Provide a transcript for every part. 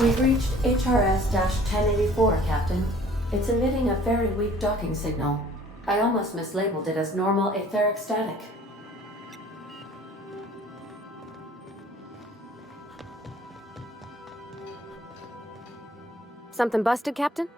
We've reached HRS-1084, Captain. It's emitting a very weak docking signal. I almost mislabeled it as normal etheric static. Something busted, Captain?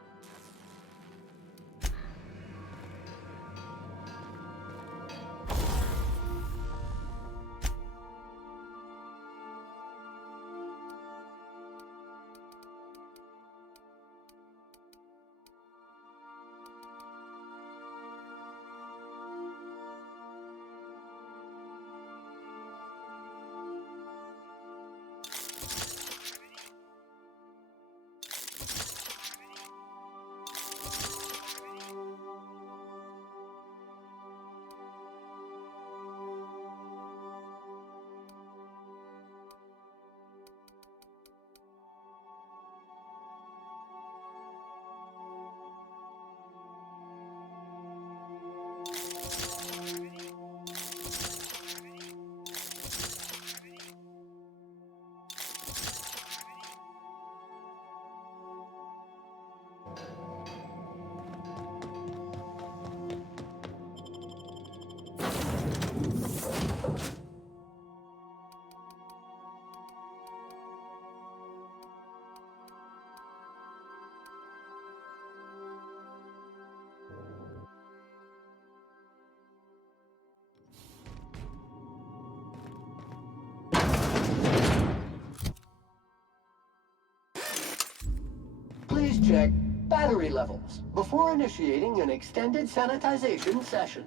Please check battery levels before initiating an extended sanitization session.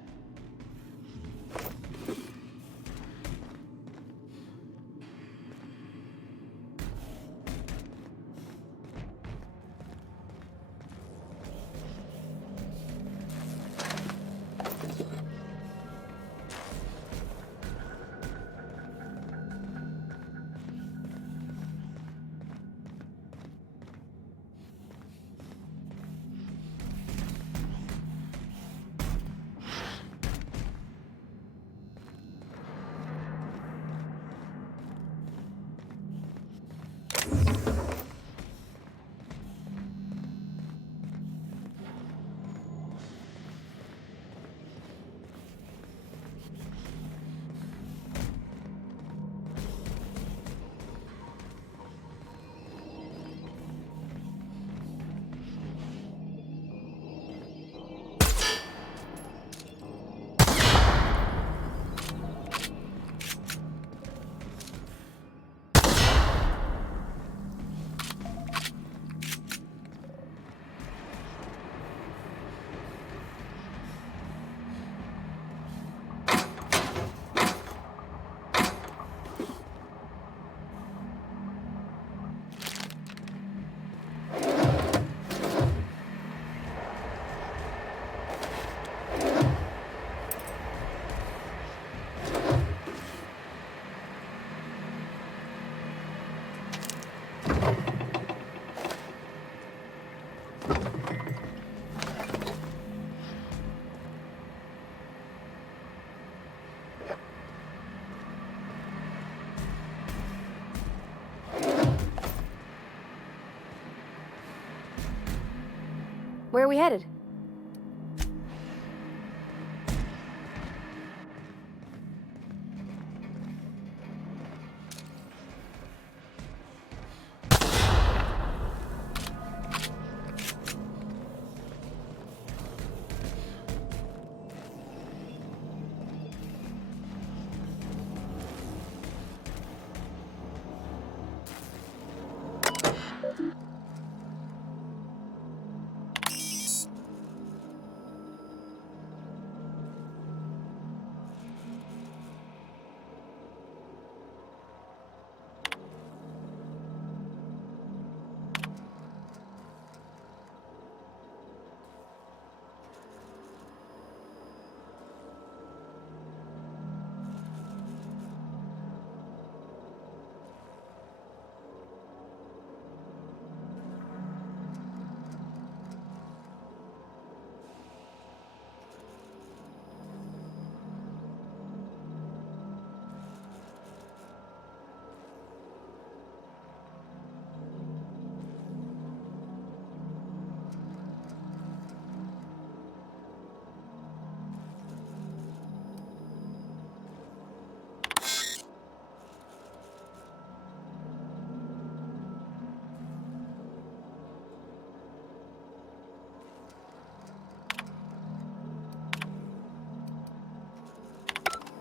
Where are we headed?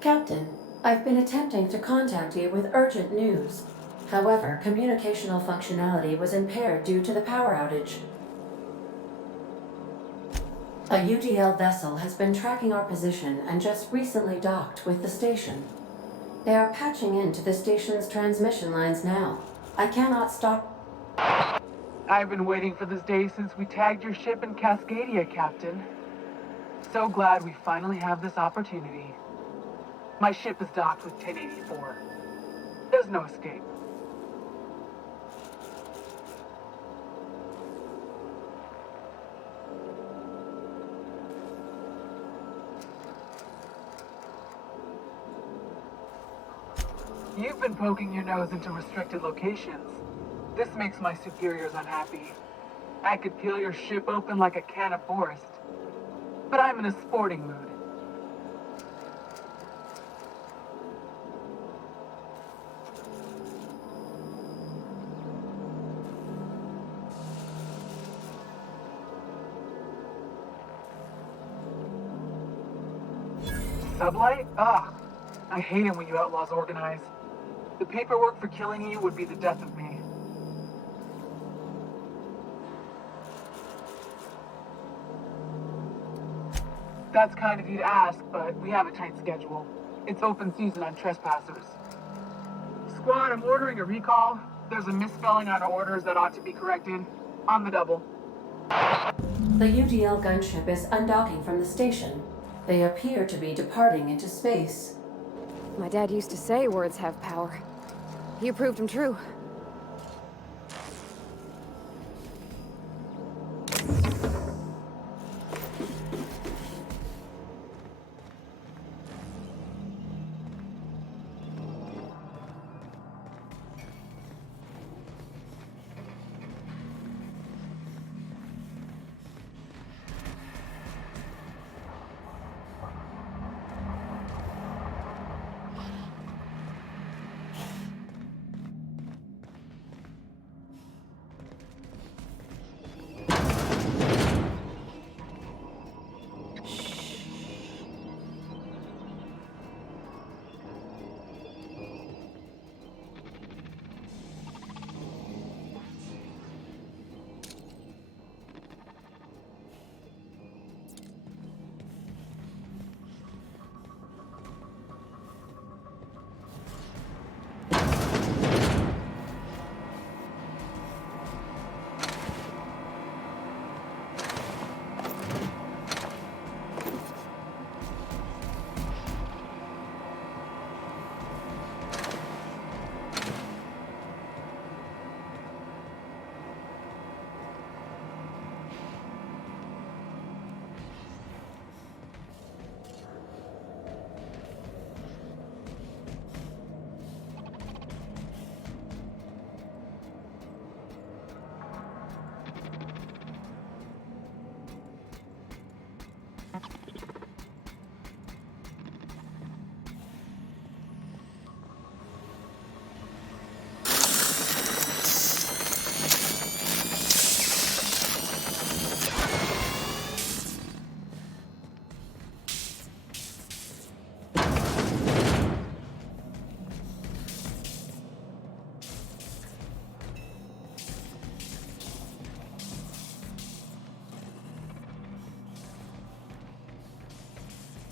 Captain, I've been attempting to contact you with urgent news. However, communicational functionality was impaired due to the power outage. A UDL vessel has been tracking our position and just recently docked with the station. They are patching into the station's transmission lines now. I cannot stop. I've been waiting for this day since we tagged your ship in Cascadia, Captain. So glad we finally have this opportunity. My ship is docked with 1084. There's no escape. You've been poking your nose into restricted locations. This makes my superiors unhappy. I could peel your ship open like a can of forest. But I'm in a sporting mood. Sublight? Ugh. I hate it when you outlaws organize. The paperwork for killing you would be the death of me. That's kind of you to ask, but we have a tight schedule. It's open season on trespassers. Squad, I'm ordering a recall. There's a misspelling on our orders that ought to be corrected. On the double. The UDL gunship is undocking from the station. They appear to be departing into space. My dad used to say words have power. You proved them true.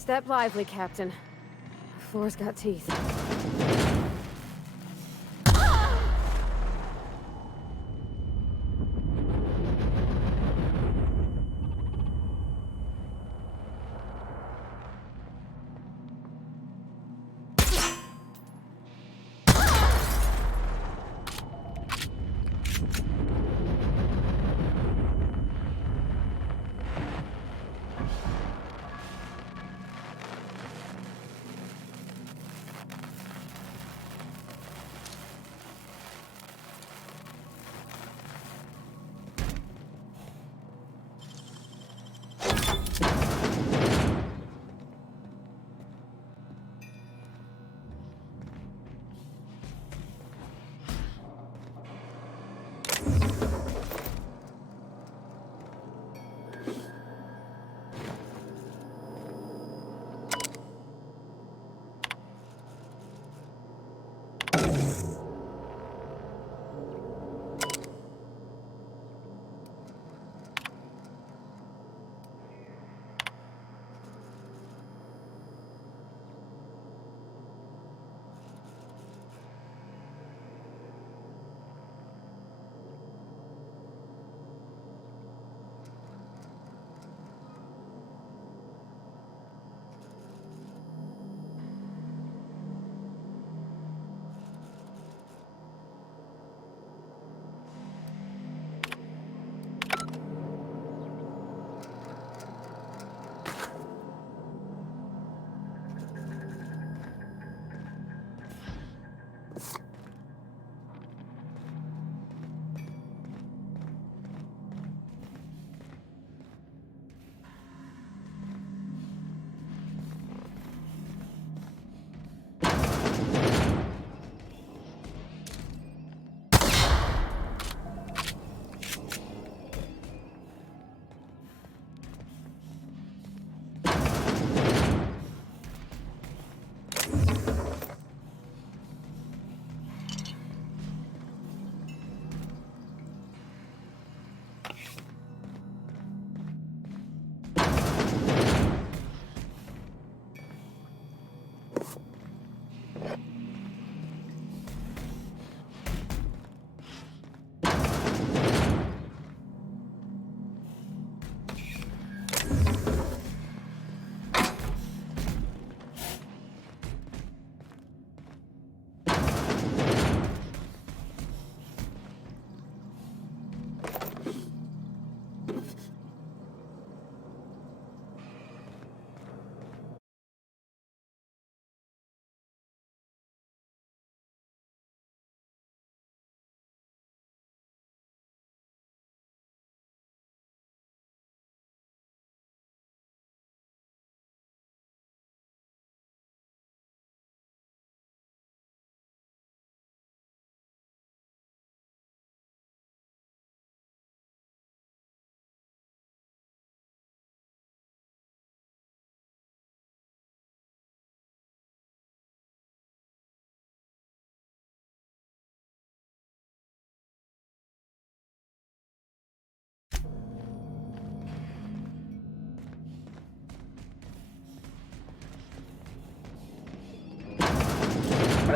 Step lively, Captain. The floor's got teeth.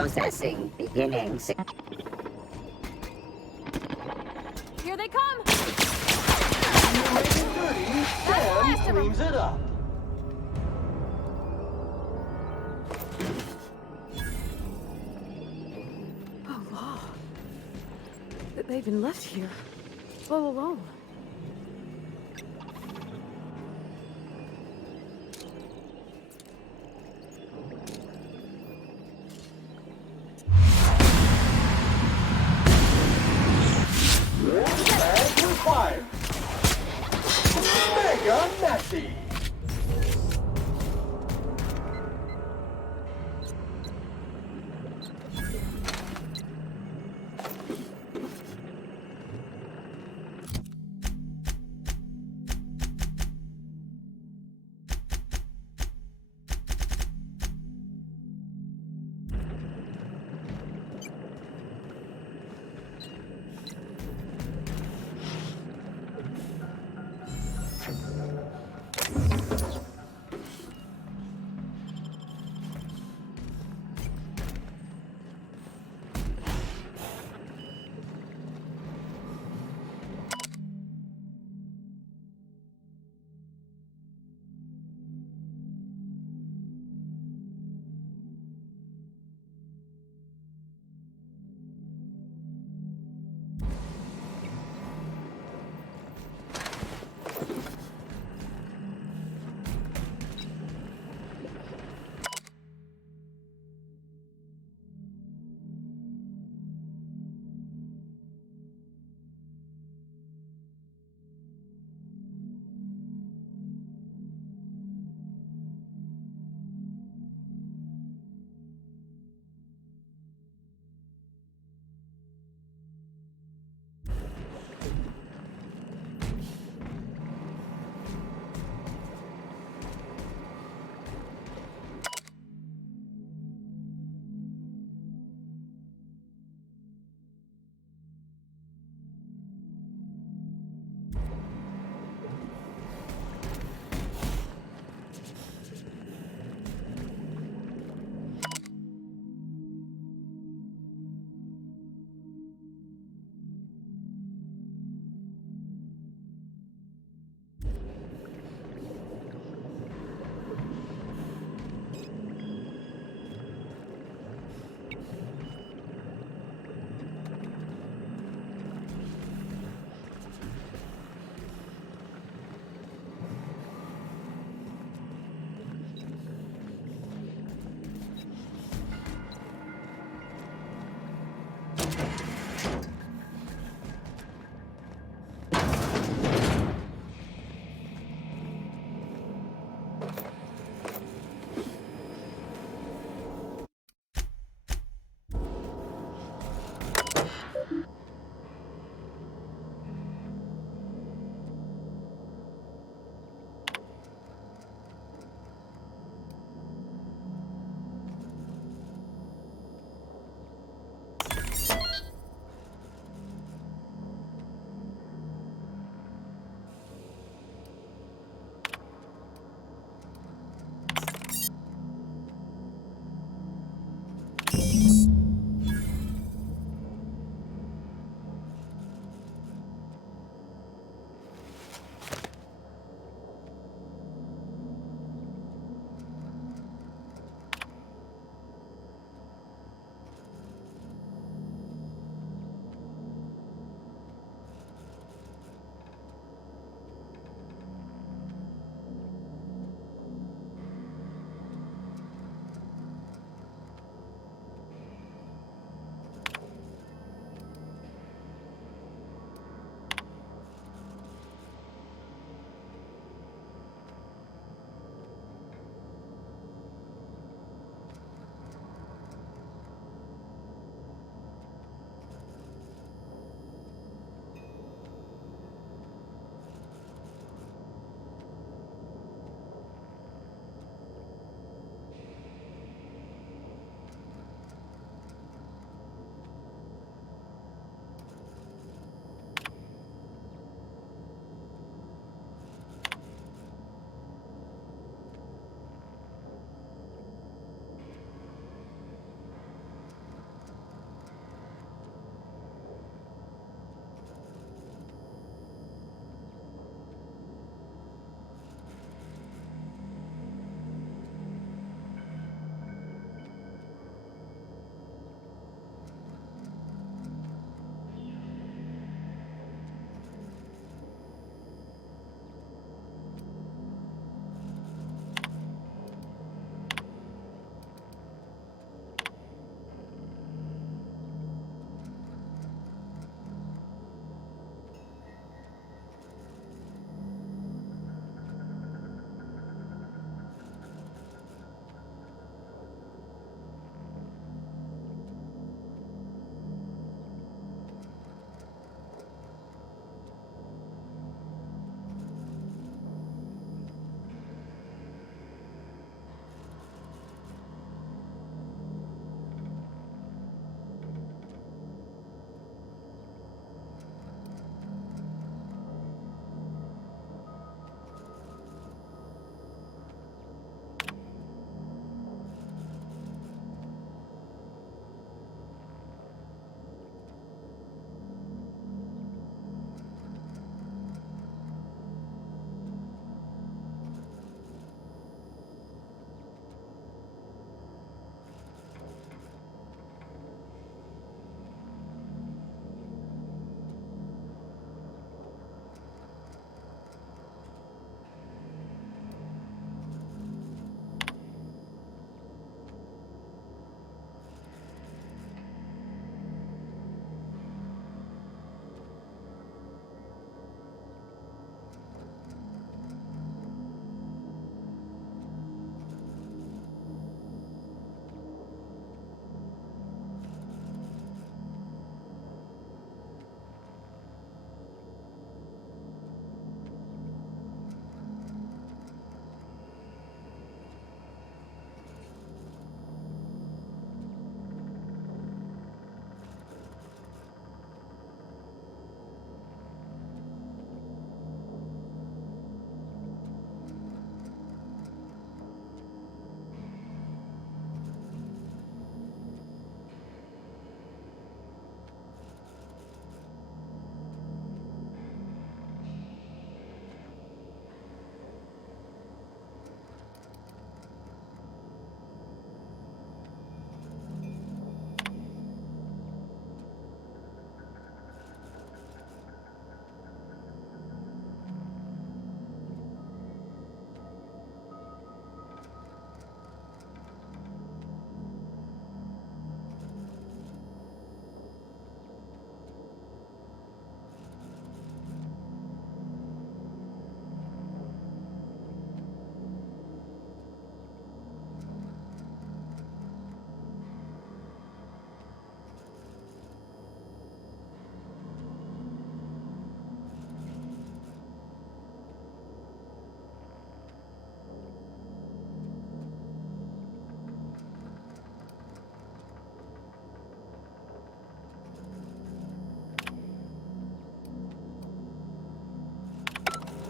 Processing beginning. Here they come! You make it dirty, Sam cleans it up. Oh, law. They've been left here. All alone. As required. Mega messy.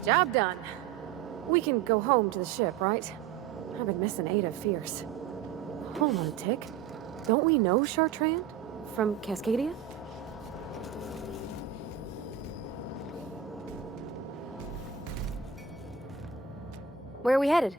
Job done. We can go home to the ship, right? I've been missing Ada fierce. Hold on a tick. Don't we know Chartrand? From Cascadia? Where are we headed?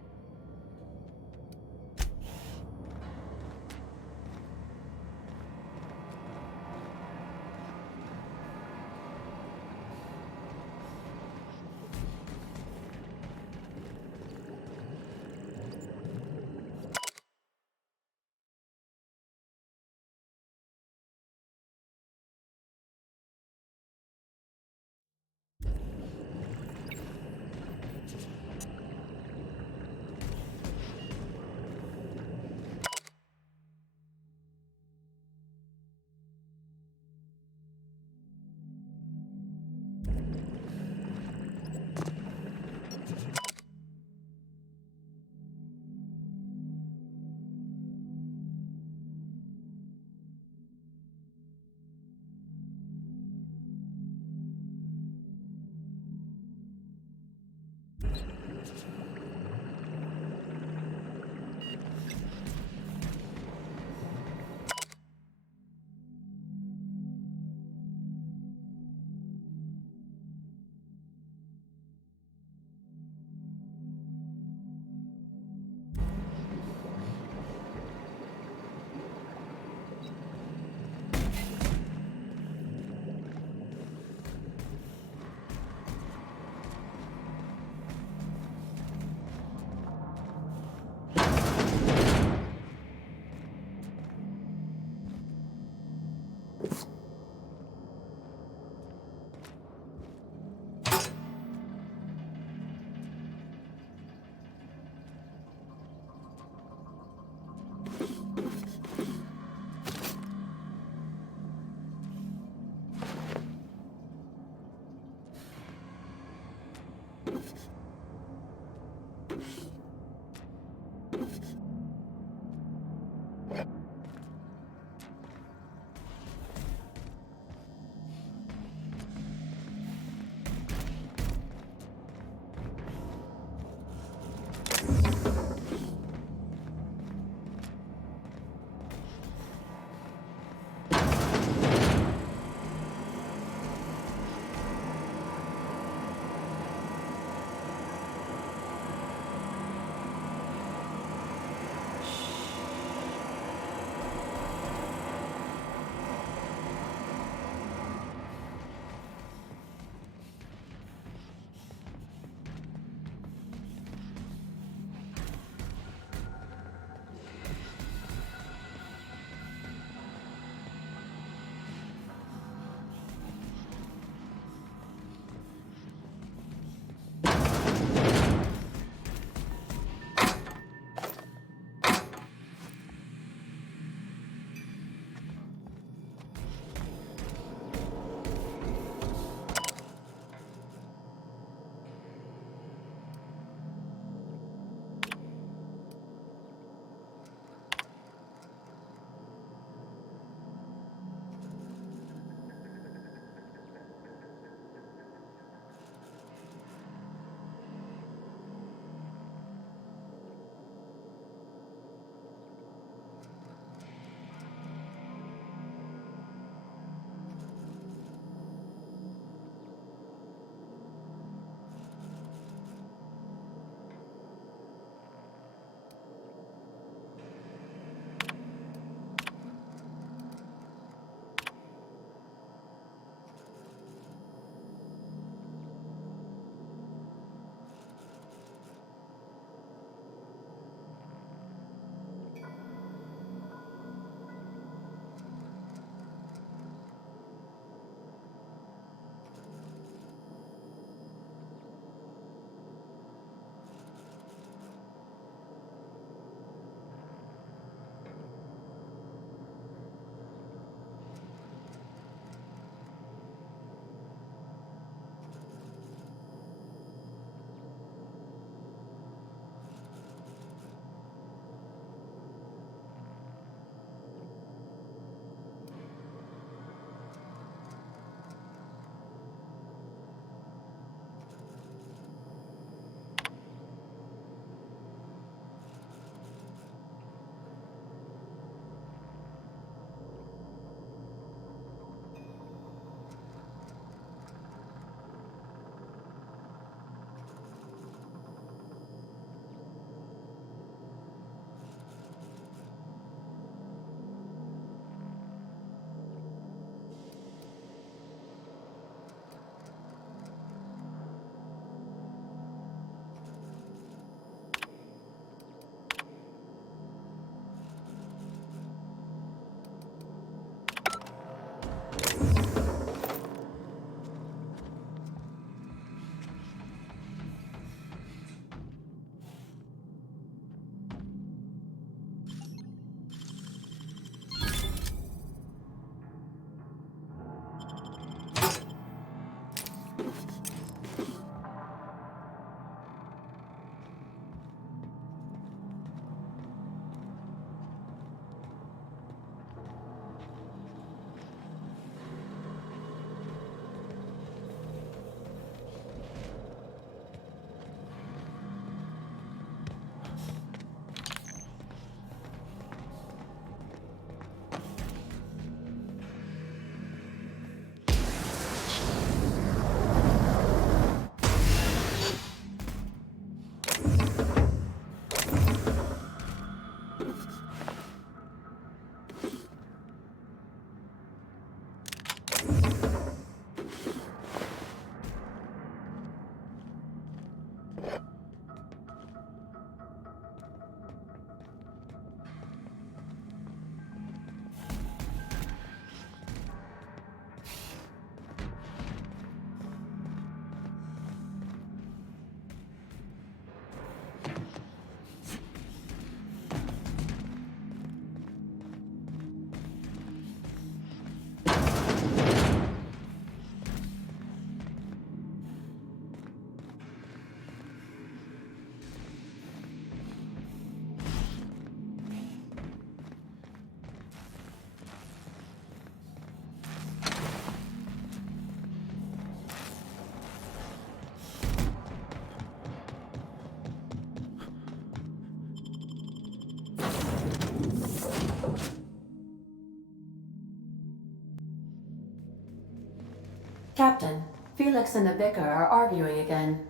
Captain, Felix and the Vicar are arguing again.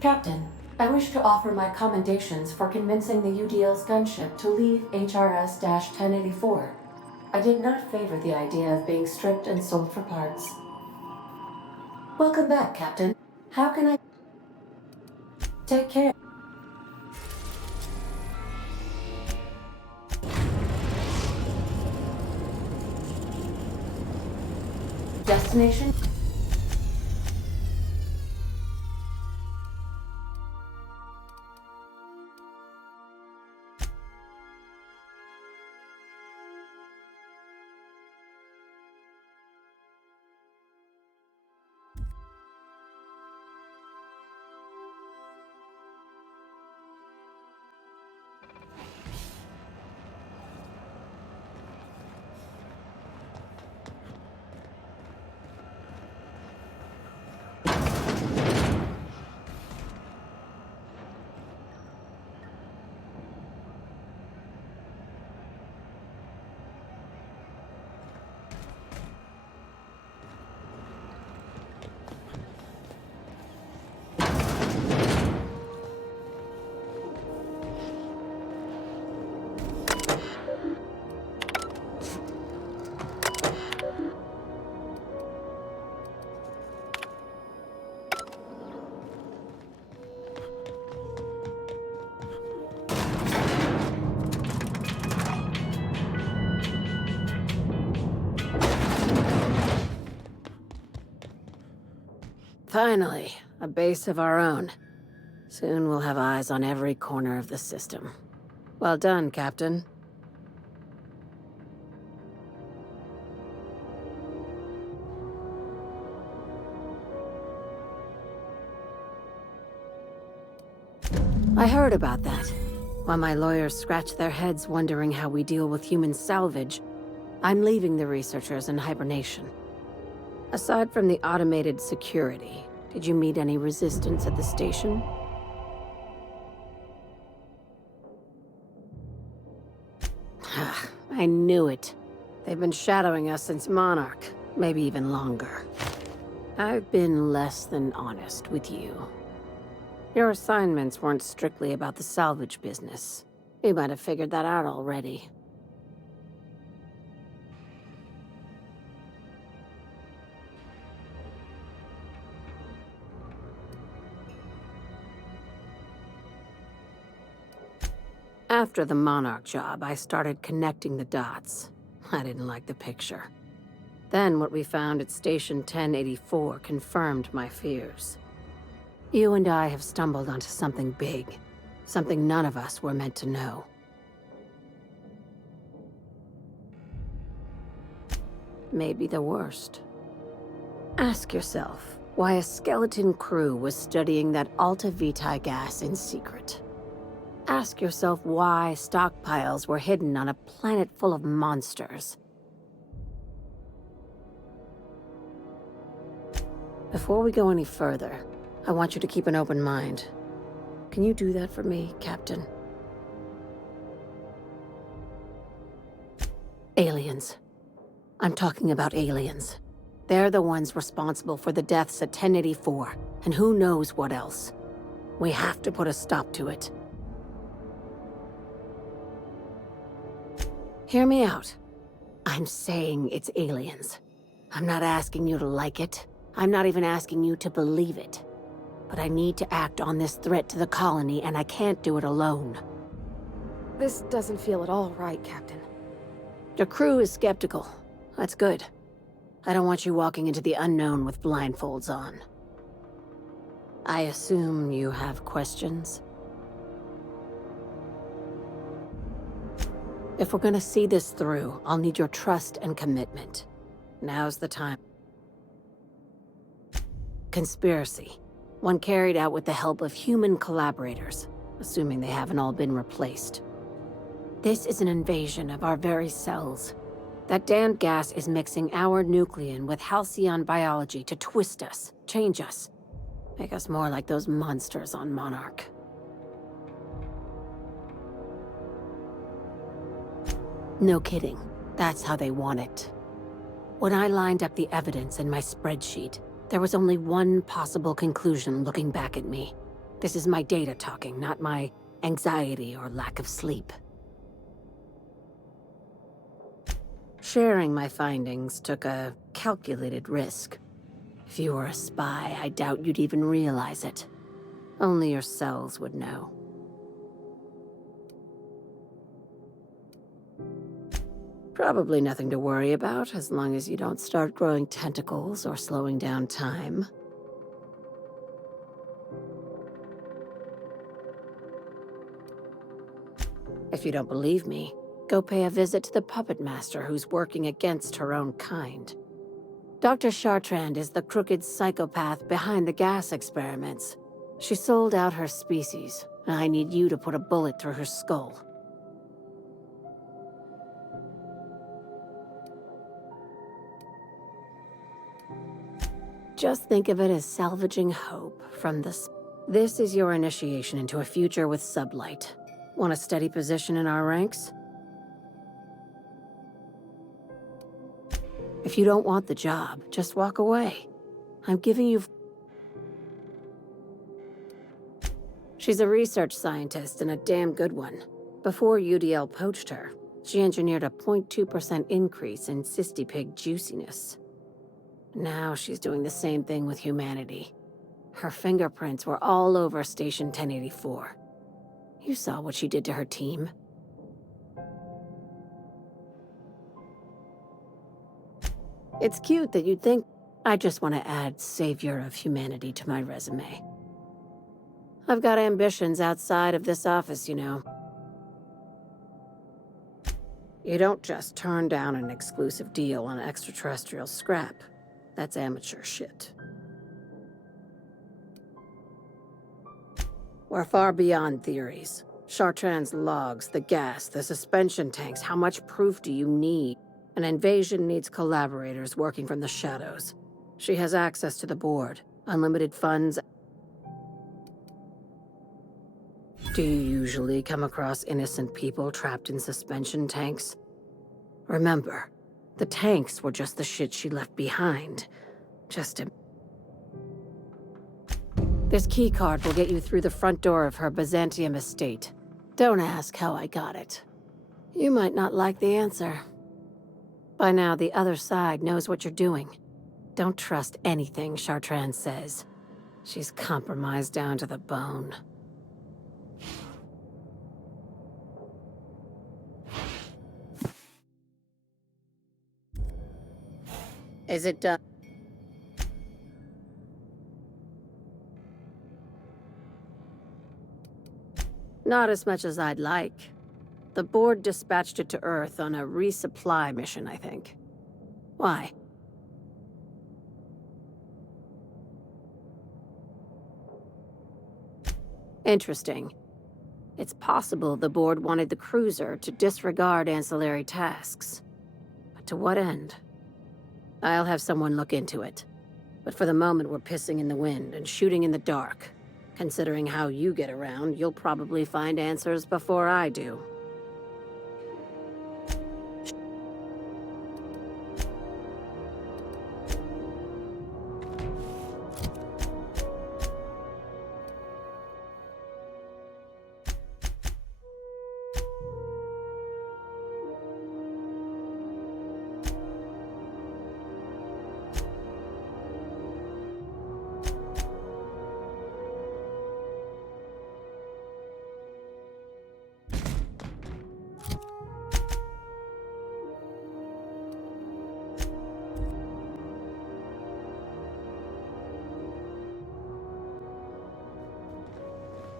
Captain, I wish to offer my commendations for convincing the UDL's gunship to leave HRS-1084. I did not favor the idea of being stripped and sold for parts. Welcome back, Captain. How can I... Take care. Destination? Finally, a base of our own. Soon we'll have eyes on every corner of the system. Well done, Captain. I heard about that. While my lawyers scratch their heads wondering how we deal with human salvage, I'm leaving the researchers in hibernation. Aside from the automated security, did you meet any resistance at the station? I knew it. They've been shadowing us since Monarch, maybe even longer. I've been less than honest with you. Your assignments weren't strictly about the salvage business. You might have figured that out already. After the Monarch job, I started connecting the dots. I didn't like the picture. Then what we found at Station 1084 confirmed my fears. You and I have stumbled onto something big. Something none of us were meant to know. Maybe the worst. Ask yourself why a skeleton crew was studying that Alta Vitae gas in secret. Ask yourself why stockpiles were hidden on a planet full of monsters. Before we go any further, I want you to keep an open mind. Can you do that for me, Captain? Aliens. I'm talking about aliens. They're the ones responsible for the deaths at 1084, and who knows what else. We have to put a stop to it. Hear me out. I'm saying it's aliens. I'm not asking you to like it. I'm not even asking you to believe it. But I need to act on this threat to the colony, and I can't do it alone. This doesn't feel at all right, Captain. Your crew is skeptical. That's good. I don't want you walking into the unknown with blindfolds on. I assume you have questions? If we're gonna see this through, I'll need your trust and commitment. Now's the time. Conspiracy. One carried out with the help of human collaborators, assuming they haven't all been replaced. This is an invasion of our very cells. That damned gas is mixing our nucleon with halcyon biology to twist us, change us, make us more like those monsters on Monarch. No kidding. That's how they want it. When I lined up the evidence in my spreadsheet, there was only one possible conclusion looking back at me. This is my data talking, not my anxiety or lack of sleep. Sharing my findings took a calculated risk. If you were a spy, I doubt you'd even realize it. Only your cells would know. Probably nothing to worry about, as long as you don't start growing tentacles or slowing down time. If you don't believe me, go pay a visit to the puppet master who's working against her own kind. Dr. Chartrand is the crooked psychopath behind the gas experiments. She sold out her species, and I need you to put a bullet through her skull. Just think of it as salvaging hope from this. This is your initiation into a future with Sublight. Want a steady position in our ranks? If you don't want the job, just walk away. I'm giving you... She's a research scientist and a damn good one. Before UDL poached her, she engineered a 0.2% increase in cystipig juiciness. Now she's doing the same thing with humanity. Her fingerprints were all over Station 1084. You saw what she did to her team. It's cute that you'd think I just want to add Savior of Humanity to my resume. I've got ambitions outside of this office, you know. You don't just turn down an exclusive deal on extraterrestrial scrap. That's amateur shit. We're far beyond theories. Chartrand's logs, the gas, the suspension tanks, how much proof do you need? An invasion needs collaborators working from the shadows. She has access to the board, unlimited funds. Do you usually come across innocent people trapped in suspension tanks? Remember, the tanks were just the shit she left behind. This keycard will get you through the front door of her Byzantium estate. Don't ask how I got it. You might not like the answer. By now, the other side knows what you're doing. Don't trust anything Chartrand says. She's compromised down to the bone. Is it done? Not as much as I'd like. The board dispatched it to Earth on a resupply mission, I think. Why? Interesting. It's possible the board wanted the cruiser to disregard ancillary tasks. But to what end? I'll have someone look into it. But for the moment, we're pissing in the wind and shooting in the dark. Considering how you get around, you'll probably find answers before I do.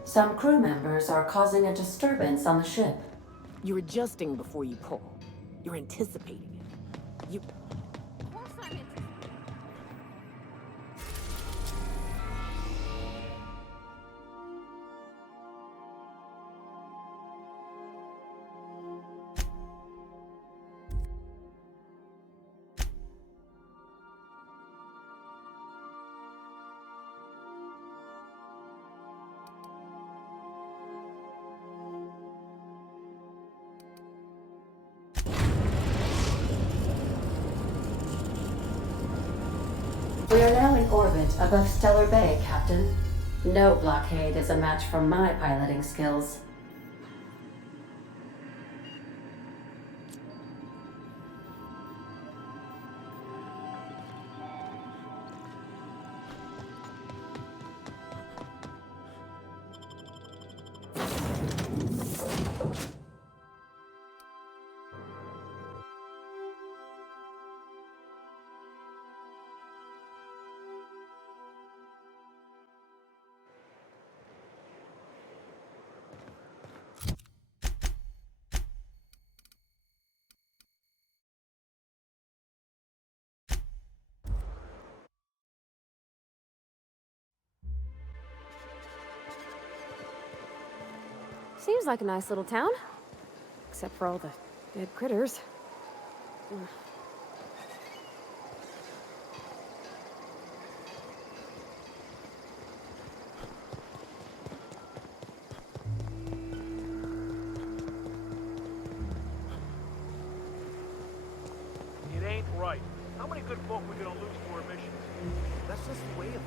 Some crew members are causing a disturbance on the ship. You're adjusting before you pull. You're anticipating it. You... We are now in orbit above Stellar Bay, Captain. No blockade is a match for my piloting skills. Seems like a nice little town. Except for all the dead critters. It ain't right. How many good folk we gonna lose to our missions? That's just the way of it.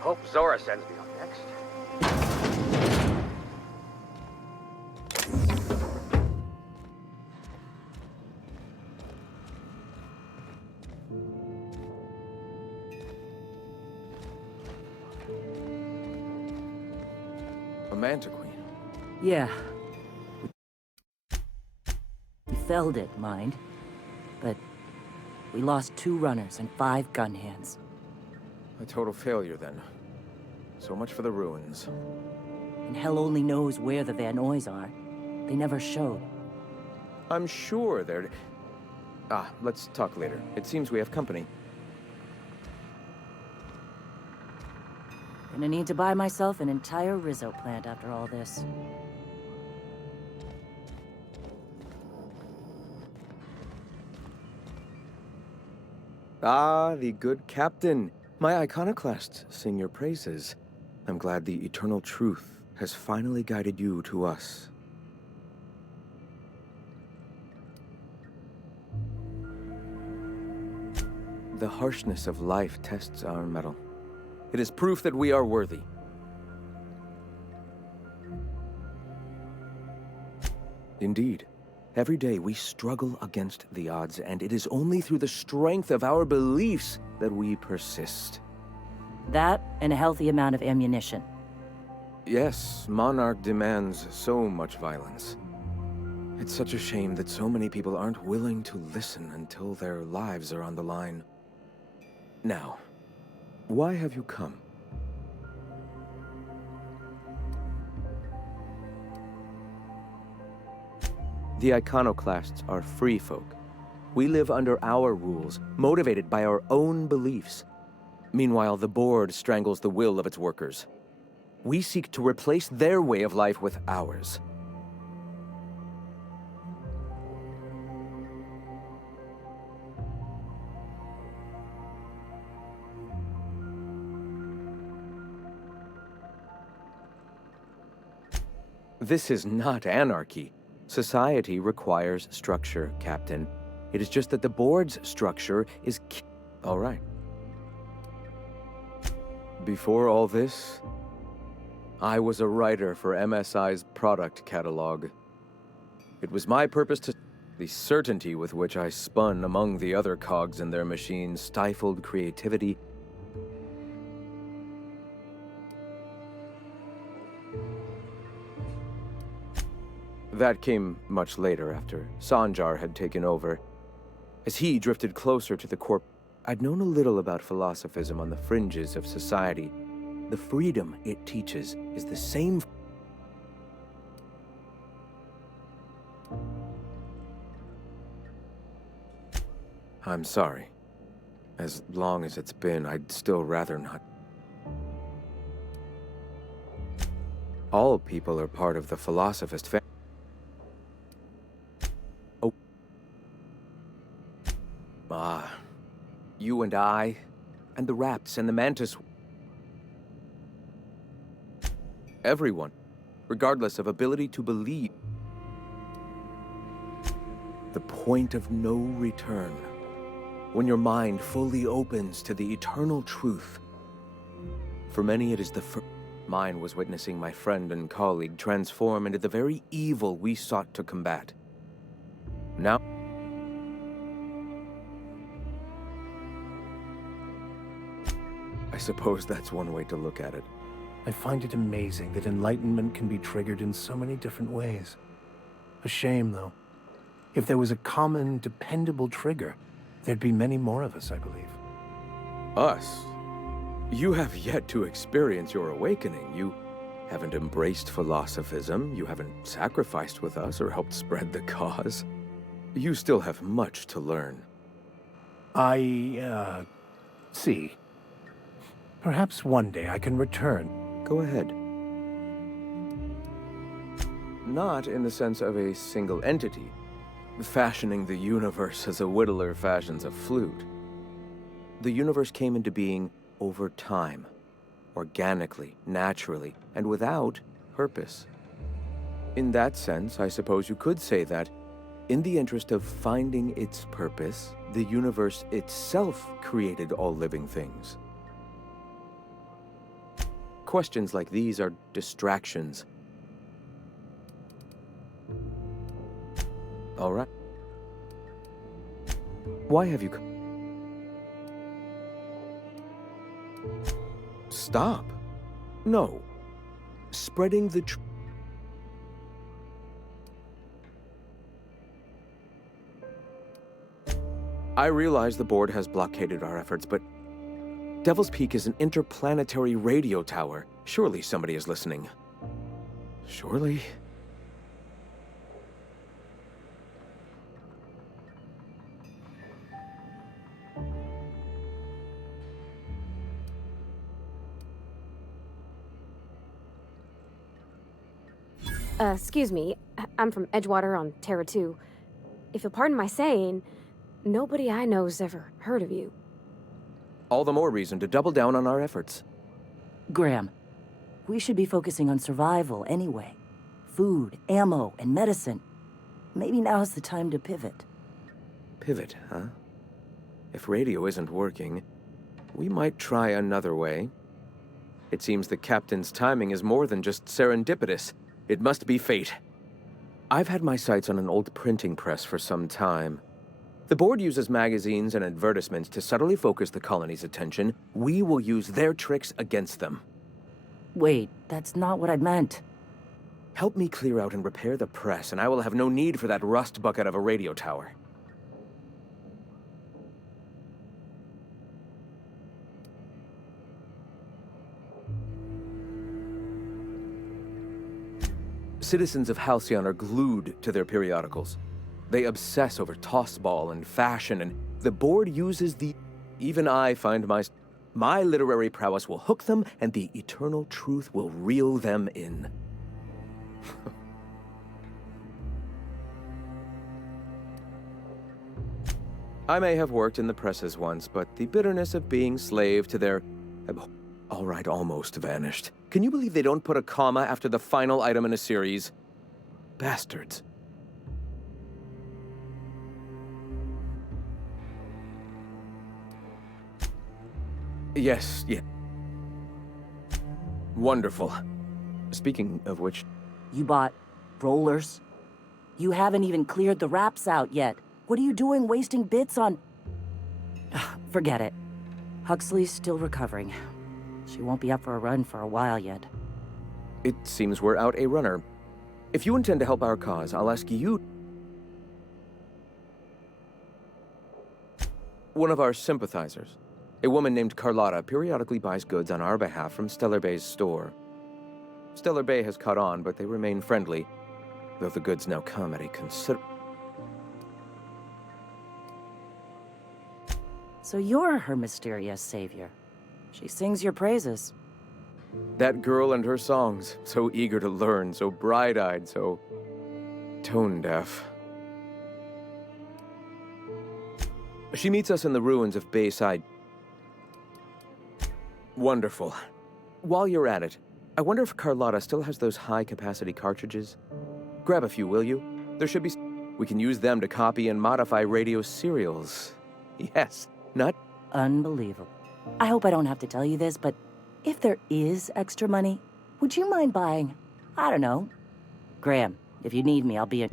Hope Zora sends me up next. A Manta Queen. Yeah. We felled it, mind. But we lost 2 runners and 5 gun hands. A total failure, then. So much for the ruins. And hell only knows where the Van Oys are. They never showed. I'm sure they're... let's talk later. It seems we have company. Gonna need to buy myself an entire Rizzo plant after all this. Ah, the good captain. My iconoclasts sing your praises. I'm glad the eternal truth has finally guided you to us. The harshness of life tests our mettle. It is proof that we are worthy. Indeed. Every day we struggle against the odds, and it is only through the strength of our beliefs that we persist. That and a healthy amount of ammunition. Yes, Monarch demands so much violence. It's such a shame that so many people aren't willing to listen until their lives are on the line. Now, why have you come? The iconoclasts are free folk. We live under our rules, motivated by our own beliefs. Meanwhile, the board strangles the will of its workers. We seek to replace their way of life with ours. This is not anarchy. Society requires structure, Captain. It is just that the board's structure is all right. Before all this, I was a writer for MSI's product catalog. It was my purpose to... The certainty with which I spun among the other cogs in their machine stifled creativity. That came much later, after Sanjar had taken over. As he drifted closer to the corp, I'd known a little about philosophism on the fringes of society. The freedom it teaches is the same. I'm sorry. As long as it's been, I'd still rather not. All people are part of the philosophist family. You and I, and the Raps and the Mantis. Everyone, regardless of ability to believe. The point of no return. When your mind fully opens to the eternal truth. For many, it is the first. Mine was witnessing my friend and colleague transform into the very evil we sought to combat. Now, I suppose that's one way to look at it. I find it amazing that enlightenment can be triggered in so many different ways. A shame, though. If there was a common, dependable trigger, there'd be many more of us, I believe. Us? You have yet to experience your awakening. You haven't embraced philosophism, you haven't sacrificed with us or helped spread the cause. You still have much to learn. See. Perhaps one day I can return. Go ahead. Not in the sense of a single entity, fashioning the universe as a whittler fashions a flute. The universe came into being over time, organically, naturally, and without purpose. In that sense, I suppose you could say that, in the interest of finding its purpose, the universe itself created all living things. Questions like these are distractions. All right. Why have you come? Stop. No. Spreading the truth. I realize the board has blockaded our efforts, but Devil's Peak is an interplanetary radio tower. Surely somebody is listening. Surely? Excuse me. I'm from Edgewater on Terra 2. If you'll pardon my saying, nobody I know's ever heard of you. All the more reason to double down on our efforts. Graham, we should be focusing on survival anyway. Food, ammo, and medicine. Maybe now's the time to pivot. Pivot, huh? If radio isn't working, we might try another way. It seems the captain's timing is more than just serendipitous. It must be fate. I've had my sights on an old printing press for some time. The board uses magazines and advertisements to subtly focus the colony's attention. We will use their tricks against them. Wait, that's not what I meant. Help me clear out and repair the press, and I will have no need for that rust bucket of a radio tower. Citizens of Halcyon are glued to their periodicals. They obsess over tossball and fashion, and the board uses the... Even I find my literary prowess will hook them, and the eternal truth will reel them in. I may have worked in the presses once, but the bitterness of being slave to their... All right, almost vanished. Can you believe they don't put a comma after the final item in a series? Bastards. Yes, yeah. Wonderful. Speaking of which... You bought rollers? You haven't even cleared the wraps out yet. What are you doing wasting bits on... Forget it. Huxley's still recovering. She won't be up for a run for a while yet. It seems we're out a runner. If you intend to help our cause, I'll ask you... One of our sympathizers, a woman named Carlotta, periodically buys goods on our behalf from Stellar Bay's store. Stellar Bay has caught on, but they remain friendly, though the goods now come at a So you're her mysterious savior. She sings your praises. That girl and her songs, so eager to learn, so bright-eyed, so tone-deaf. She meets us in the ruins of Bayside. Wonderful. While you're at it, I wonder if Carlotta still has those high-capacity cartridges? Grab a few, will you? There should be... We can use them to copy and modify radio serials. Yes, not... Unbelievable. I hope I don't have to tell you this, but if there is extra money, would you mind buying, I don't know, Graham, if you need me, I'll be in...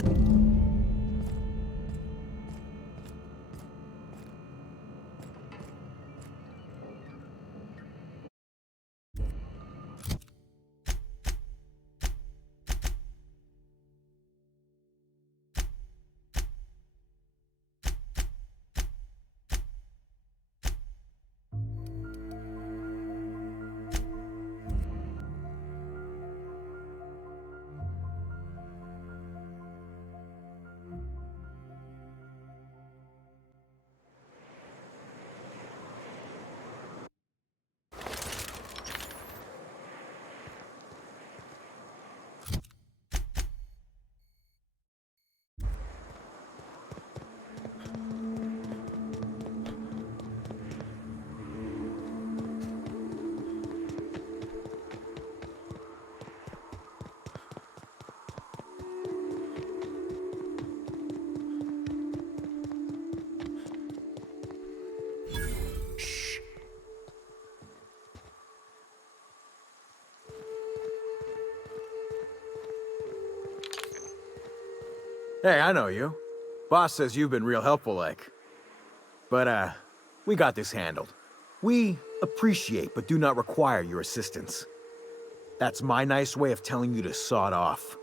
Hey, I know you. Boss says you've been real helpful, like. But, we got this handled. We appreciate but do not require your assistance. That's my nice way of telling you to sod off.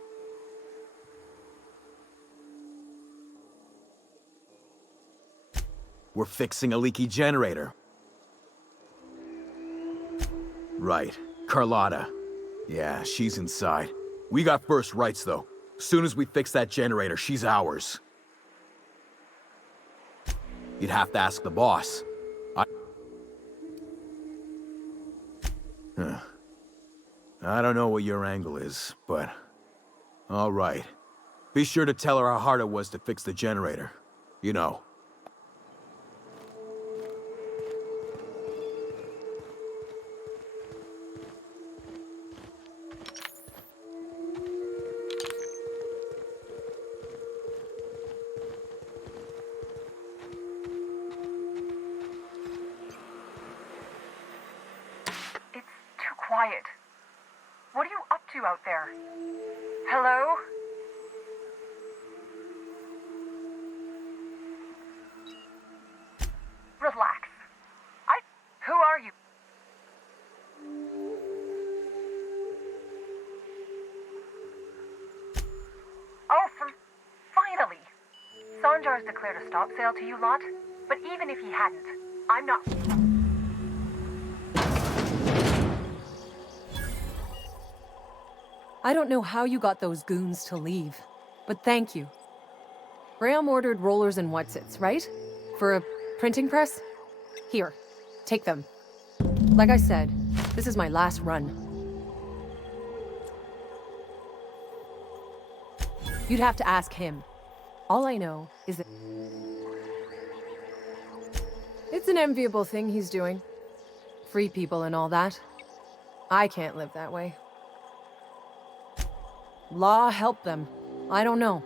We're fixing a leaky generator. Right. Carlotta. Yeah, she's inside. We got first rights, though. Soon as we fix that generator, she's ours. You'd have to ask the boss. I don't know what your angle is, but... all right. Be sure to tell her how hard it was to fix the generator. You know. Quiet. What are you up to out there? Hello? Relax. Who are you? Oh, finally! Sanjar's declared a stop sale to you lot, but even if he hadn't, I'm not... I don't know how you got those goons to leave, but thank you. Graham ordered rollers and whatsits, right? For a printing press? Here, take them. Like I said, this is my last run. You'd have to ask him. All I know is that it's an enviable thing he's doing. Free people and all that. I can't live that way. Law help them. I don't know.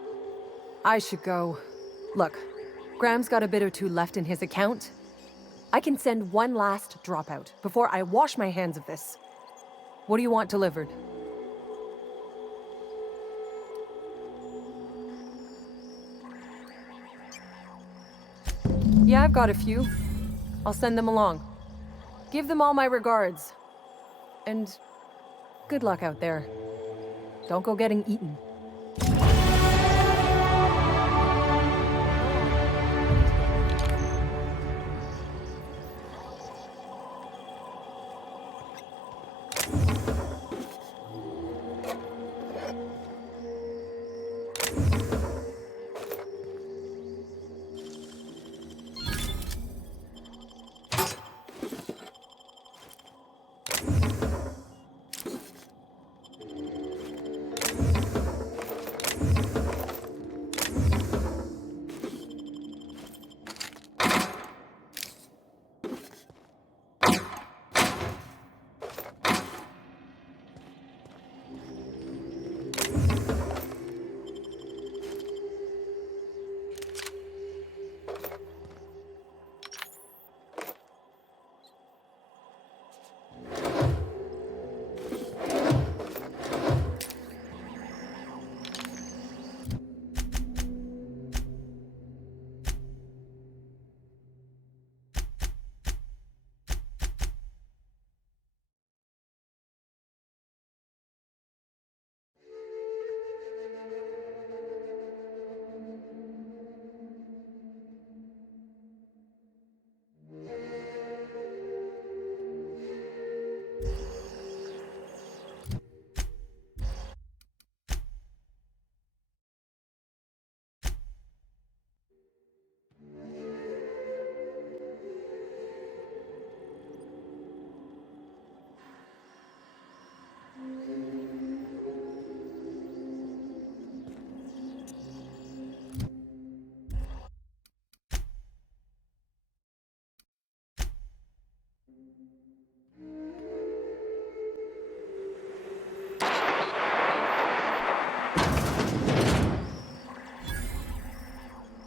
I should go. Look, Graham's got a bit or two left in his account. I can send one last dropout before I wash my hands of this. What do you want delivered? Yeah, I've got a few. I'll send them along. Give them all my regards. And good luck out there. Don't go getting eaten.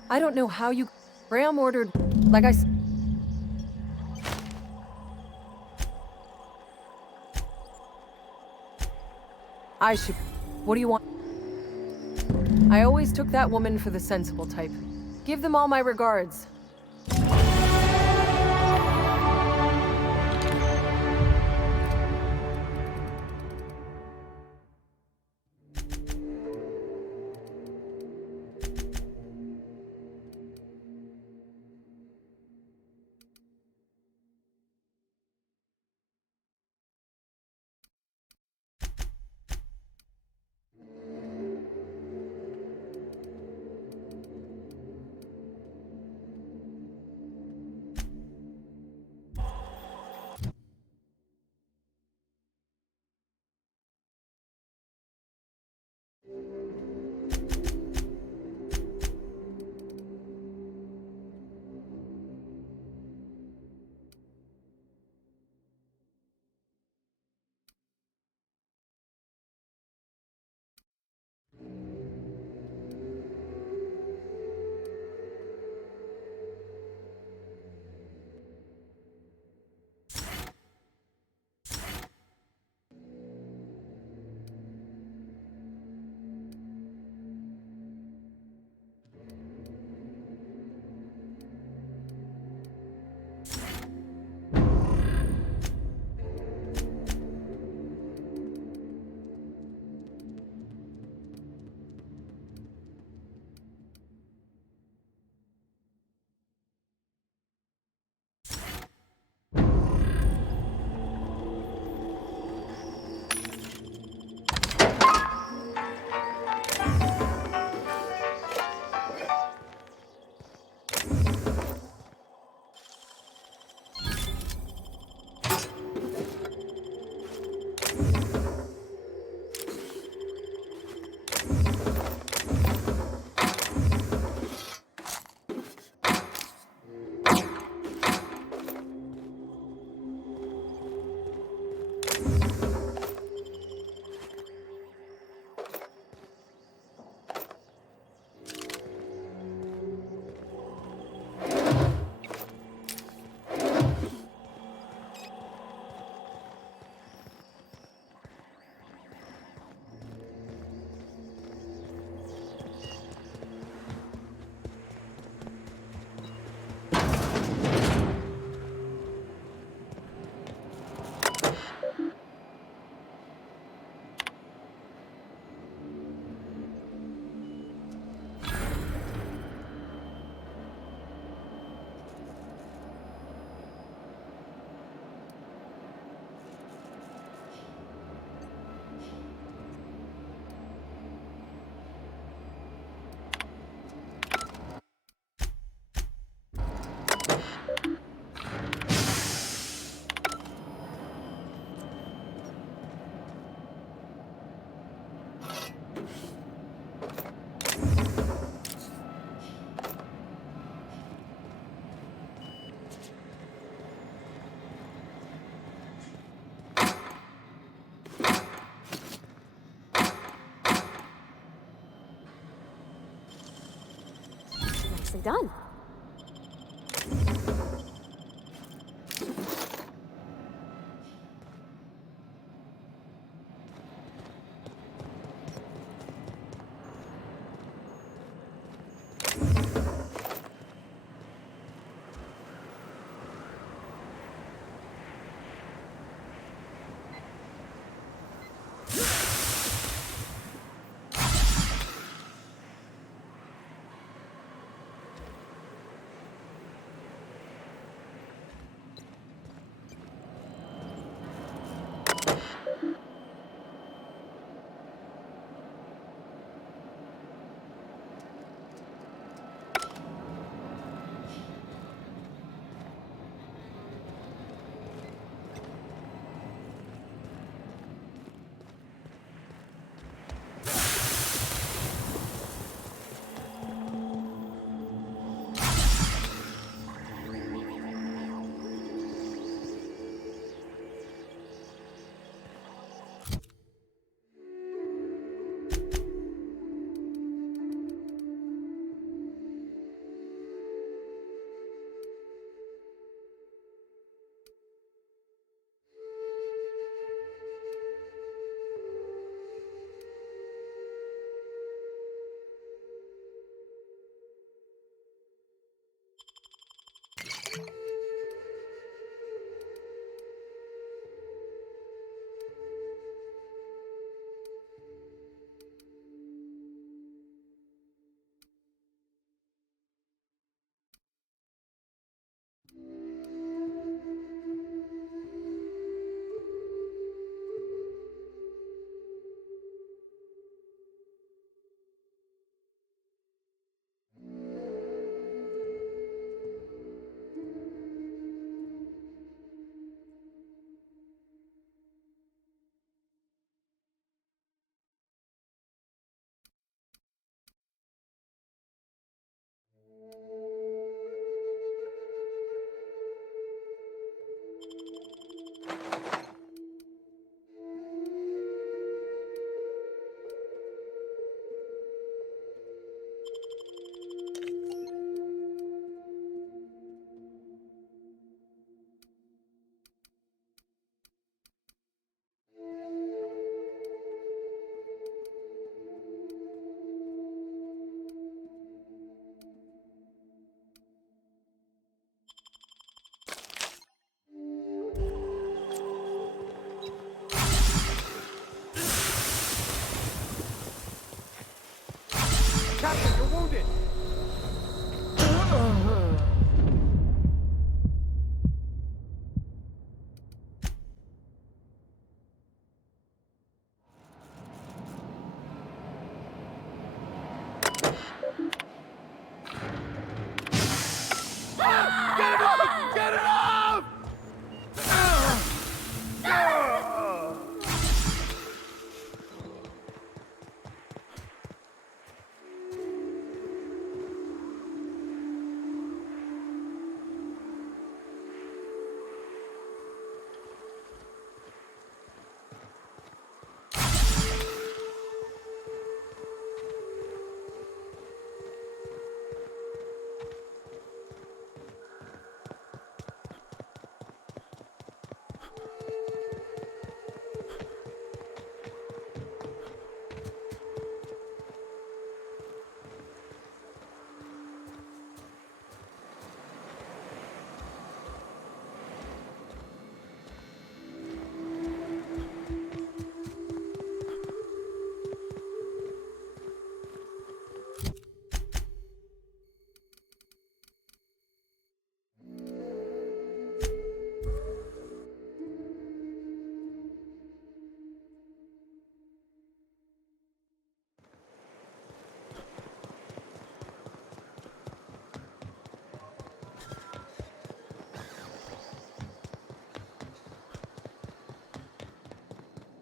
I don't know how you... Graham ordered... Like I should... What do you want? I always took that woman for the sensible type. Give them all my regards. nicely done. Captain, you're wounded! Get it off! Get it off!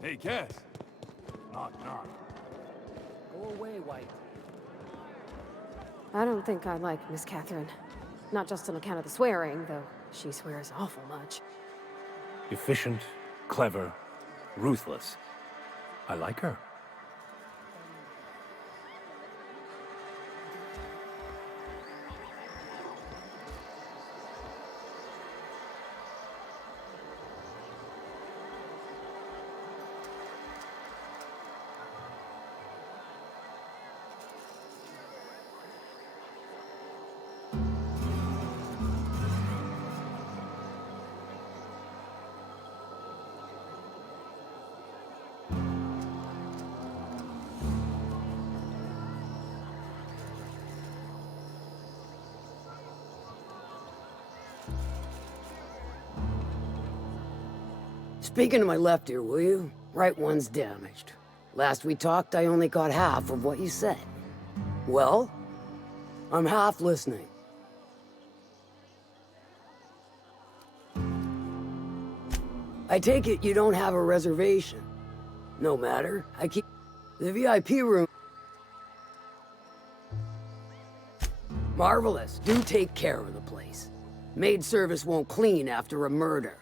Hey, Cass. Knock, knock. Go away, White. I don't think I like Miss Catherine. Not just on account of the swearing, though she swears awful much. Efficient, clever, ruthless. I like her. Speaking to my left ear, will you? Right one's damaged. Last we talked, I only caught half of what you said. Well? I'm half listening. I take it you don't have a reservation. No matter, I keep the VIP room. Marvelous. Do take care of the place. Maid service won't clean after a murder.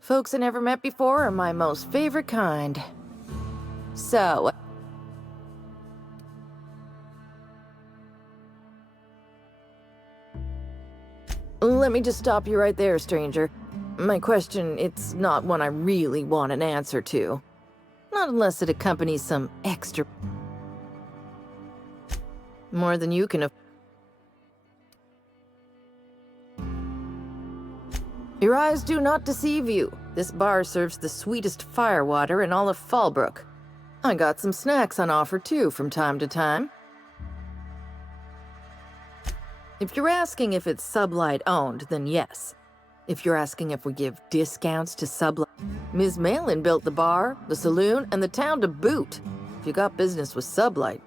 Folks I never met before are my most favorite kind. So... let me just stop you right there, stranger. My question, it's not one I really want an answer to. Not unless it accompanies some extra... more than you can... Your eyes do not deceive you. This bar serves the sweetest firewater in all of Fallbrook. I got some snacks on offer too from time to time. If you're asking if it's Sublight owned, then yes. If you're asking if we give discounts to Sublight... Ms. Malin built the bar, the saloon, and the town to boot. If you got business with Sublight.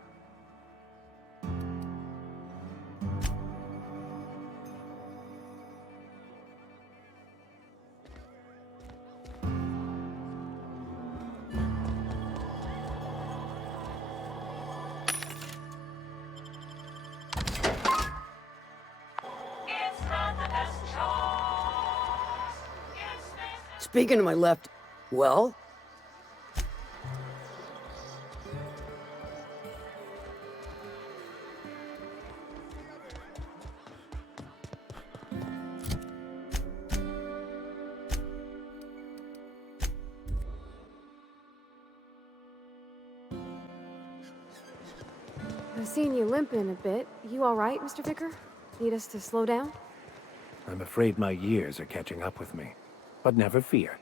Speaking to my left... Well? I've seen you limping a bit. You all right, Mr. Vicar? Need us to slow down? I'm afraid my years are catching up with me. But never fear.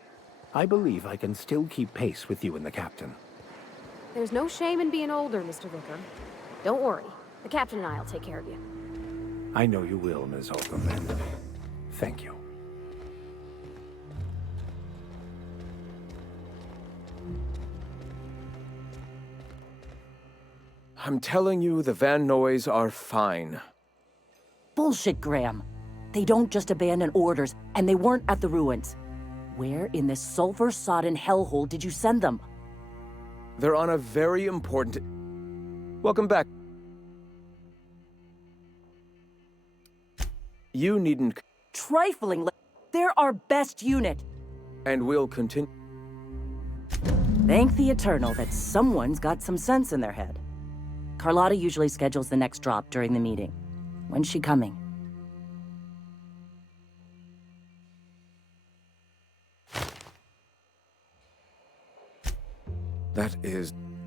I believe I can still keep pace with you and the captain. There's no shame in being older, Mr. Vicar. Don't worry. The captain and I'll take care of you. I know you will, Ms. Holcomb, and thank you. I'm telling you, the Van Noys are fine. Bullshit, Graham. They don't just abandon orders, and they weren't at the ruins. Where in this sulfur-sodden hellhole did you send them? They're on a very important... Welcome back. You needn't... Trifling. They're our best unit. And we'll continue... Thank the Eternal that someone's got some sense in their head. Carlotta usually schedules the next drop during the meeting. When's she coming?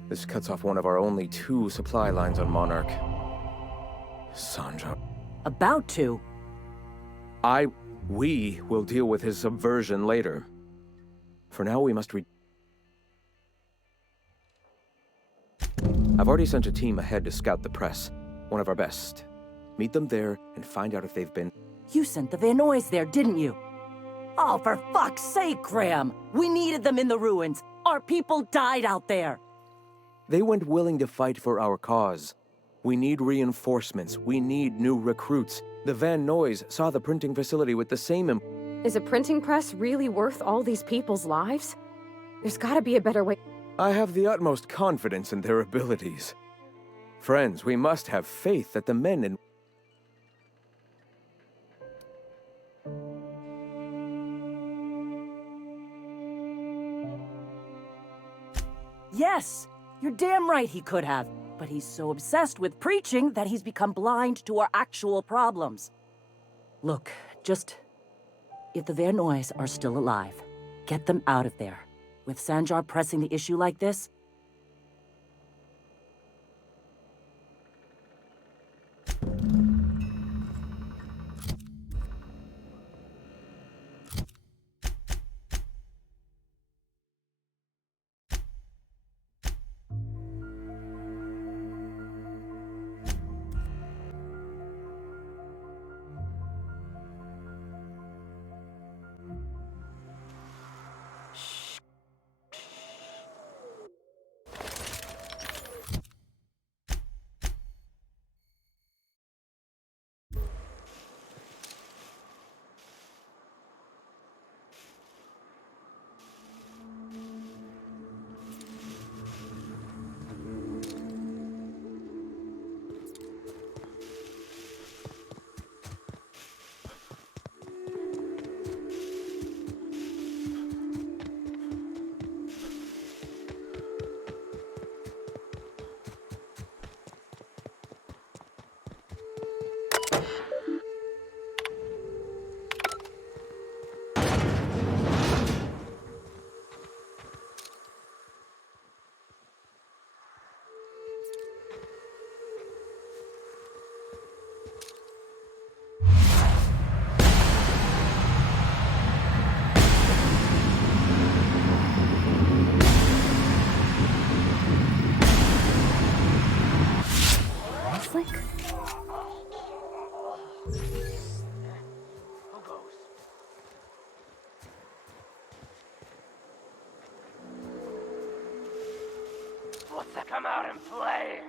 This cuts off one of our only 2 supply lines on Monarch. Sandra. About to. We will deal with his subversion later. For now, we must I've already sent a team ahead to scout the press. One of our best. Meet them there and find out if they've been... You sent the Van Noys there, didn't you? Oh, for fuck's sake, Graham! We needed them in the ruins! Our people died out there! They went willing to fight for our cause. We need reinforcements. We need new recruits. The Van Noys saw the printing facility with the same Is a printing press really worth all these people's lives? There's gotta be a better way. I have the utmost confidence in their abilities. Friends, we must have faith that the men in... Yes! You're damn right he could have. But he's so obsessed with preaching that he's become blind to our actual problems. Look, just If the Vernoys are still alive, get them out of there. With Sanjar pressing the issue like this, Come out and play!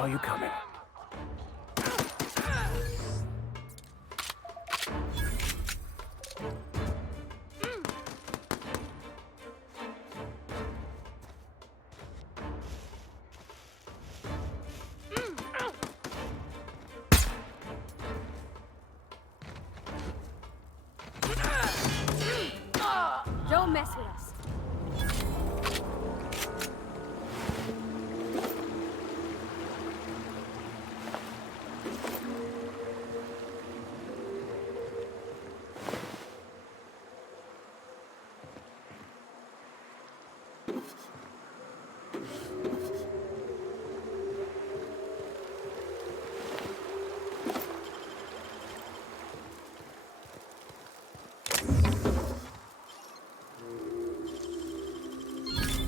Saw you coming. Don't mess with us.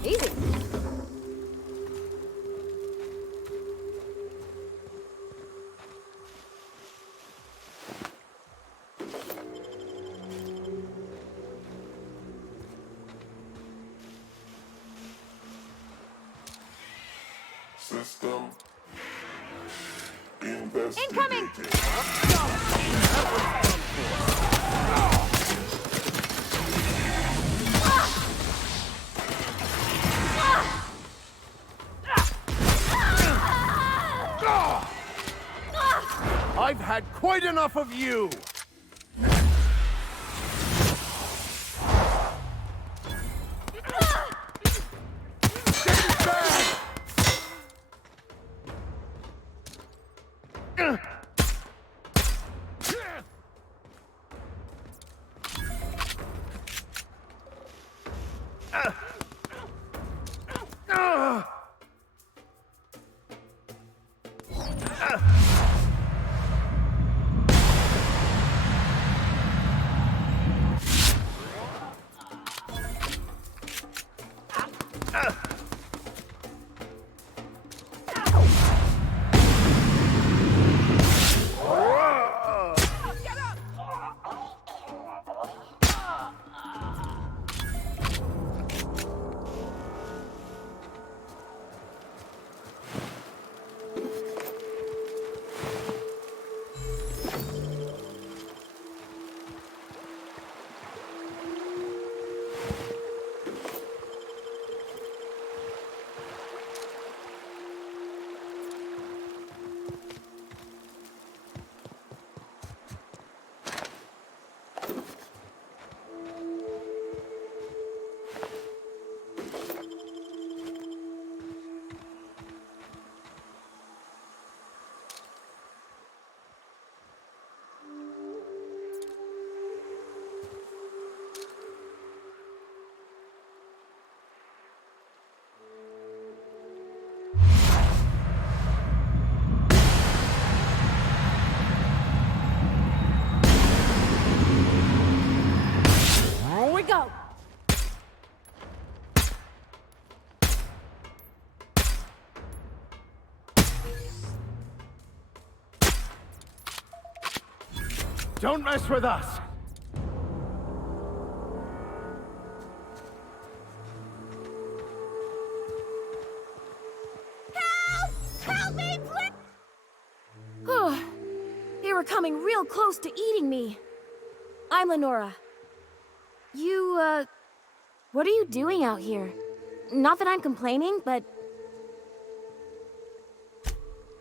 Easy. System investigated. Incoming! I've had quite enough of you! Don't mess with us! Help me, please! Oh, they were coming real close to eating me. I'm Lenora. You, what are you doing out here? Not that I'm complaining, but...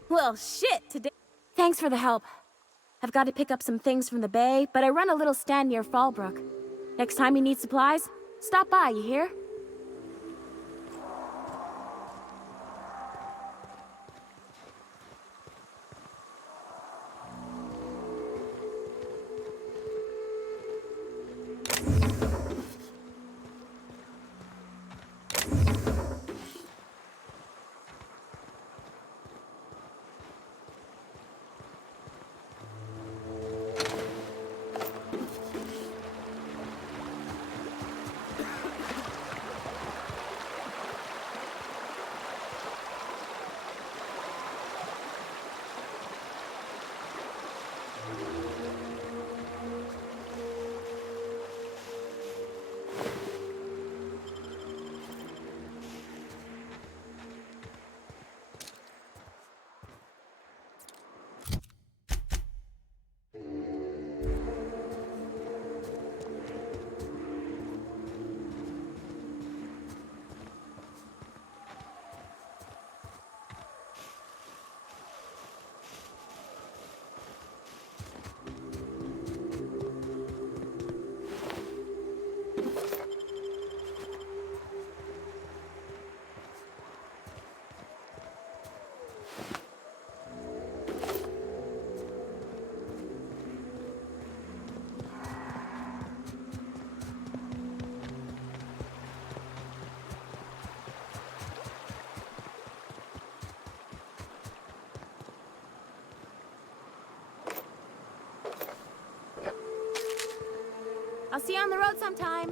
Well, shit, today... Thanks for the help. I've got to pick up some things from the bay, but I run a little stand near Fallbrook. Next time you need supplies, stop by, you hear? I'll see you on the road sometime.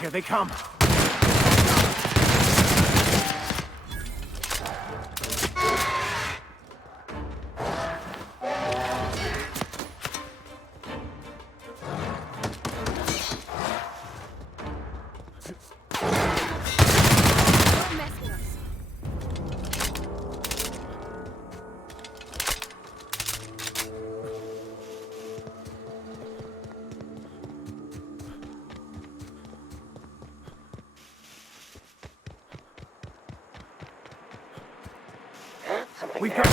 Here they come. We've got...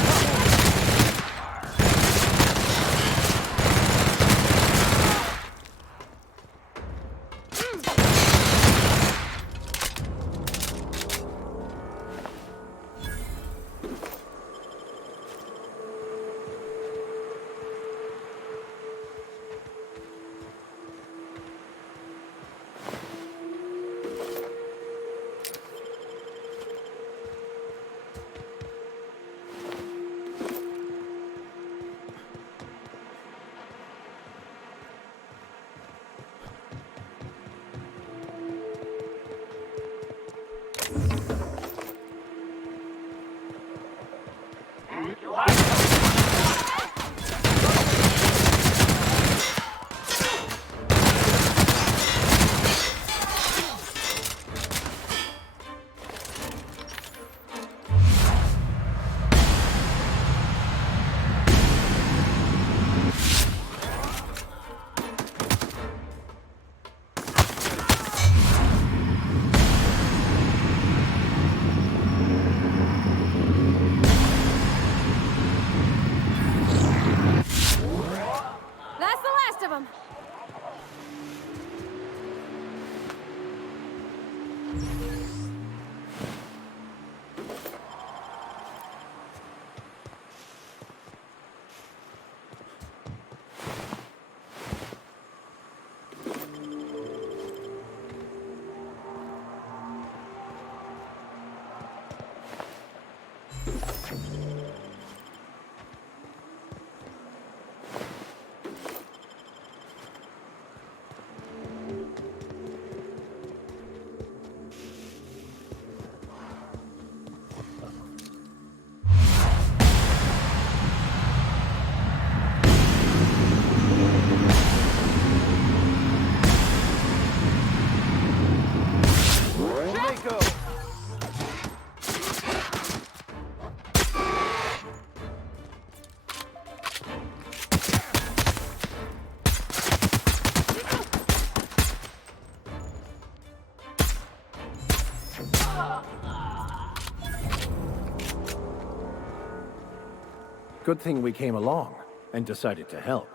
Good thing we came along and decided to help.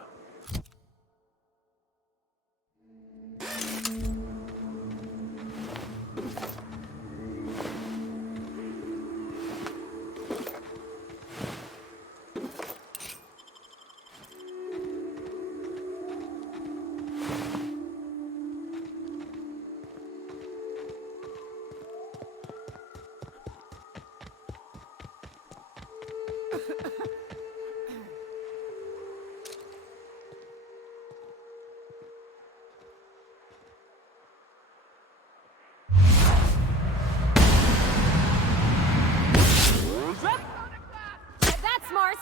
That's Mars!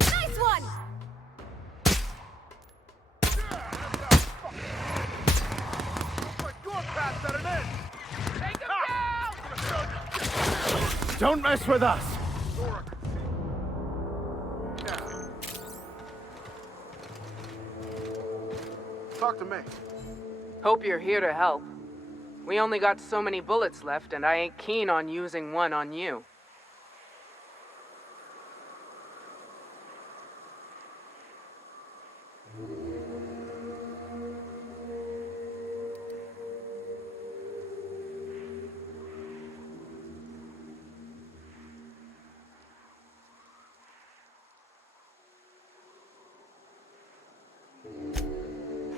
Nice one! Don't mess with us! Talk to me. Hope you're here to help. We only got so many bullets left, and I ain't keen on using one on you.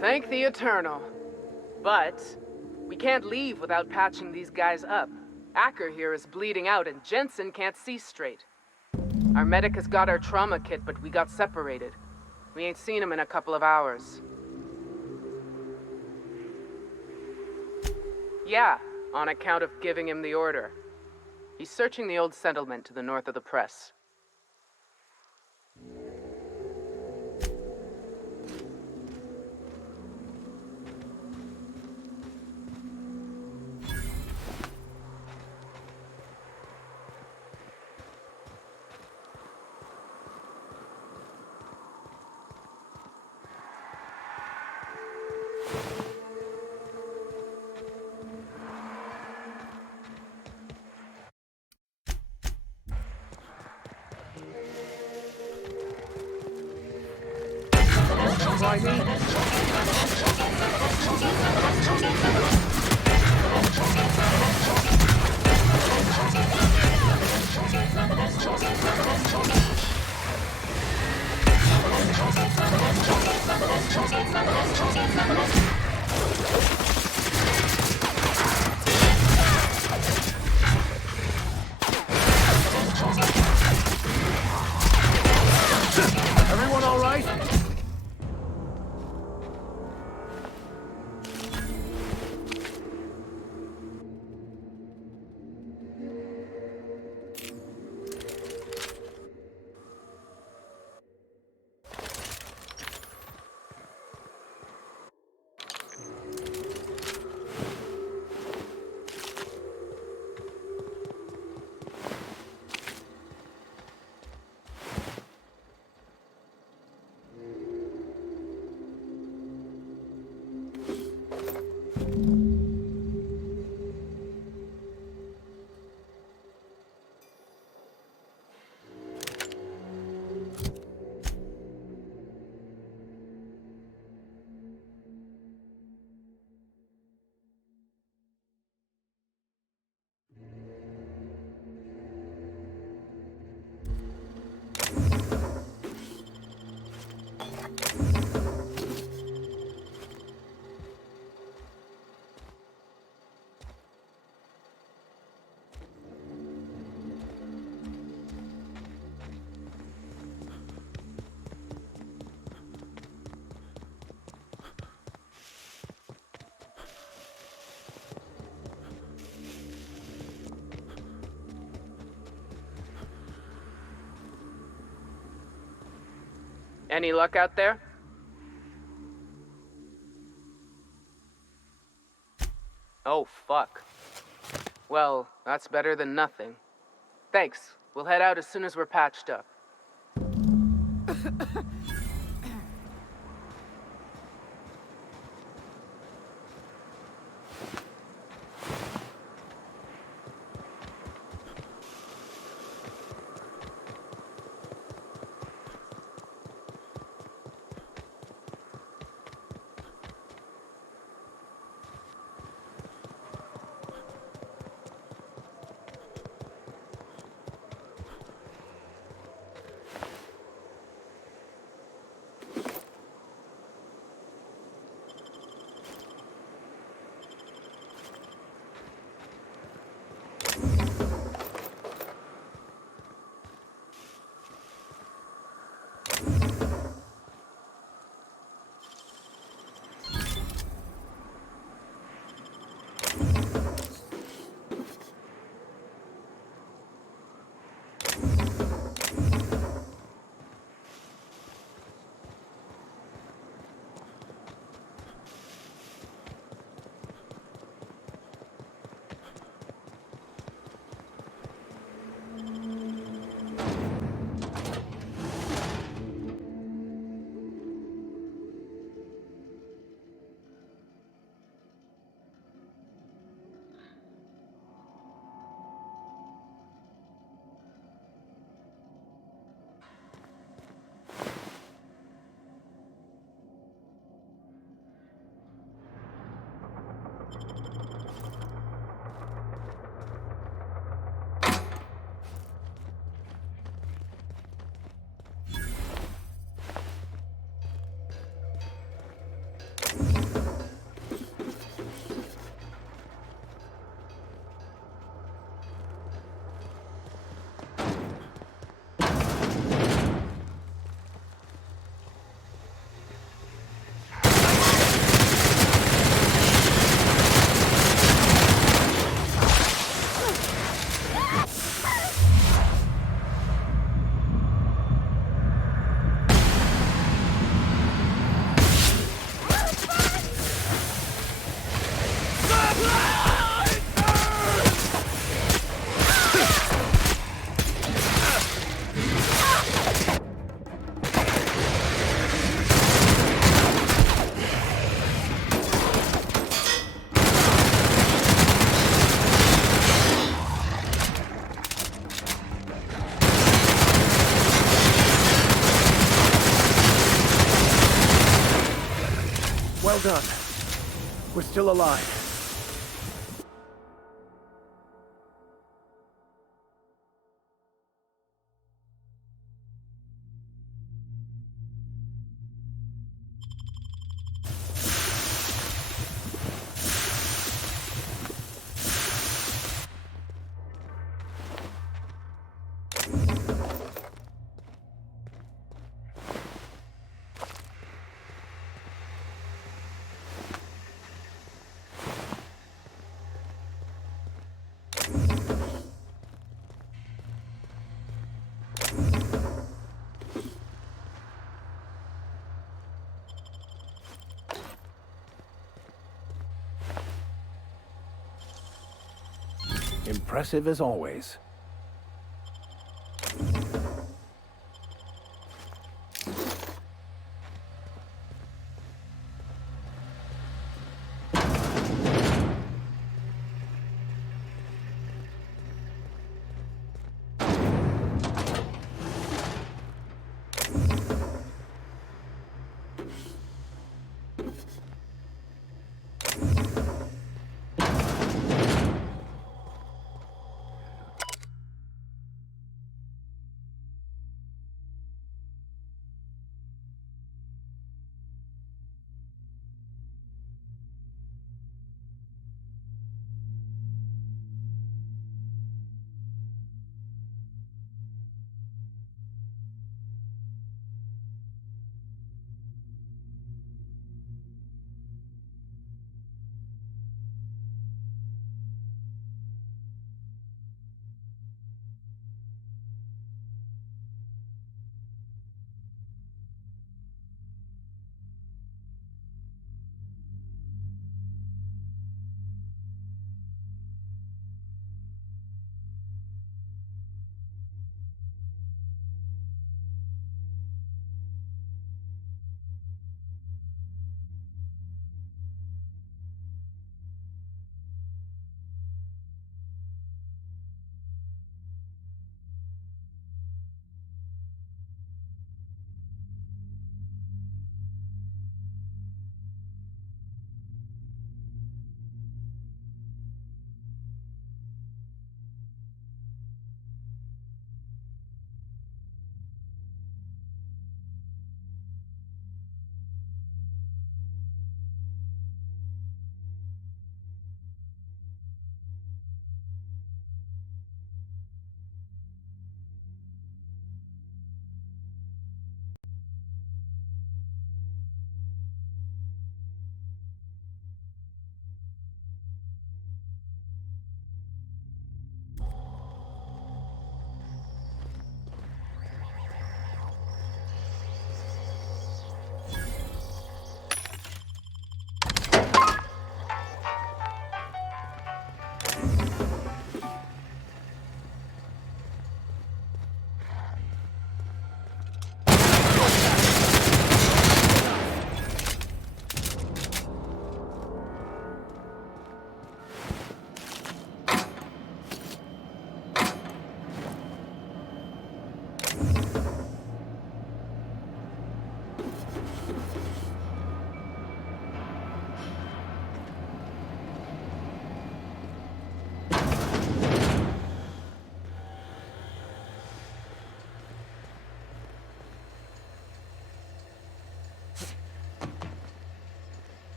Thank the Eternal. But we can't leave without patching these guys up. Acker here is bleeding out and Jensen can't see straight. Our medic has got our trauma kit, but we got separated. We ain't seen him in a couple of hours. Yeah, on account of giving him the order. He's searching the old settlement to the north of the press. Try me. Everyone all right? Any luck out there? Oh, fuck. Well, that's better than nothing. Thanks. We'll head out as soon as we're patched up. Well done. We're still alive. Impressive as always.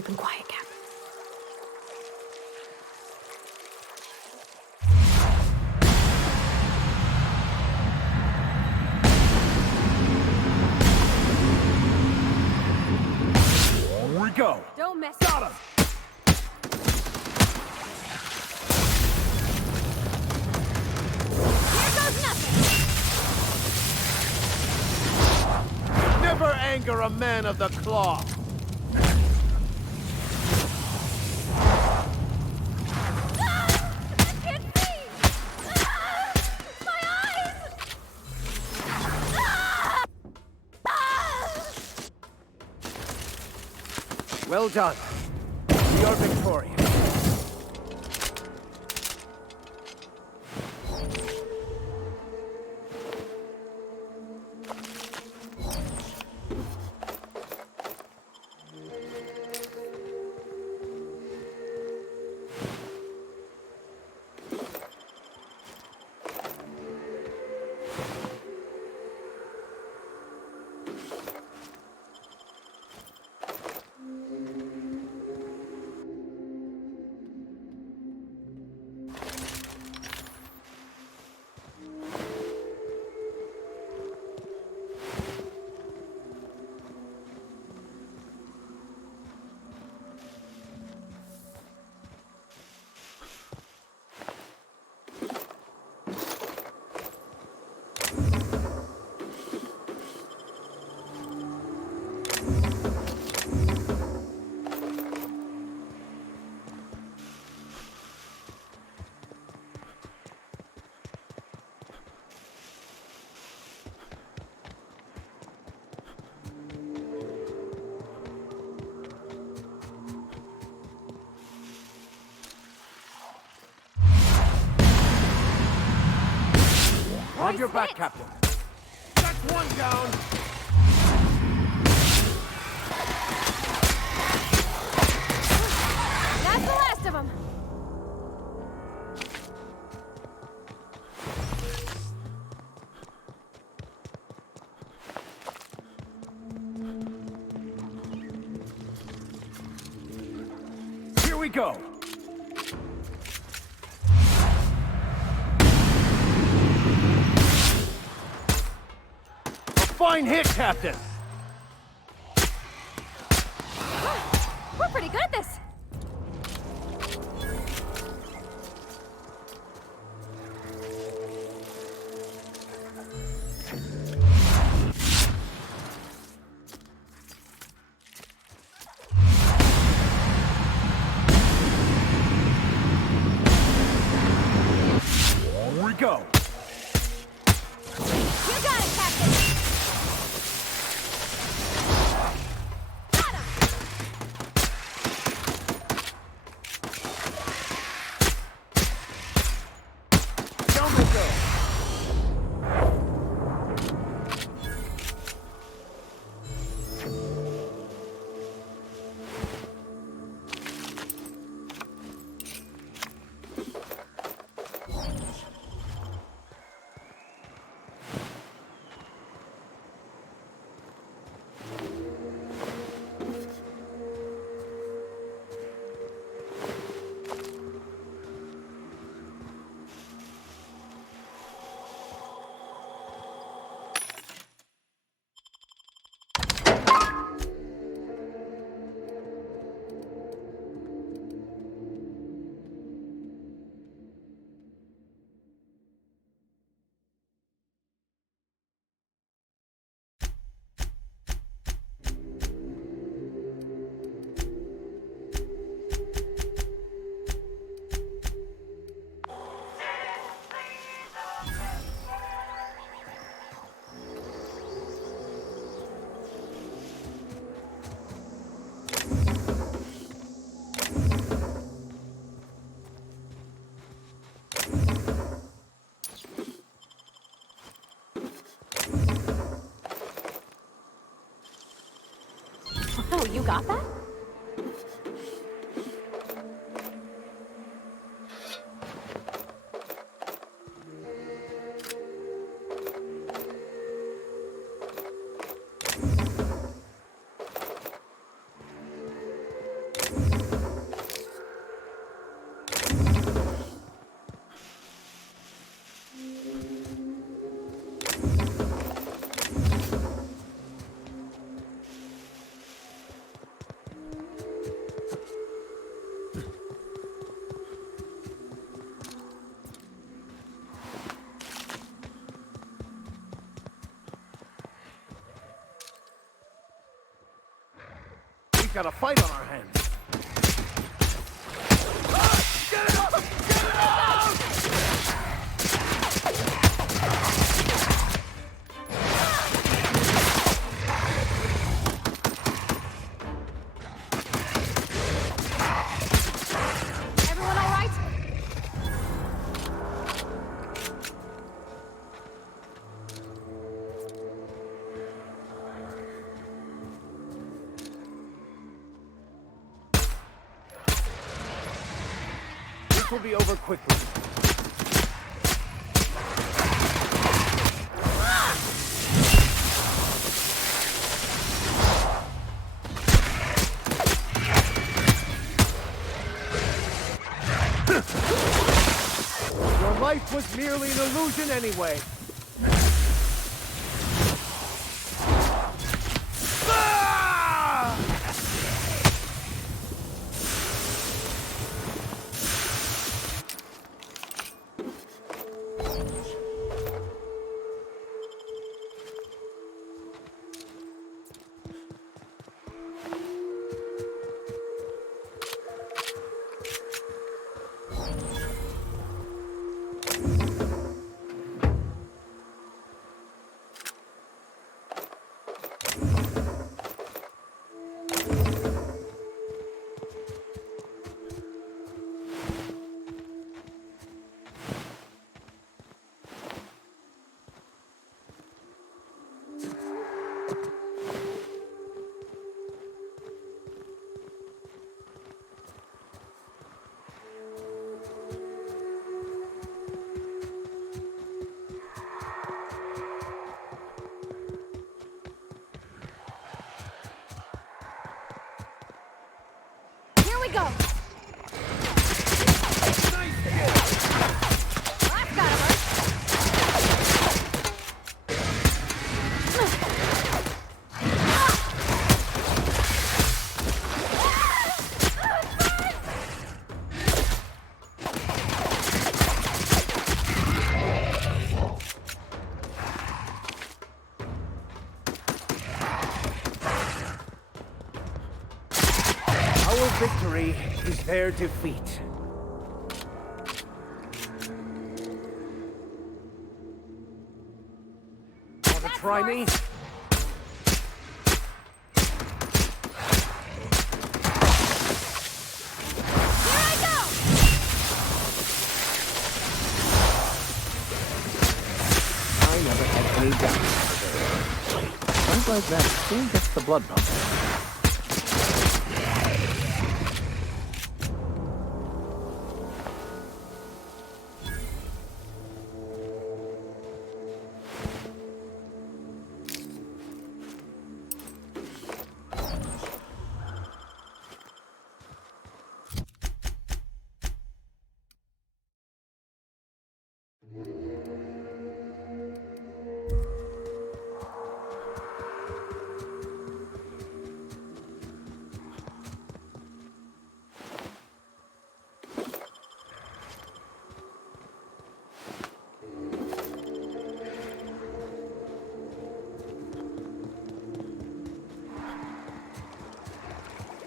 keeping quiet, Cap. Here we go. Don't mess Got him. Here goes nothing! Never anger a man of the cloth. I can't see! My eyes! Well done. We are victorious. On your back, Captain. That's one down. That's the last of them! Here we go. Fine hit, Captain! We're pretty good at this! Here we go. You got it, Captain! Down they go. Oh, you got that? we've got a fight on our hands. Get it up! Get it out! Everyone all right? This will be over quickly. Your life was merely an illusion anyway. Ah! Here we go! I've got him! Our victory is their defeat. Wanna try me? Here I go! I never had any doubt. Guns like that soon gets the blood pumping.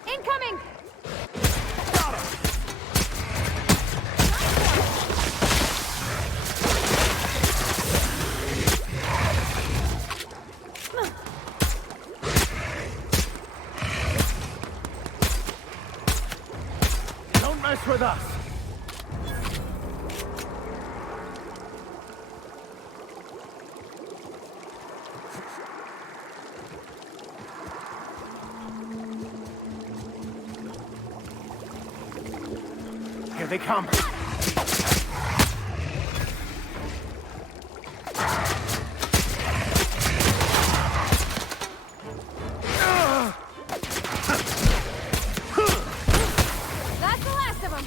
Incoming! Don't mess with us! Here they come. That's the last of them!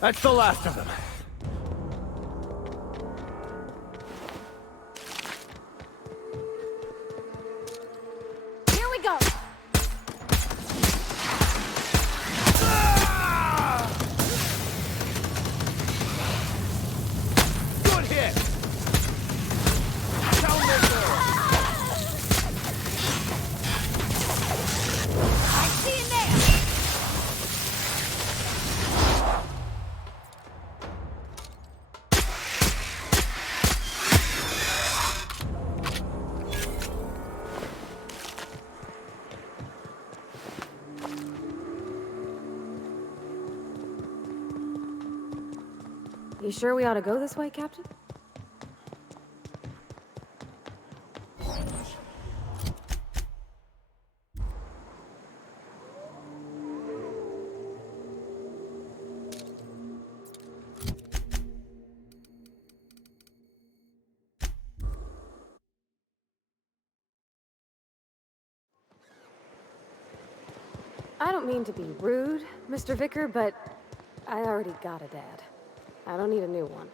That's the last of them. Here we go! Good hit! I see you there! You sure we ought to go this way, Captain? I don't mean to be rude, Mr. Vicar, but I already got a dad. I don't need a new one.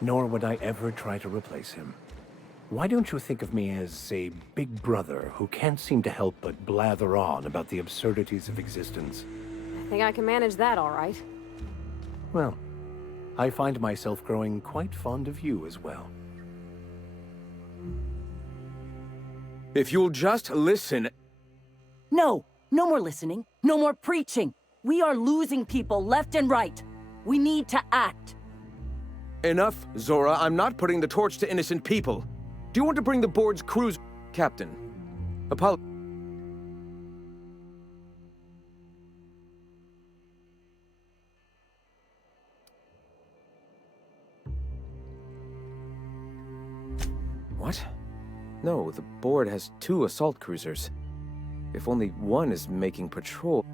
Nor would I ever try to replace him. Why don't you think of me as a big brother who can't seem to help but blather on about the absurdities of existence? I think I can manage that all right. Well, I find myself growing quite fond of you as well. If you'll just listen... No! No more listening. No more preaching. We are losing people left and right. We need to act. Enough, Zora. I'm not putting the torch to innocent people. Do you want to bring the board's crews... Captain. What? No, the board has 2 assault cruisers. If only one is making patrol...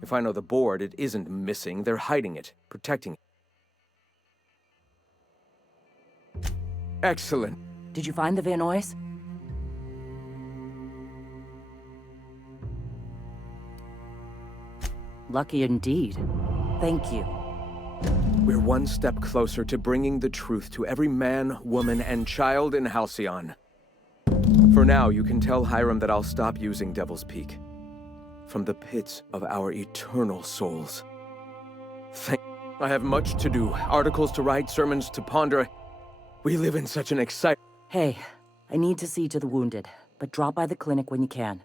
If I know the board, it isn't missing. They're hiding it, protecting it. Excellent. Did you find the Vanoys? Lucky indeed. Thank you. We're one step closer to bringing the truth to every man, woman, and child in Halcyon. For now, you can tell Hiram that I'll stop using Devil's Peak. From the pits of our eternal souls. I have much to do. Articles to write, sermons to ponder. We live in such an exciting... Hey, I need to see to the wounded, but drop by the clinic when you can.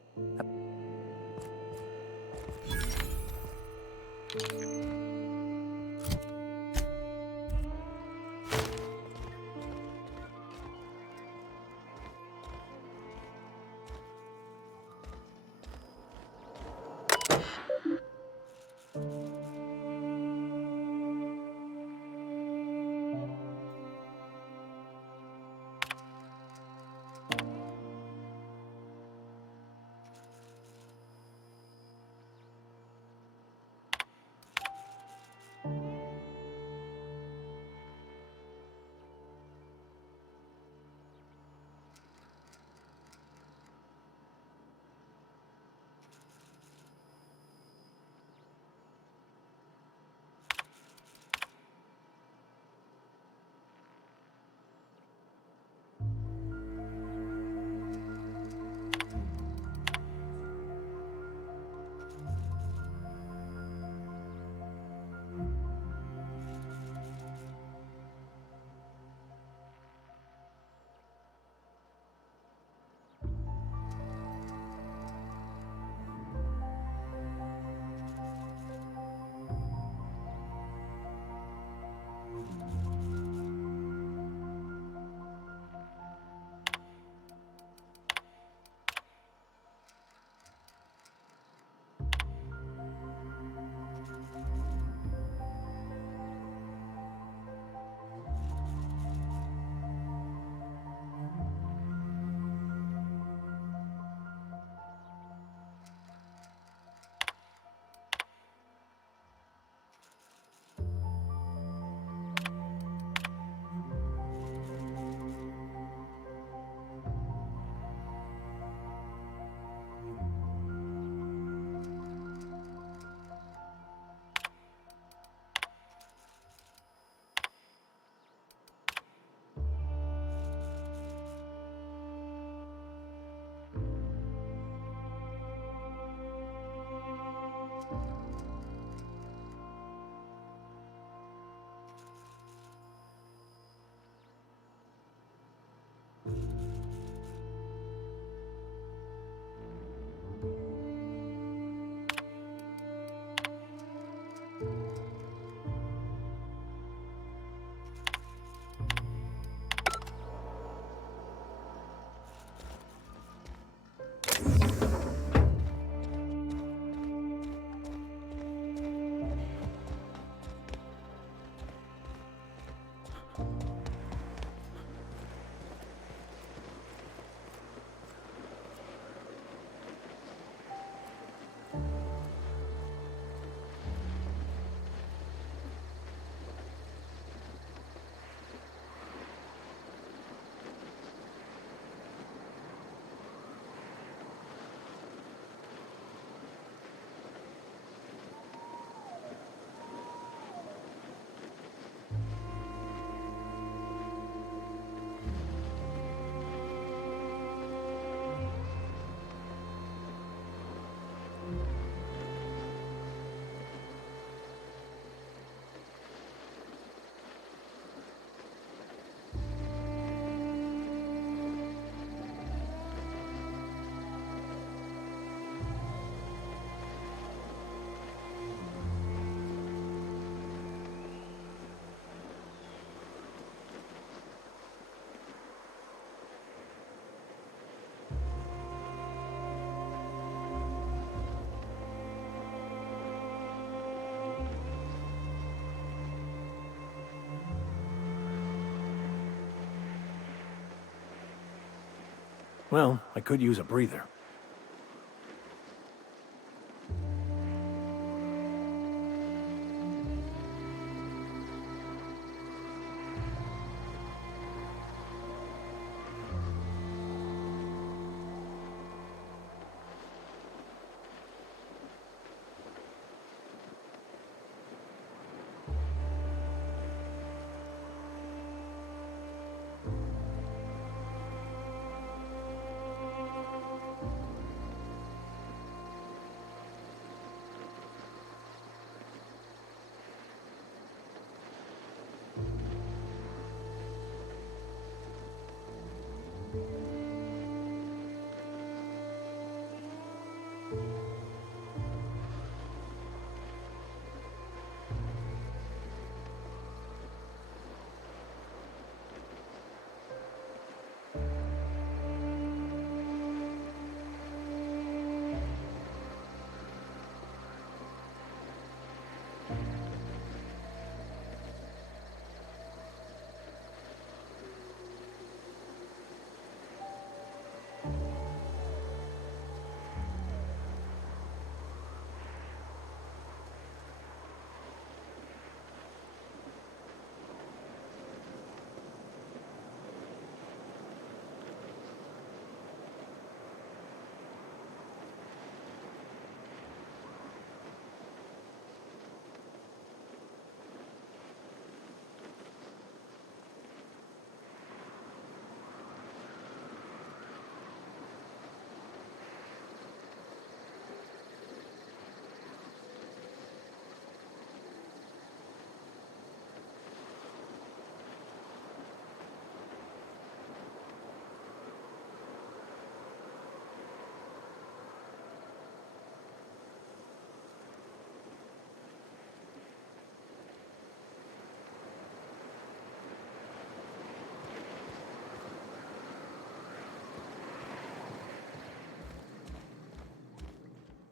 Well, I could use a breather.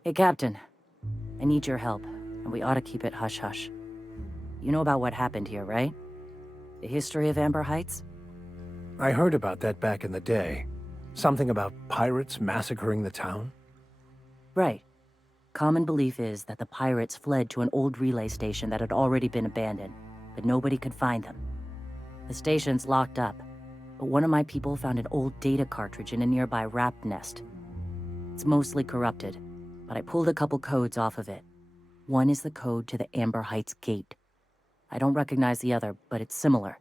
Hey, Captain. I need your help, and we ought to keep it hush-hush. You know about what happened here, right? The history of Amber Heights? I heard about that back in the day. Something about pirates massacring the town? Right. Common belief is that the pirates fled to an old relay station that had already been abandoned, but nobody could find them. The station's locked up, but one of my people found an old data cartridge in a nearby rat nest. It's mostly corrupted, but I pulled a couple codes off of it. One is the code to the Amber Heights gate. I don't recognize the other, but it's similar.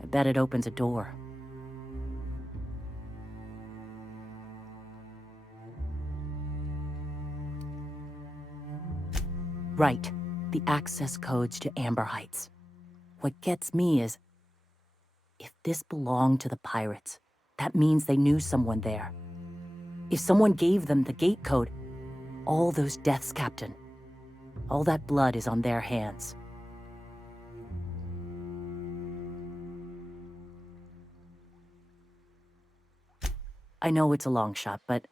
I bet it opens a door. Right. The access codes to Amber Heights. What gets me is, if this belonged to the pirates, that means they knew someone there. If someone gave them the gate code, all those deaths, Captain, all that blood is on their hands. I know it's a long shot, but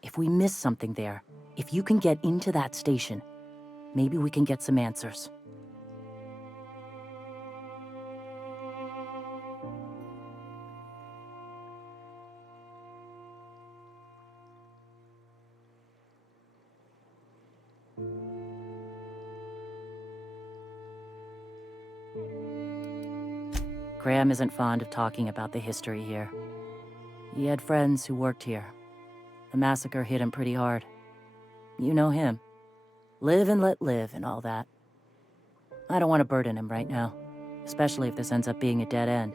if we miss something there, if you can get into that station, maybe we can get some answers. Graham isn't fond of talking about the history here. He had friends who worked here. The massacre hit him pretty hard. You know him. Live and let live and all that. I don't want to burden him right now, especially if this ends up being a dead end.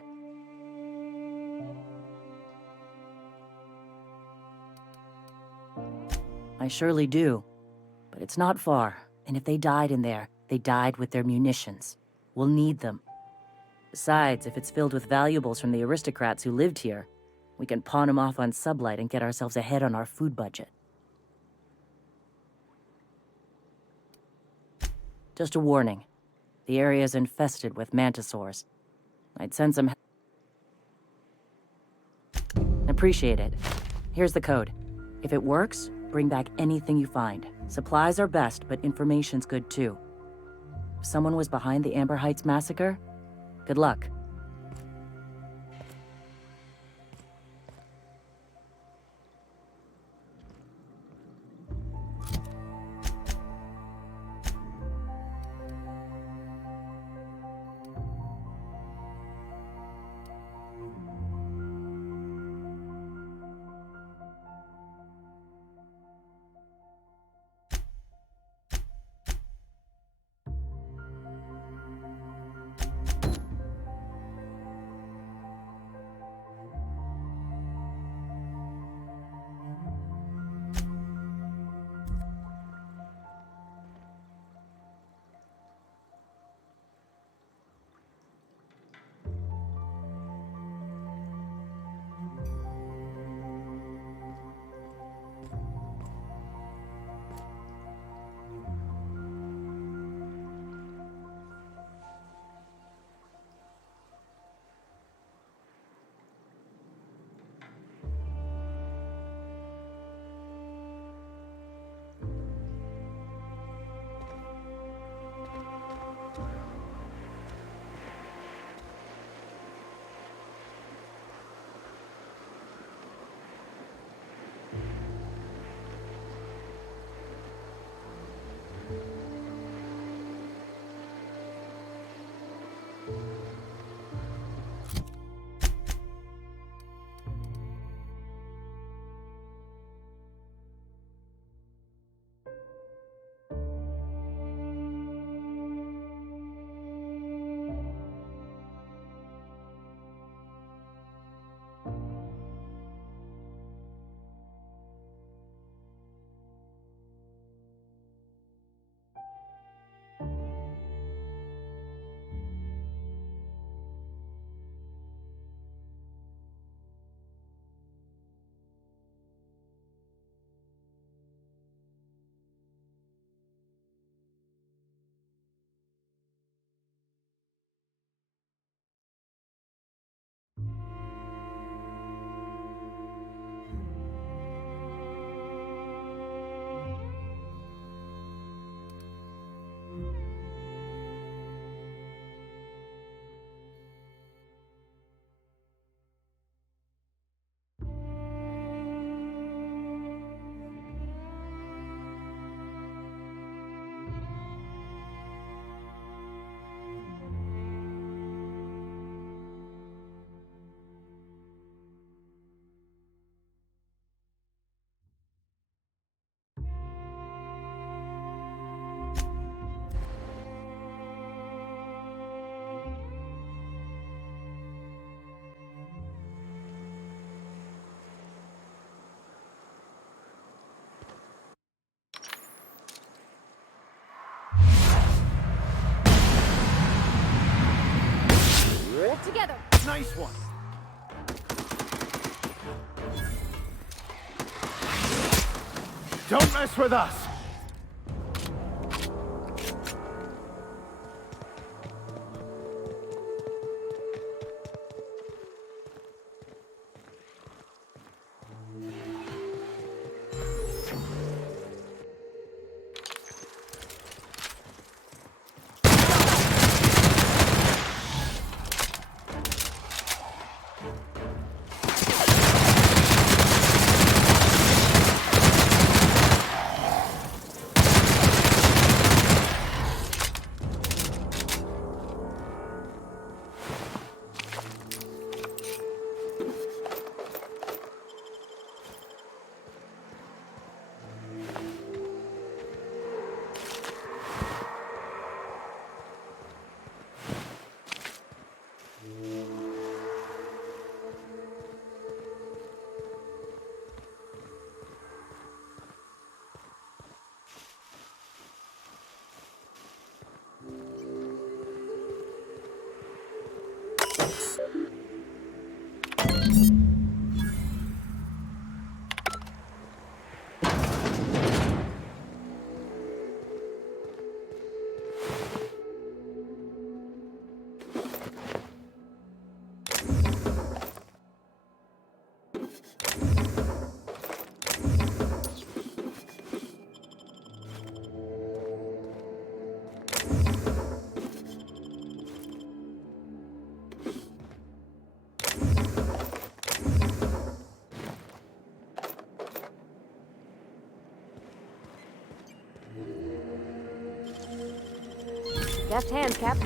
I surely do, but it's not far, and if they died in there, they died with their munitions. We'll need them. Besides, if it's filled with valuables from the aristocrats who lived here, we can pawn them off on Sublight and get ourselves ahead on our food budget. Just a warning. The area is infested with mantisaurs. I'd send some... Appreciate it. Here's the code. If it works, bring back anything you find. Supplies are best, but information's good too. If someone was behind the Amber Heights massacre, good luck. together. Nice one. Don't mess with us. Deft hands, Cap.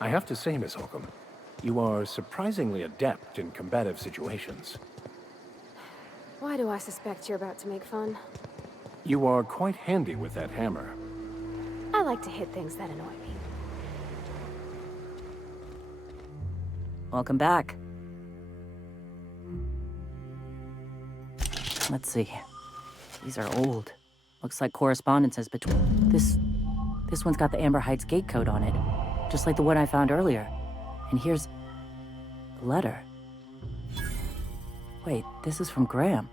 I have to say, Miss Holcomb, you are surprisingly adept in combative situations. Why do I suspect you're about to make fun? You are quite handy with that hammer. I like to hit things that annoy me. Welcome back. Let's see. These are old. Looks like correspondences between... This one's got the Amber Heights gate code on it. Just like the one I found earlier. And here's... a letter. Wait, this is from Graham.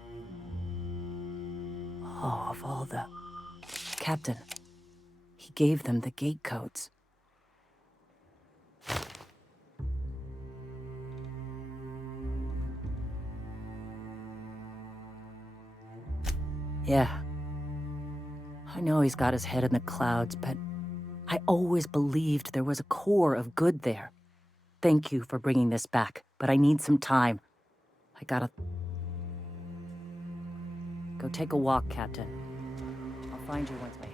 Oh, of all the... Captain. He gave them the gate codes. Yeah. I know he's got his head in the clouds, but I always believed there was a core of good there. Thank you for bringing this back, but I need some time. I gotta... Go take a walk, Captain. I'll find you once my head...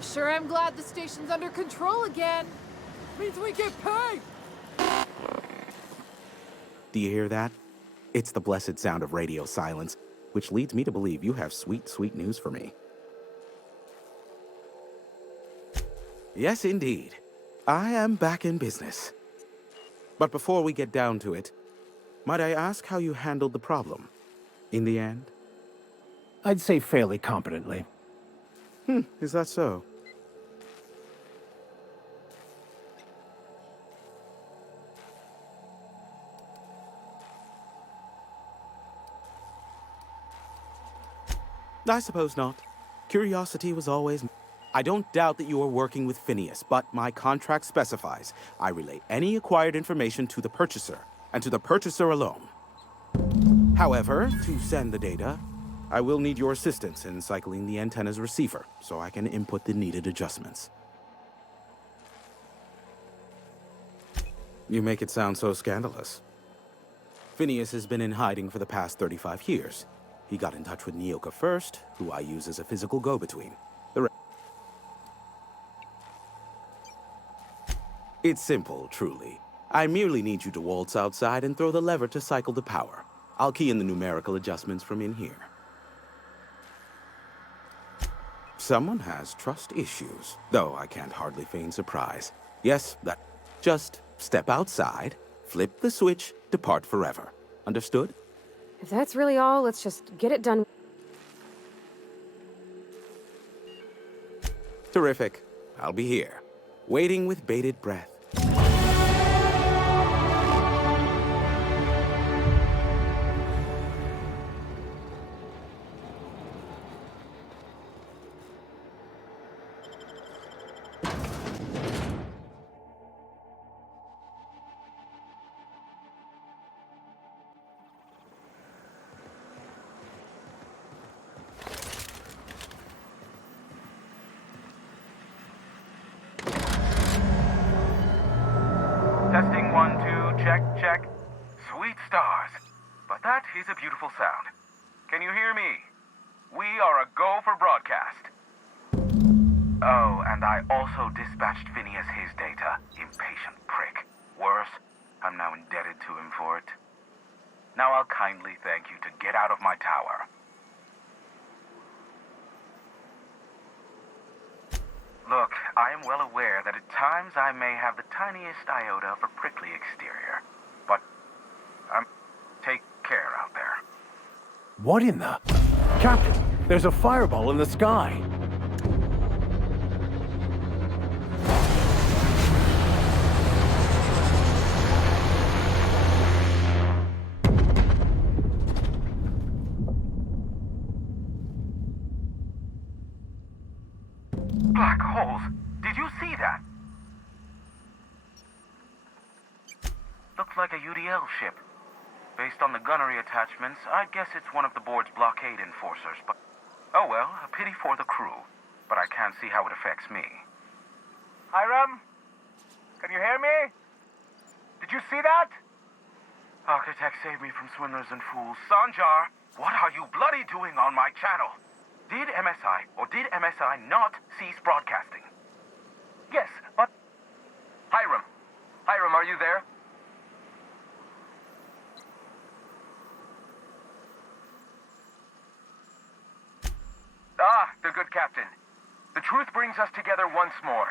Sure am glad the station's under control again. Means we get paid! Do you hear that? It's the blessed sound of radio silence, which leads me to believe you have sweet, sweet news for me. Yes, indeed. I am back in business. But before we get down to it, might I ask how you handled the problem? In the end? I'd say fairly competently. Is that so? I suppose not. Curiosity was always... I don't doubt that you are working with Phineas, but my contract specifies I relay any acquired information to the purchaser, and to the purchaser alone. However, to send the data, I will need your assistance in cycling the antenna's receiver, so I can input the needed adjustments. You make it sound so scandalous. Phineas has been in hiding for the past 35 years. He got in touch with Nyoka first, who I use as a physical go-between. It's simple, truly. I merely need you to waltz outside and throw the lever to cycle the power. I'll key in the numerical adjustments from in here. Someone has trust issues, though I can't hardly feign surprise. Yes, that. Just step outside, flip the switch, depart forever. Understood? If that's really all, let's just get it done. Terrific. I'll be here, waiting with bated breath. Testing 1, 2, check, check. Sweet stars. But that is a beautiful sound. Can you hear me? We are a go for broadcast. Oh, and I also dispatched Phineas his data. Impatient prick. Worse, I'm now indebted to him for it. Now I'll kindly thank you to get out of my tower. Look, I am well aware that at times I may have the tiniest iota of a prickly exterior. But, take care out there. What in the... Captain, there's a fireball in the sky. Black holes. Did you see that? Looks like a UDL ship. Based on the gunnery attachments, I'd guess it's one of the board's blockade enforcers, but... Oh well, a pity for the crew. But I can't see how it affects me. Hiram? Can you hear me? Did you see that? Architect saved me from swindlers and fools. Sanjar, what are you bloody doing on my channel? Did MSI or did MSI not cease broadcasting? Yes, but... Hiram. Hiram, are you there? Ah, the good captain. The truth brings us together once more.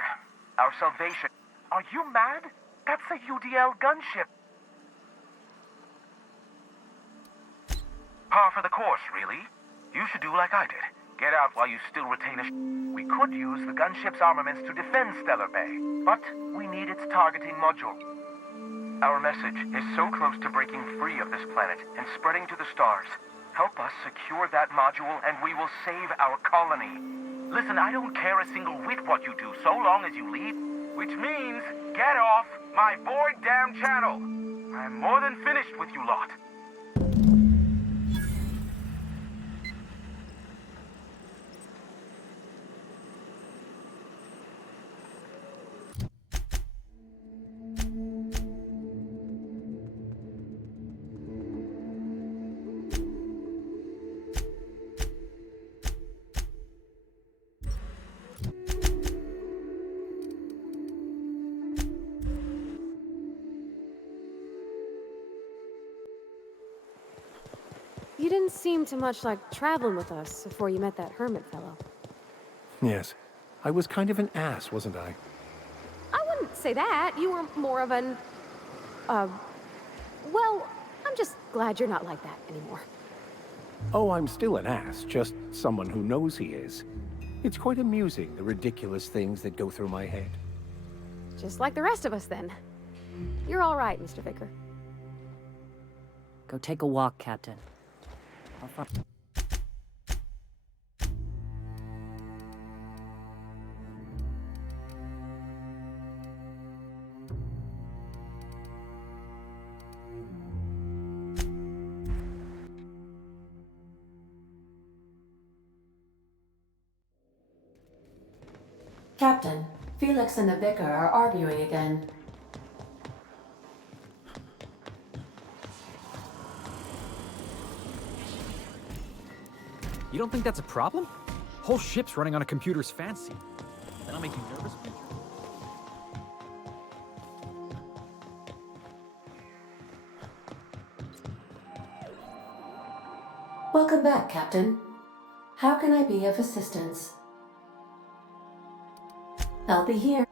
Our salvation. Are you mad? That's a UDL gunship. Par for the course, really. You should do like I did. Get out while you still retain a... We could use the gunship's armaments to defend Stellar Bay, but we need its targeting module. Our message is so close to breaking free of this planet and spreading to the stars. Help us secure that module and we will save our colony. Listen, I don't care a single whit what you do, so long as you leave. Which means, get off my bored damn channel. I'm more than finished with you lot. You didn't seem too much like traveling with us before you met that hermit fellow. Yes. I was kind of an ass, wasn't I? I wouldn't say that. You were more of an... well, I'm just glad you're not like that anymore. Oh, I'm still an ass, just someone who knows he is. It's quite amusing, the ridiculous things that go through my head. Just like the rest of us, then. You're all right, Mr. Vicker. Go take a walk, Captain. How far? Captain, Felix and the Vicar are arguing again. You don't think that's a problem? Whole ship's running on a computer's fancy. That'll make you nervous, Major? Welcome back, Captain. How can I be of assistance? I'll be here.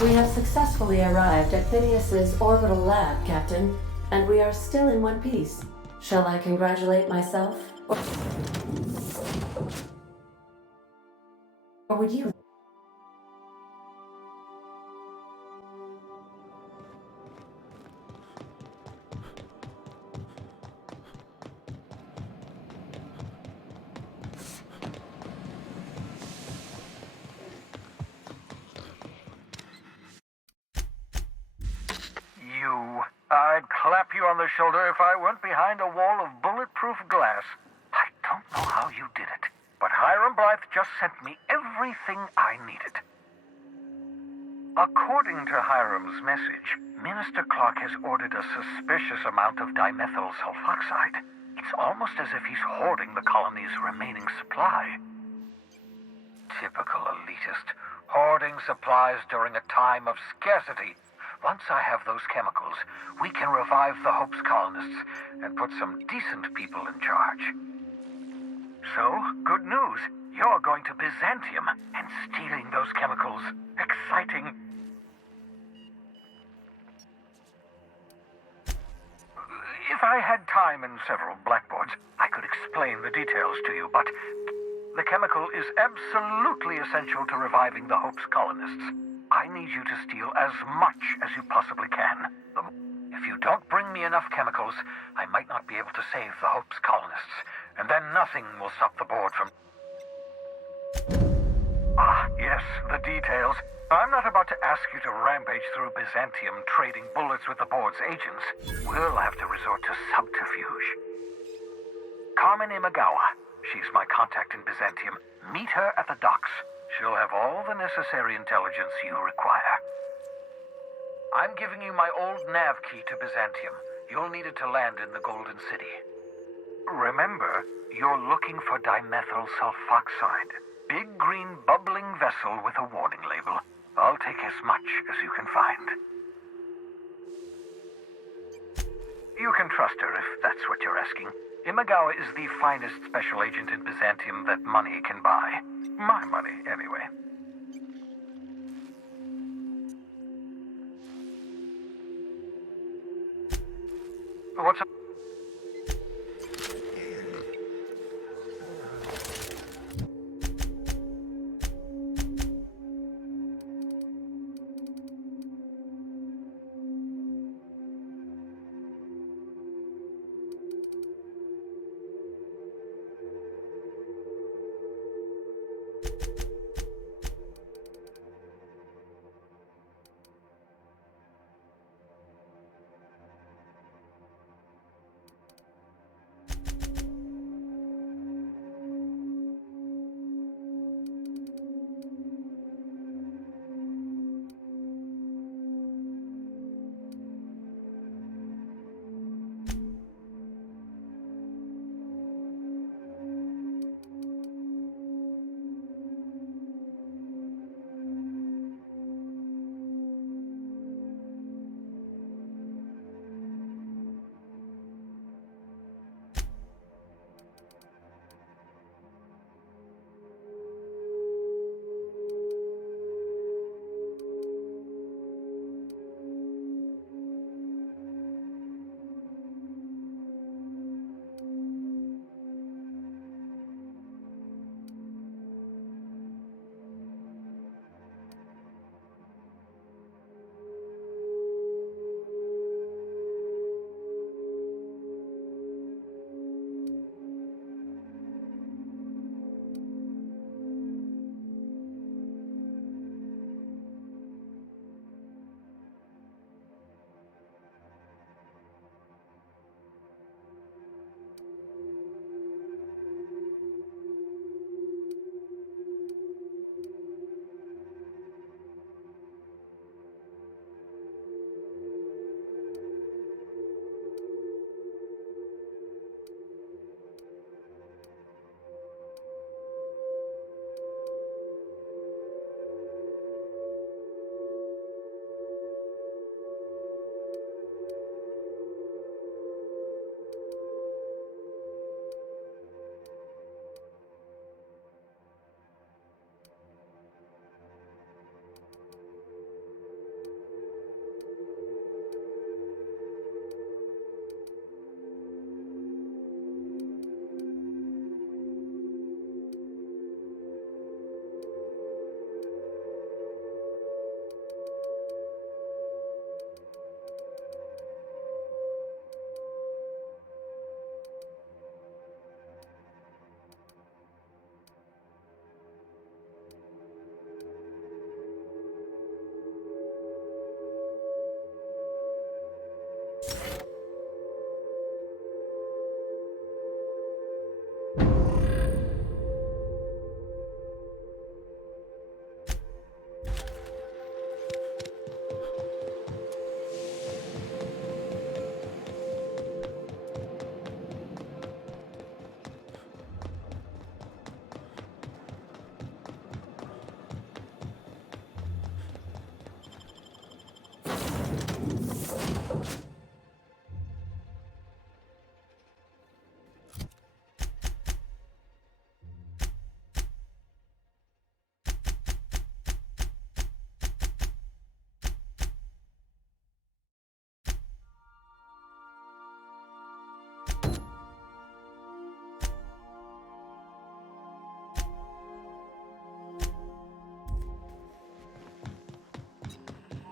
We have successfully arrived at Phineas's orbital lab, Captain, and we are still in one piece. Shall I congratulate myself? Or would you? I'd clap you on the shoulder if I weren't behind a wall of bulletproof glass. I don't know how you did it, but Hiram Blythe just sent me everything I needed. According to Hiram's message, Minister Clark has ordered a suspicious amount of dimethyl sulfoxide. It's almost as if he's hoarding the colony's remaining supply. Typical elitist, hoarding supplies during a time of scarcity. Once I have those chemicals, we can revive the Hope's colonists and put some decent people in charge. So, good news. You're going to Byzantium and stealing those chemicals. Exciting. If I had time and several blackboards, I could explain the details to you, but the chemical is absolutely essential to reviving the Hope's colonists. I need you to steal as much as you possibly can. If you don't bring me enough chemicals, I might not be able to save the Hope's colonists, and then nothing will stop the board from... Ah, yes, the details. I'm not about to ask you to rampage through Byzantium trading bullets with the board's agents. We'll have to resort to subterfuge. Carmen Imagawa. She's my contact in Byzantium. Meet her at the docks. She'll have all the necessary intelligence you require. I'm giving you my old nav key to Byzantium. You'll need it to land in the Golden City. Remember, you're looking for dimethyl sulfoxide. Big green bubbling vessel with a warning label. I'll take as much as you can find. You can trust her if that's what you're asking. Imagawa is the finest special agent in Byzantium that money can buy. My money, anyway. What's up?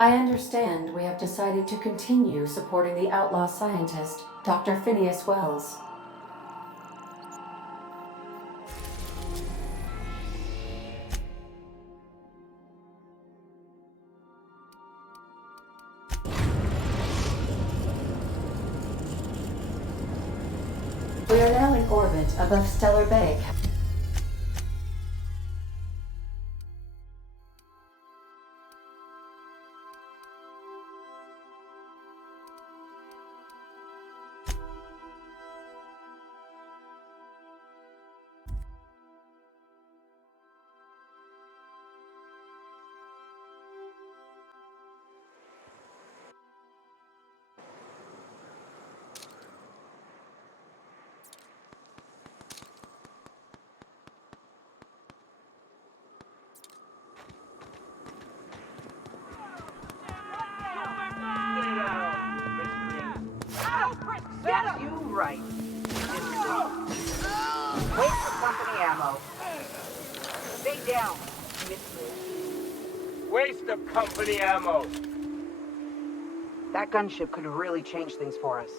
I understand we have decided to continue supporting the outlaw scientist, Dr. Phineas Wells. We are now in orbit above Stellar Bay. That's you right. Wait for company ammo. Stay down, Waste of company ammo. That gunship could really change things for us.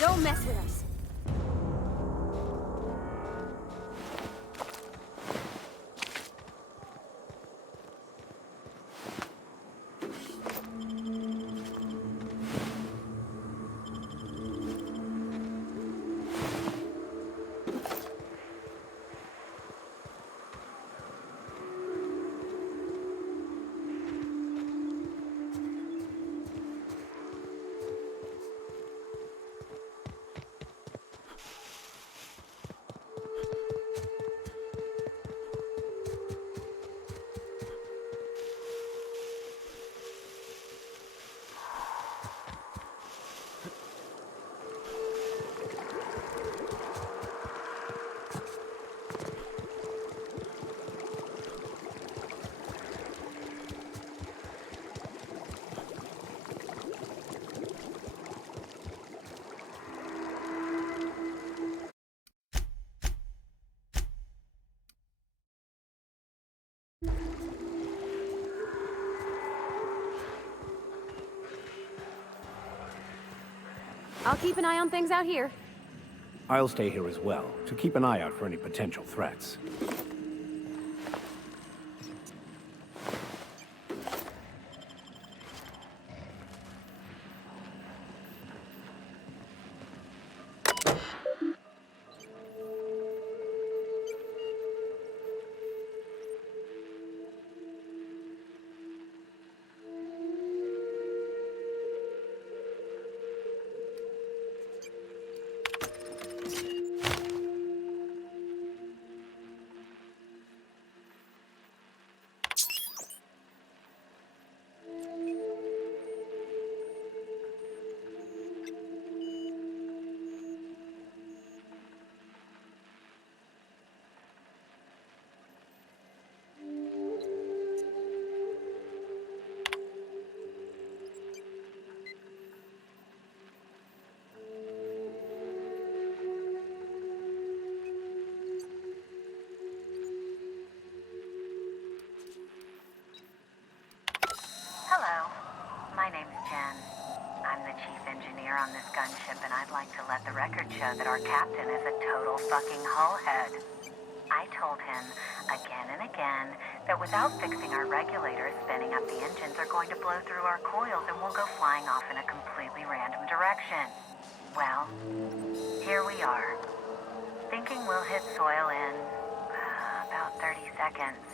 Don't mess with us. I'll keep an eye on things out here. I'll stay here as well, to keep an eye out for any potential threats. Hello, my name's Jen. I'm the chief engineer on this gunship, and I'd like to let the record show that our captain is a total fucking hullhead. I told him again and again that without fixing our regulators, spinning up the engines are going to blow through our coils and we'll go flying off in a completely random direction. Well, here we are. Thinking we'll hit soil in about 30 seconds.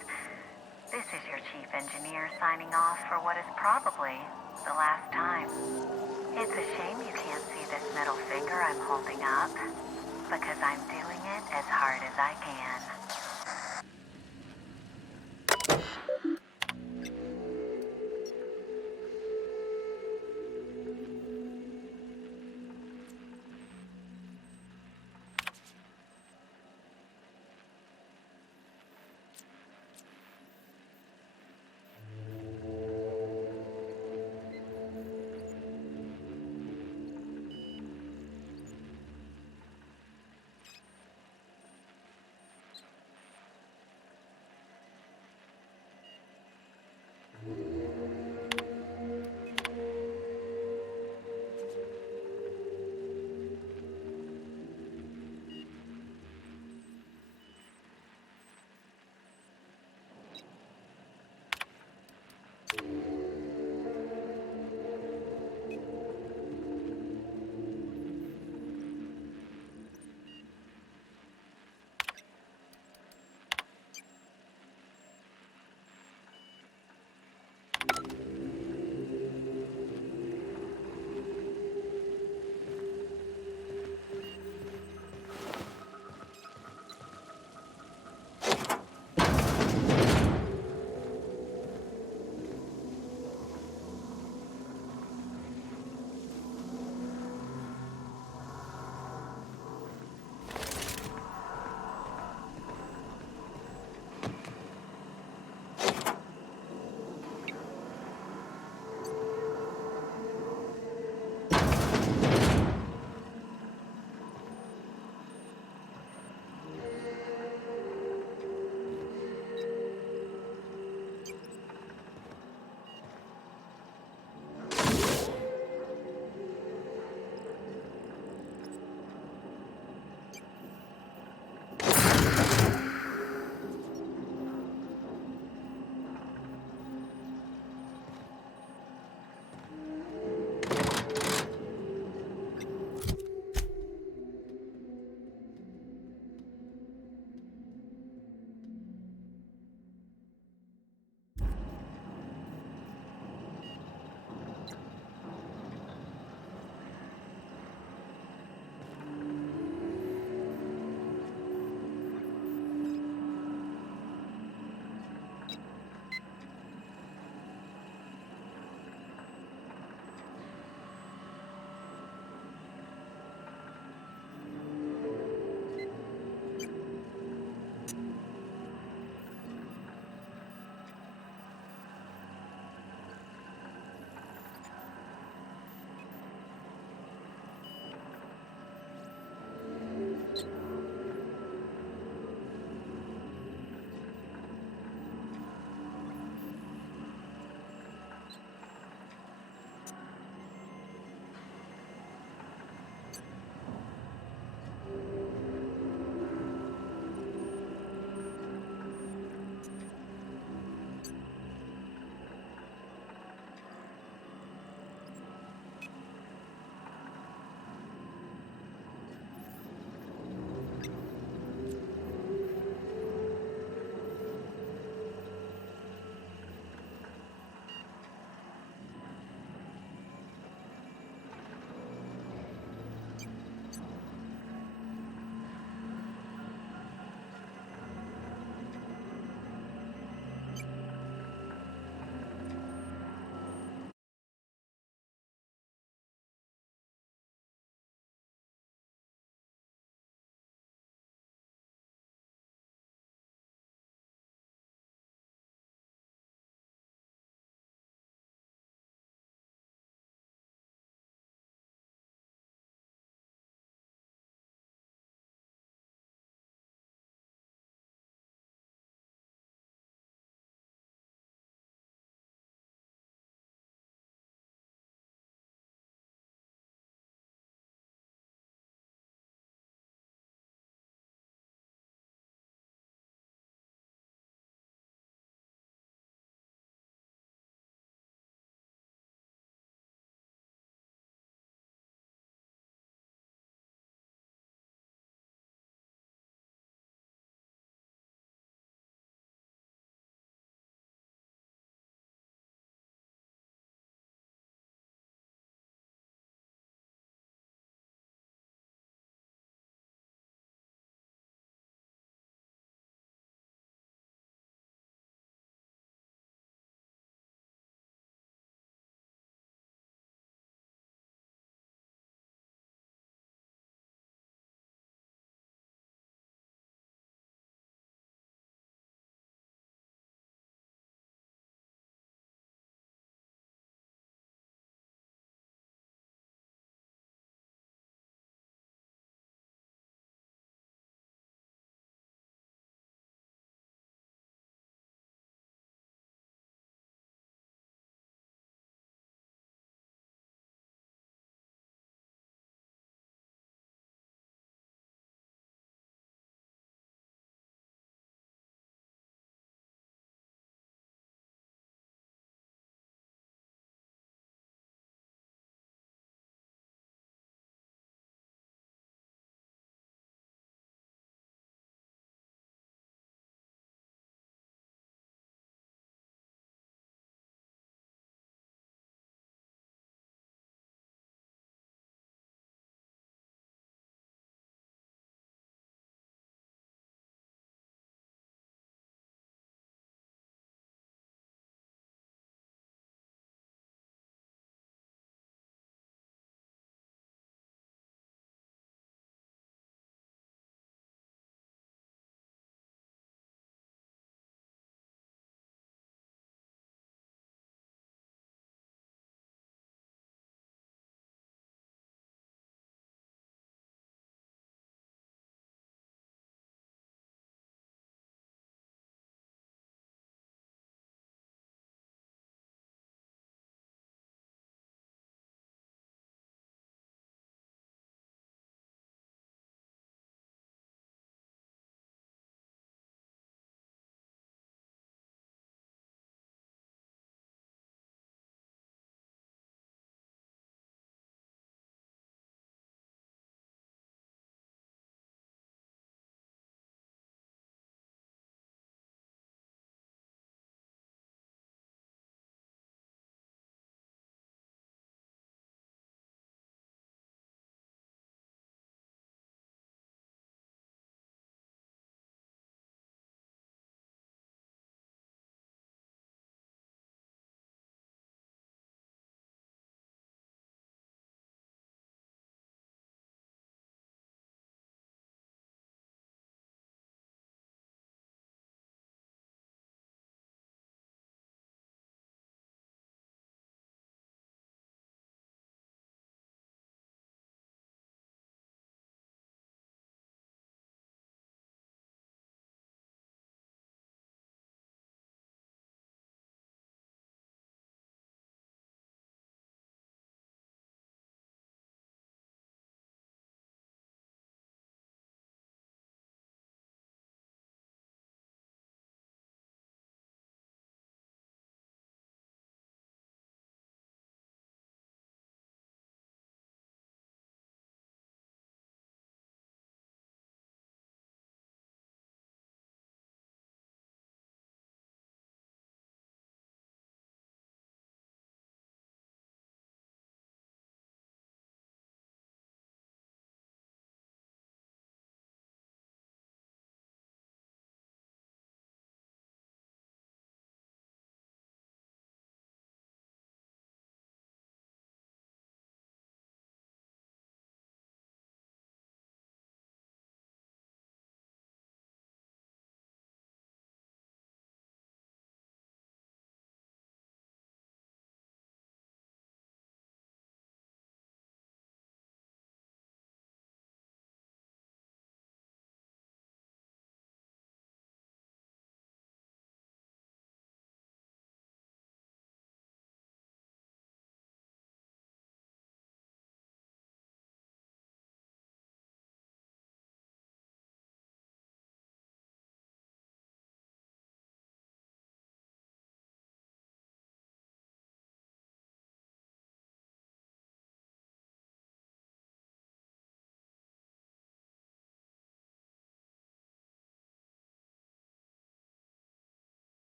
This is your chief engineer signing off for what is probably the last time. It's a shame you can't see this middle finger I'm holding up, because I'm doing it as hard as I can.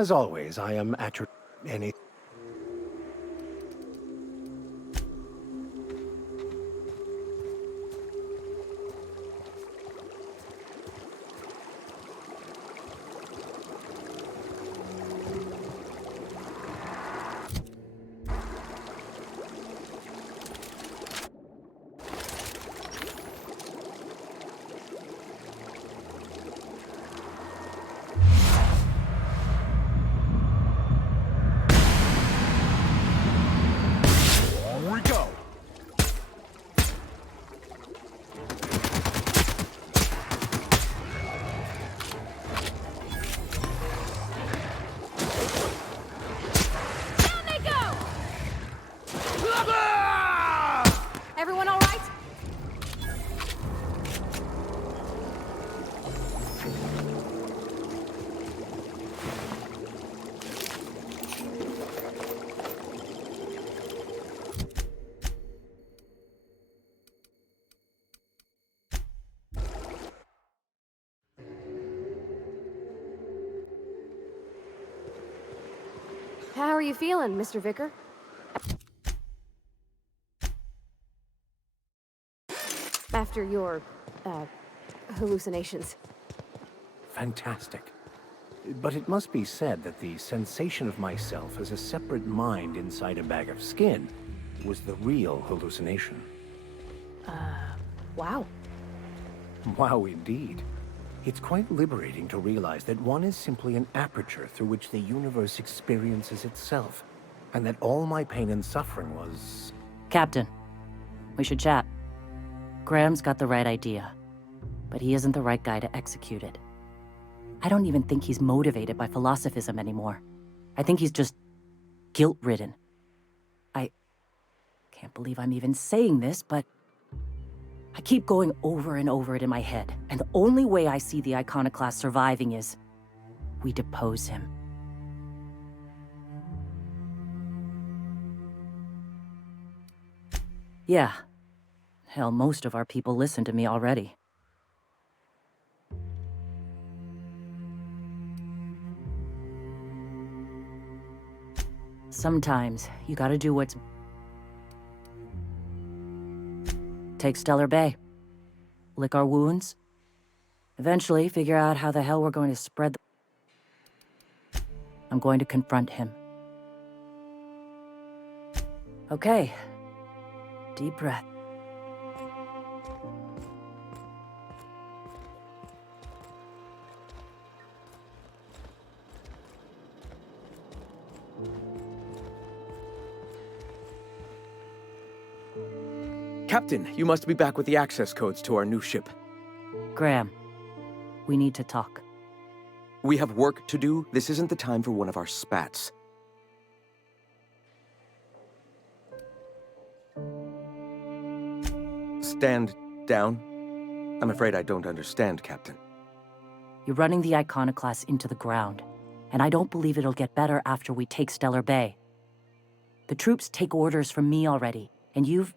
As always, I am at your any. Everyone all right? How are you feeling, Mr. Vicker? After your, hallucinations. Fantastic. But it must be said that the sensation of myself as a separate mind inside a bag of skin was the real hallucination. Wow. Wow, indeed. It's quite liberating to realize that one is simply an aperture through which the universe experiences itself, and that all my pain and suffering was... Captain, we should chat. Graham's got the right idea, but he isn't the right guy to execute it. I don't even think he's motivated by philosophism anymore. I think he's just guilt-ridden. I can't believe I'm even saying this, but I keep going over and over it in my head, and the only way I see the Iconoclast surviving is we depose him. Yeah. Hell, most of our people listen to me already. Sometimes, you gotta do what's... Take Stellar Bay. Lick our wounds. Eventually, figure out how the hell we're going to spread the... I'm going to confront him. Okay. Deep breath. Captain, you must be back with the access codes to our new ship. Graham, we need to talk. We have work to do. This isn't the time for one of our spats. Stand down. I'm afraid I don't understand, Captain. You're running the Iconoclast into the ground, and I don't believe it'll get better after we take Stellar Bay. The troops take orders from me already, and you've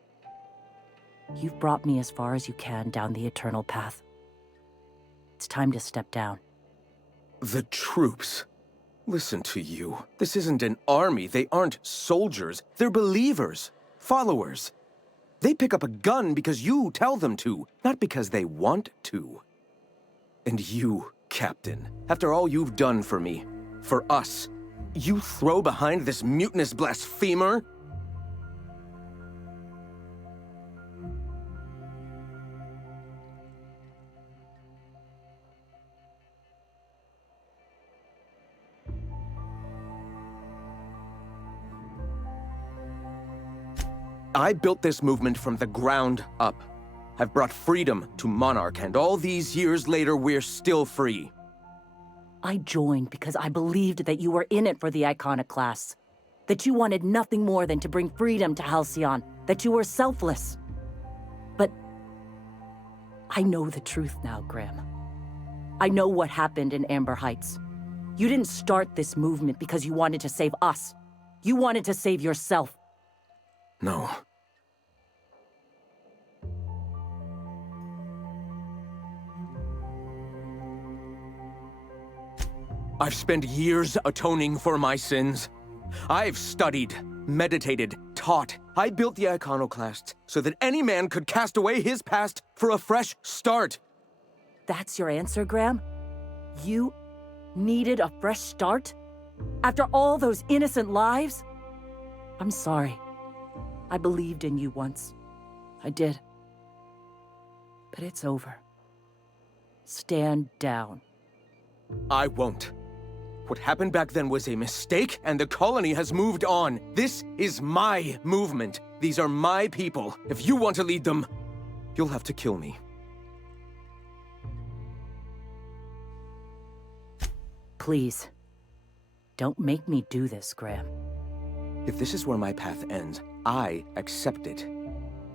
brought me as far as you can down the Eternal Path. It's time to step down. The troops? Listen to you. This isn't an army. They aren't soldiers. They're believers. Followers. They pick up a gun because you tell them to, not because they want to. And you, Captain, after all you've done for me, for us, you throw behind this mutinous blasphemer? I built this movement from the ground up. I've brought freedom to Monarch, and all these years later, we're still free. I joined because I believed that you were in it for the Iconoclasts. That you wanted nothing more than to bring freedom to Halcyon. That you were selfless. But I know the truth now, Graham. I know what happened in Amber Heights. You didn't start this movement because you wanted to save us. You wanted to save yourself. No. I've spent years atoning for my sins. I've studied, meditated, taught. I built the Iconoclasts so that any man could cast away his past for a fresh start. That's your answer, Graham? You needed a fresh start? After all those innocent lives? I'm sorry. I believed in you once. I did. But it's over. Stand down. I won't. What happened back then was a mistake, and the colony has moved on. This is my movement. These are my people. If you want to lead them, you'll have to kill me. Please. Don't make me do this, Graham. If this is where my path ends, I accept it.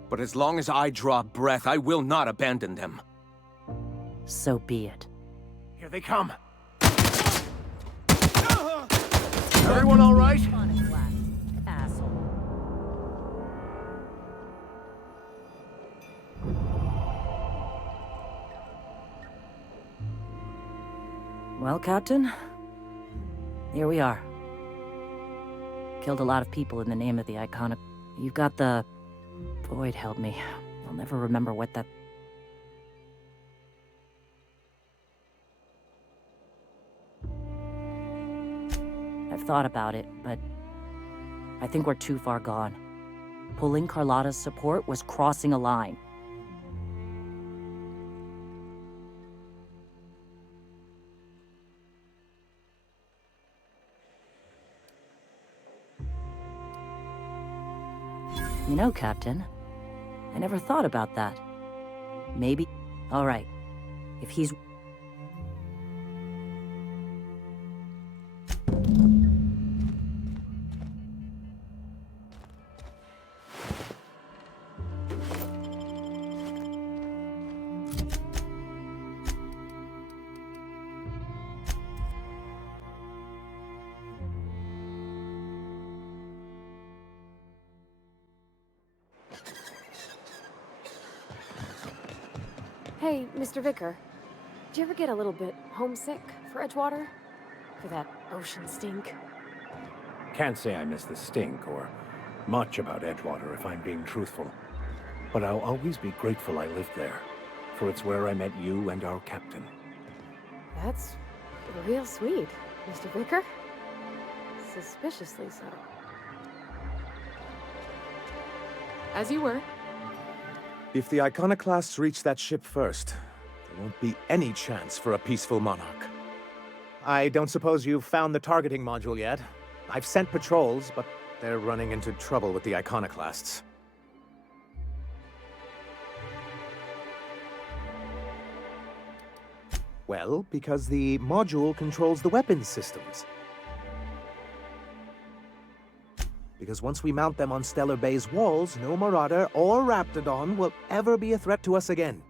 But as long as I draw breath, I will not abandon them. So be it. Here they come. Everyone all right? Well, Captain, here we are. Killed a lot of people in the name of the Iconic. You've got the... Void help me. I'll never remember what that... I've thought about it, but I think we're too far gone. Pulling Carlotta's support was crossing a line. You know, Captain, I never thought about that. Maybe... All right. If he's... Hey, Mr. Vicker. Do you ever get a little bit homesick for Edgewater? For that ocean stink? Can't say I miss the stink or much about Edgewater if I'm being truthful. But I'll always be grateful I lived there, for it's where I met you and our captain. That's real sweet, Mr. Vicker. Suspiciously so. As you were. If the Iconoclasts reach that ship first, there won't be any chance for a peaceful monarch. I don't suppose you've found the targeting module yet. I've sent patrols, but they're running into trouble with the Iconoclasts. Well, because the module controls the weapons systems. Because once we mount them on Stellar Bay's walls, no Marauder or Raptidon will ever be a threat to us again.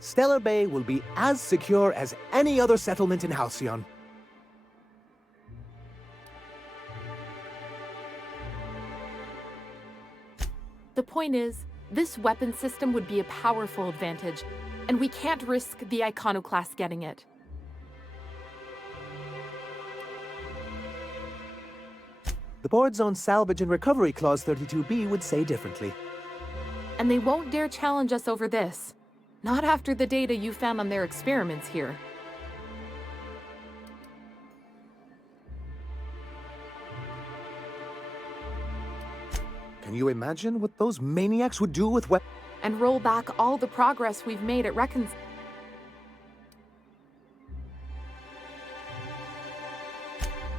Stellar Bay will be as secure as any other settlement in Halcyon. The point is, this weapon system would be a powerful advantage, and we can't risk the Iconoclast getting it. The board's own Salvage and Recovery Clause 32B would say differently. And they won't dare challenge us over this. Not after the data you found on their experiments here. Can you imagine what those maniacs would do with weapons? And roll back all the progress we've made at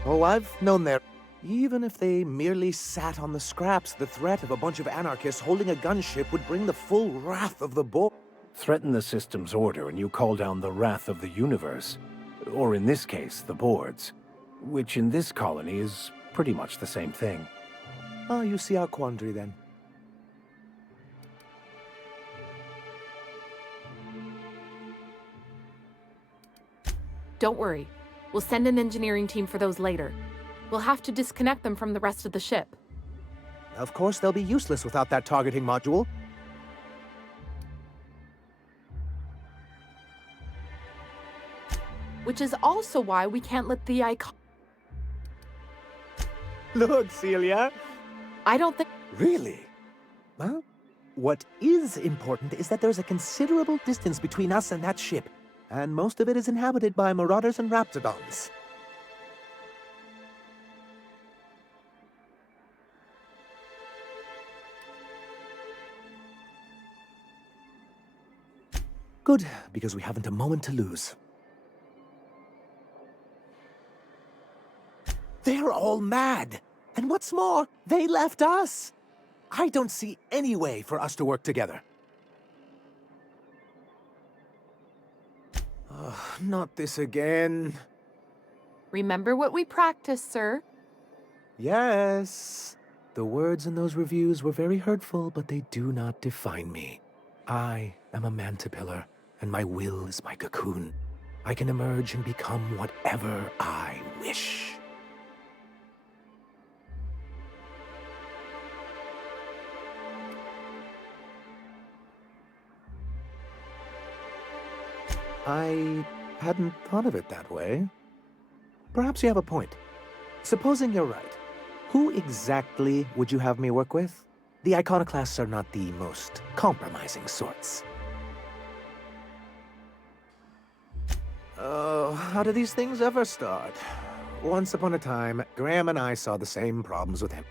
Oh, I've known their... Even if they merely sat on the scraps, the threat of a bunch of anarchists holding a gunship would bring the full wrath of the board. Threaten the system's order and you call down the wrath of the universe. Or in this case, the boards. Which in this colony is pretty much the same thing. Ah, you see our quandary then. Don't worry. We'll send an engineering team for those later. We'll have to disconnect them from the rest of the ship. Of course, they'll be useless without that targeting module. which is also why we can't let the icon. Look, Celia. I don't think. Really? Well, what is important is that there's a considerable distance between us and that ship, and most of it is inhabited by marauders and raptidons. Good, because we haven't a moment to lose. They're all mad! And what's more, they left us! I don't see any way for us to work together. Not this again. Remember what we practiced, sir. Yes. The words in those reviews were very hurtful, but they do not define me. I am a mantipillar, and my will is my cocoon. I can emerge and become whatever I wish. I hadn't thought of it that way. Perhaps you have a point. Supposing you're right, who exactly would you have me work with? The iconoclasts are not the most compromising sorts. Oh, how do these things ever start? Once upon a time, Graham and I saw the same problems with him.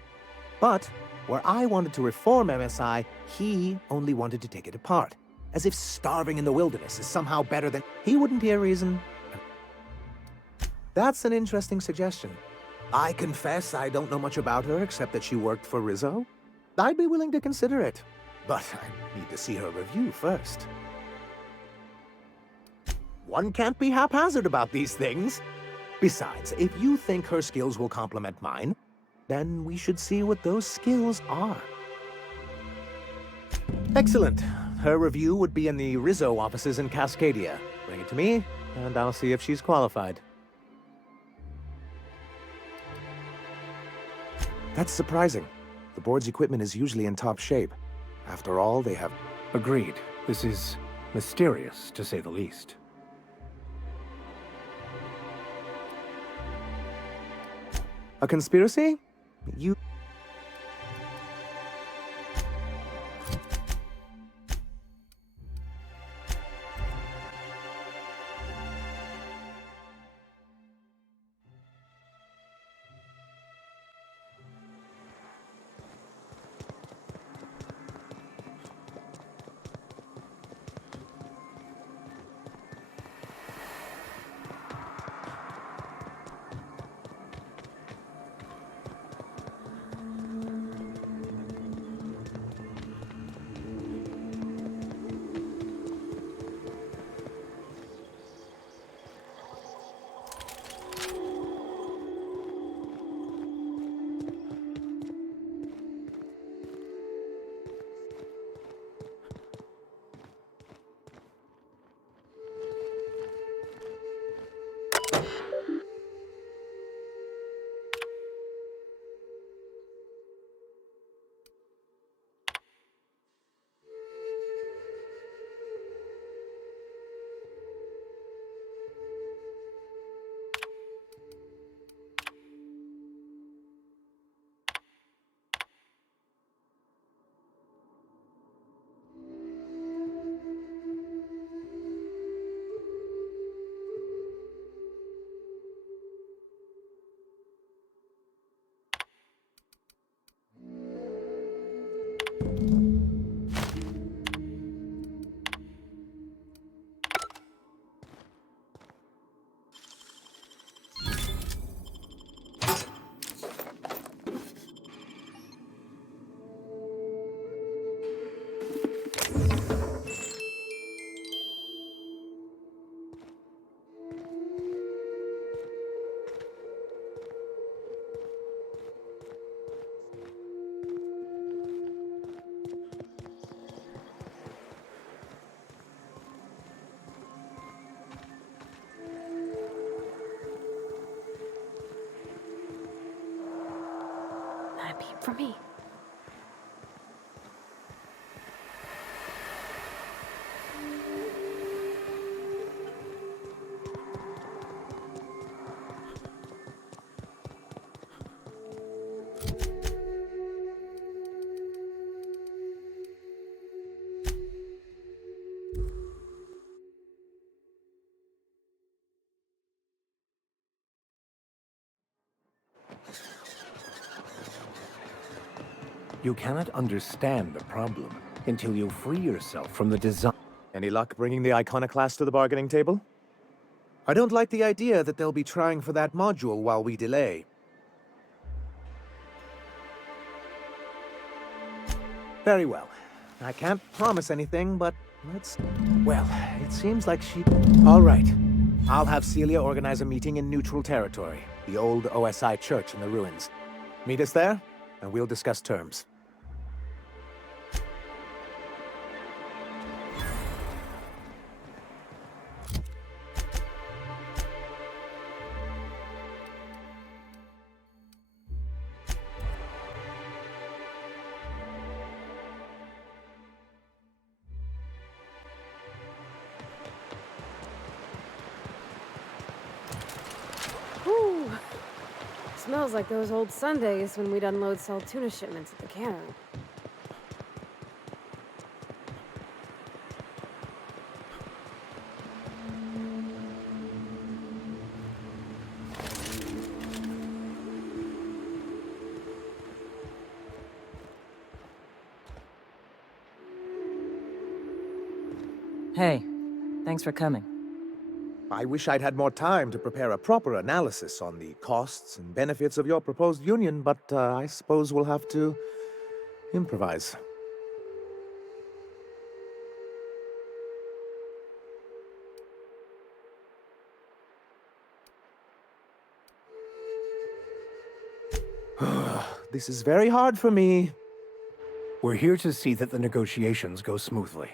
But where I wanted to reform MSI, he only wanted to take it apart. As if starving in the wilderness is somehow better than... He wouldn't hear reason. That's an interesting suggestion. I confess I don't know much about her except that she worked for Rizzo. I'd be willing to consider it, but I need to see her review first. One can't be haphazard about these things. Besides, if you think her skills will complement mine, then we should see what those skills are. Excellent. Her review would be in the Rizzo offices in Cascadia. Bring it to me, and I'll see if she's qualified. That's surprising. The board's equipment is usually in top shape. After all, they have... Agreed. This is mysterious, to say the least. A conspiracy? You... Not a peep for me. You cannot understand the problem until you free yourself from the design. Any luck bringing the Iconoclast to the bargaining table? I don't like the idea that they'll be trying for that module while we delay. Very well. I can't promise anything, but let's... Well, it seems like she... All right. I'll have Celia organize a meeting in neutral territory, the old OSI church in the ruins. Meet us there, and we'll discuss terms. Whew. Smells like those old Sundays when we'd unload salt tuna shipments at the cannery. Hey, thanks for coming. I wish I'd had more time to prepare a proper analysis on the costs and benefits of your proposed union, but I suppose we'll have to improvise. This is very hard for me. We're here to see that the negotiations go smoothly.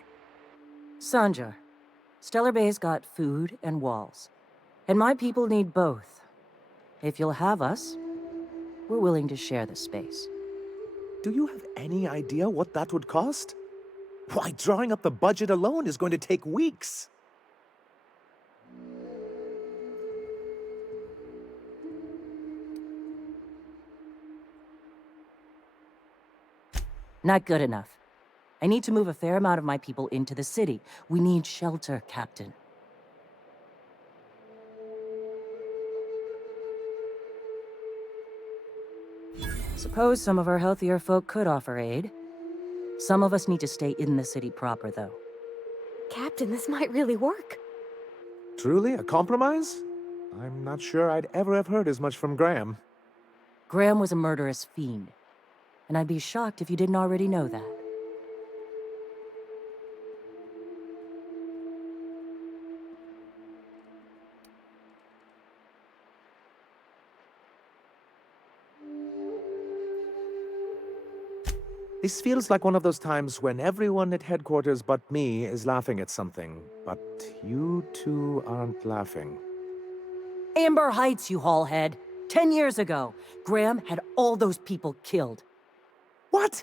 Sanjar, Stellar Bay's got food and walls, and my people need both. If you'll have us, we're willing to share the space. Do you have any idea what that would cost? Why, drawing up the budget alone is going to take weeks. Not good enough. I need to move a fair amount of my people into the city. We need shelter, Captain. Suppose some of our healthier folk could offer aid. Some of us need to stay in the city proper, though. Captain, this might really work. Truly, a compromise? I'm not sure I'd ever have heard as much from Graham. Graham was a murderous fiend, and I'd be shocked if you didn't already know that. This feels like one of those times when everyone at headquarters but me is laughing at something, but you two aren't laughing. Amber Heights, you haulhead. 10 years ago, Graham had all those people killed. What?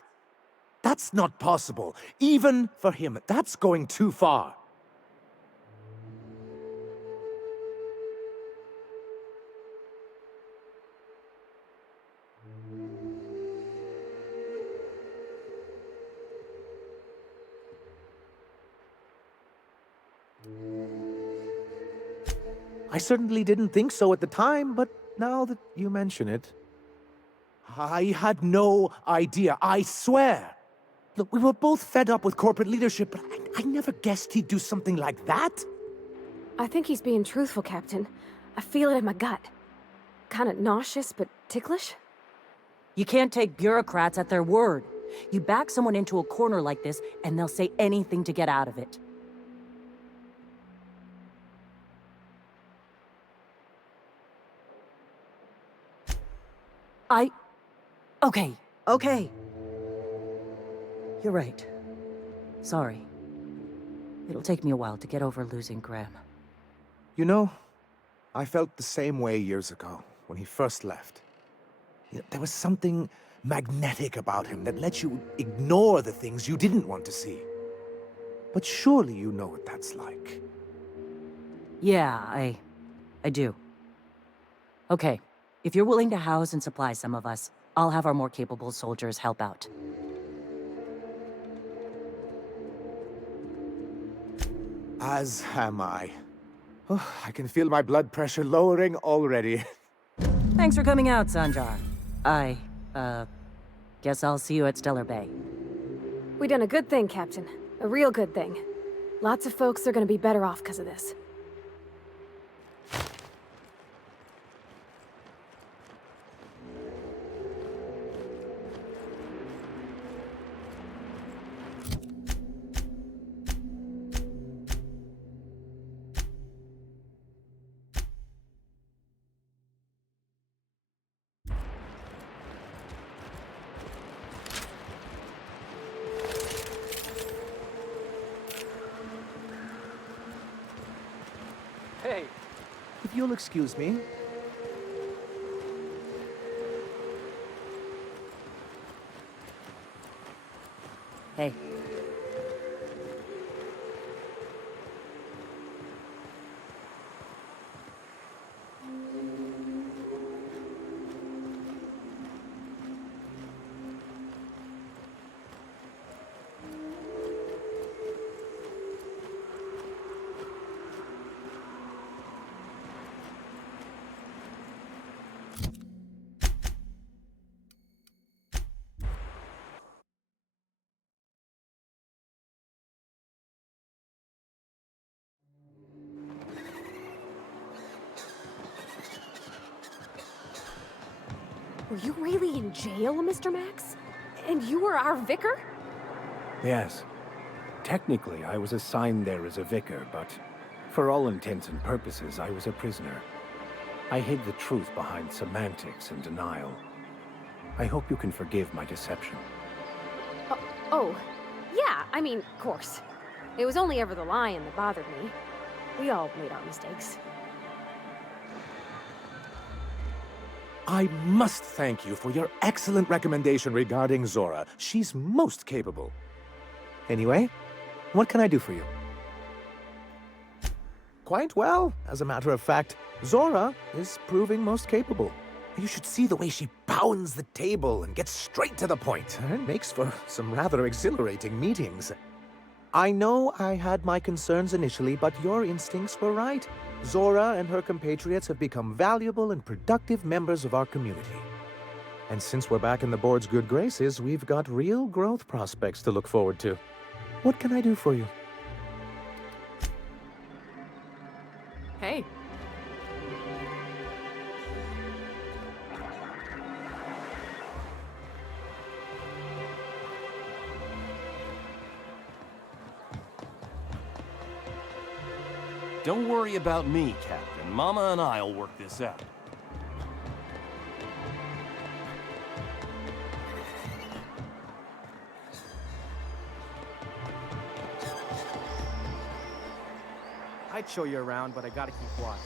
That's not possible. Even for him, that's going too far. I certainly didn't think so at the time, but now that you mention it... I had no idea, I swear. Look, we were both fed up with corporate leadership, but I never guessed he'd do something like that. I think he's being truthful, Captain. I feel it in my gut. Kinda nauseous, but ticklish? You can't take bureaucrats at their word. You back someone into a corner like this, and they'll say anything to get out of it. Okay. You're right. Sorry. It'll take me a while to get over losing Graham. You know, I felt the same way years ago, when he first left. You know, there was something magnetic about him that let you ignore the things you didn't want to see. But surely you know what that's like. Yeah, I do. Okay, if you're willing to house and supply some of us, I'll have our more capable soldiers help out. As am I. Oh, I can feel my blood pressure lowering already. Thanks for coming out, Sanjar. I, Guess I'll see you at Stellar Bay. We done a good thing, Captain. A real good thing. Lots of folks are gonna be better off because of this. Hey, if you'll excuse me. Hey. Were you really in jail, Mr. Max? And you were our vicar? Yes. Technically, I was assigned there as a vicar, but for all intents and purposes, I was a prisoner. I hid the truth behind semantics and denial. I hope you can forgive my deception. Oh, yeah, I mean, of course. It was only ever the lion that bothered me. We all made our mistakes. I must thank you for your excellent recommendation regarding Zora. She's most capable. Anyway, what can I do for you? Quite well. As a matter of fact, Zora is proving most capable. You should see the way she pounds the table and gets straight to the point. It makes for some rather exhilarating meetings. I know I had my concerns initially, but your instincts were right. Zora and her compatriots have become valuable and productive members of our community. And since we're back in the board's good graces, we've got real growth prospects to look forward to. What can I do for you? Hey. Don't worry about me, Captain. Mama and I'll work this out. I'd show you around, but I gotta keep watch.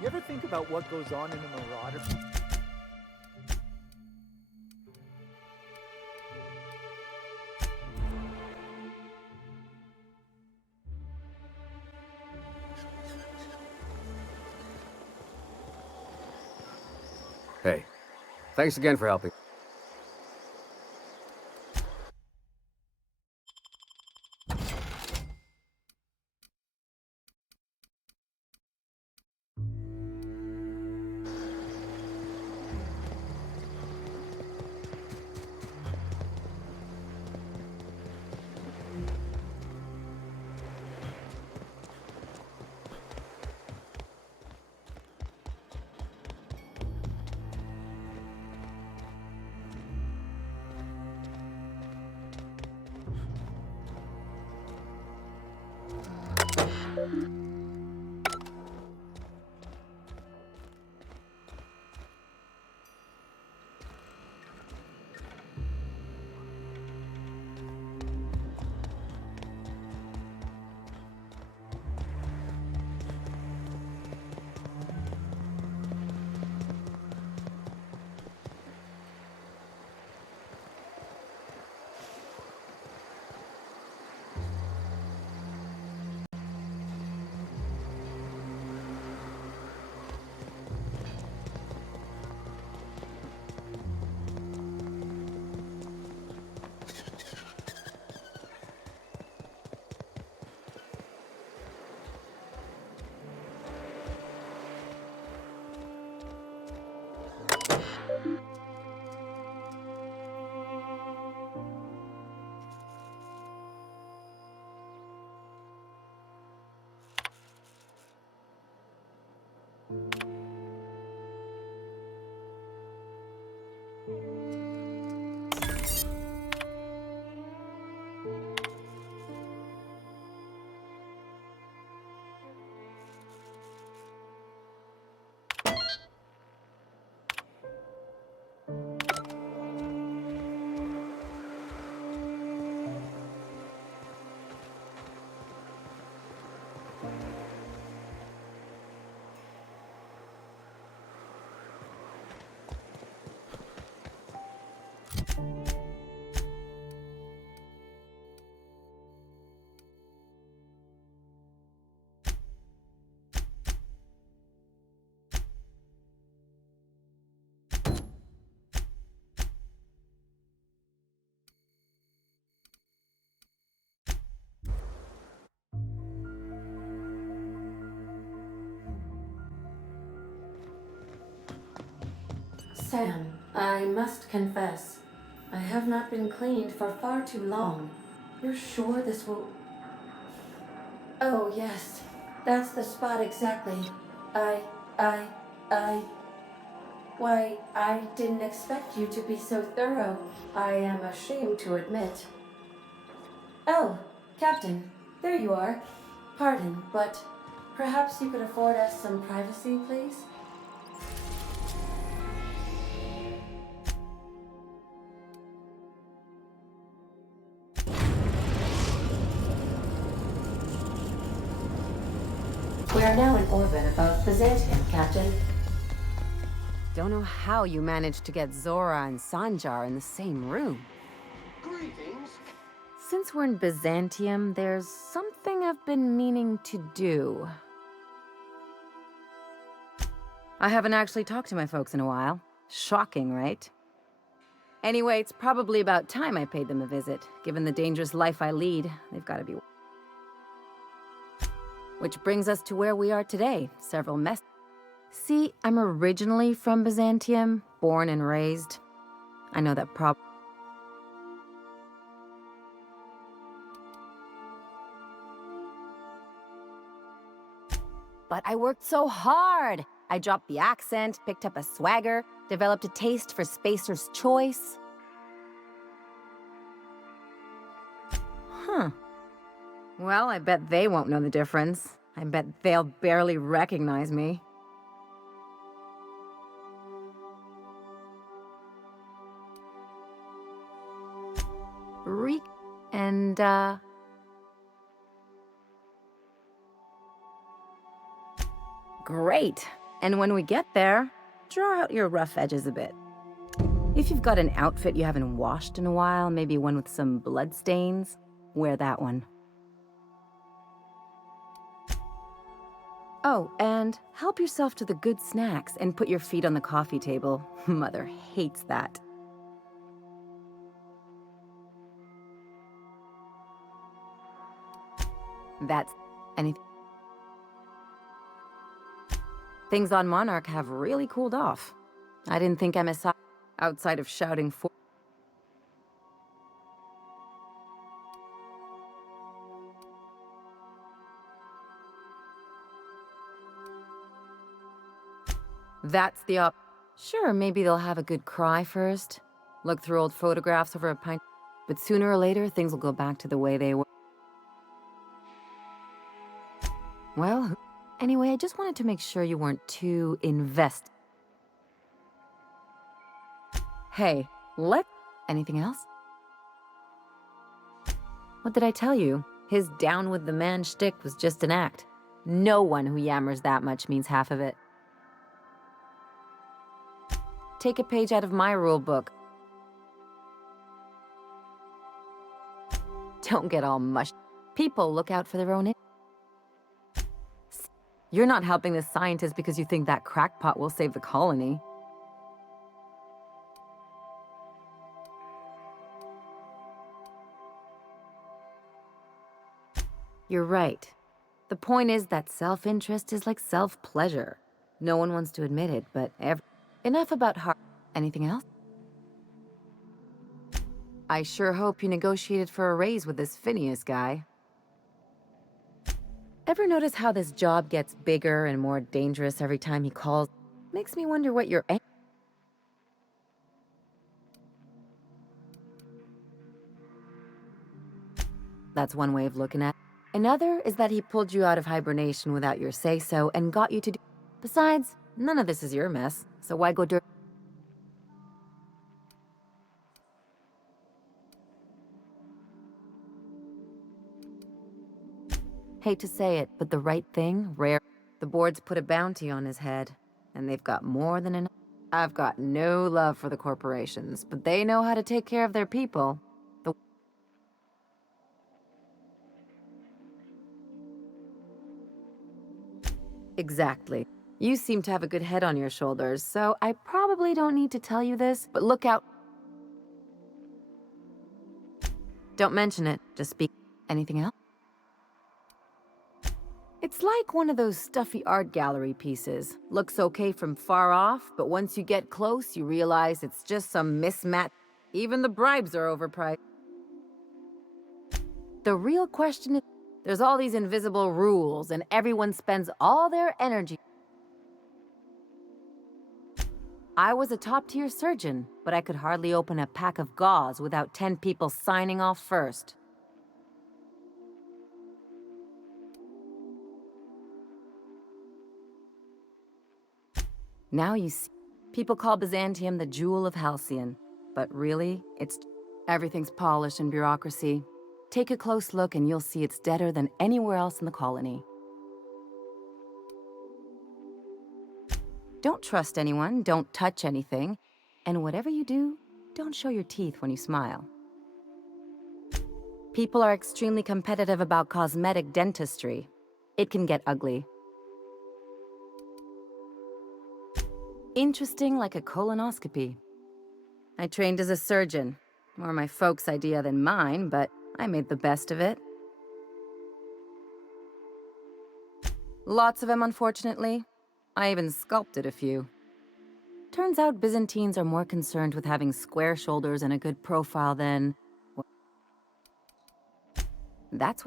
You ever think about what goes on in a marauder? Hey, thanks again for helping. Sam, I must confess, I have not been cleaned for far too long. You're sure this will... Oh, yes. That's the spot exactly. Why, I didn't expect you to be so thorough. I am ashamed to admit. Oh, Captain, there you are. Pardon, but perhaps you could afford us some privacy, please? We are now in orbit above Byzantium, Captain. Don't know how you managed to get Zora and Sanjar in the same room. Greetings. Since we're in Byzantium, there's something I've been meaning to do. I haven't actually talked to my folks in a while. Shocking, right? Anyway, it's probably about time I paid them a visit. Given the dangerous life I lead, they've got to be... Which brings us to where we are today, several mess... See, I'm originally from Byzantium, born and raised. I know that But I worked so hard! I dropped the accent, picked up a swagger, developed a taste for Spacer's Choice. Huh. Well, I bet they won't know the difference. I bet they'll barely recognize me. Great. And when we get there, draw out your rough edges a bit. If you've got an outfit you haven't washed in a while, maybe one with some blood stains, wear that one. Oh, and help yourself to the good snacks and put your feet on the coffee table. Mother hates that. That's anything. Things on Monarch have really cooled off. I didn't think MSI, outside of shouting for... That's the op... Sure, maybe they'll have a good cry first. Look through old photographs over a pint. But sooner or later, things will go back to the way they were. Well, anyway, I just wanted to make sure you weren't too invested. Hey, anything else? What did I tell you? His down with the man shtick was just an act. No one who yammers that much means half of it. Take a page out of my rule book. Don't get all mushed. People look out for their own... You're not helping the scientists because you think that crackpot will save the colony. You're right. The point is that self-interest is like self-pleasure. No one wants to admit it, but enough about heart. Anything else? I sure hope you negotiated for a raise with this Phineas guy. Ever notice how this job gets bigger and more dangerous every time he calls? Makes me wonder what your That's one way of looking at it. Another is that he pulled you out of hibernation without your say-so and got you to do... Besides, none of this is your mess, so why go dirt? Hate to say it, but the right thing, rare. The board's put a bounty on his head, and they've got more than enough. I've got no love for the corporations, but they know how to take care of their people. Exactly. You seem to have a good head on your shoulders, so I probably don't need to tell you this, but look out. Don't mention it, just speak. Anything else? It's like one of those stuffy art gallery pieces. Looks okay from far off, but once you get close, you realize it's just some mismatch. Even the bribes are overpriced. The real question is, there's all these invisible rules, and everyone spends all their energy. I was a top-tier surgeon, but I could hardly open a pack of gauze without 10 people signing off first. Now you see, people call Byzantium the jewel of Halcyon, but really, everything's polish and bureaucracy. Take a close look and you'll see it's deader than anywhere else in the colony. Don't trust anyone, don't touch anything, and whatever you do, don't show your teeth when you smile. People are extremely competitive about cosmetic dentistry. It can get ugly. Interesting like a colonoscopy. I trained as a surgeon. More my folks' idea than mine, but I made the best of it. Lots of them, unfortunately. I even sculpted a few. Turns out Byzantines are more concerned with having square shoulders and a good profile than... That's...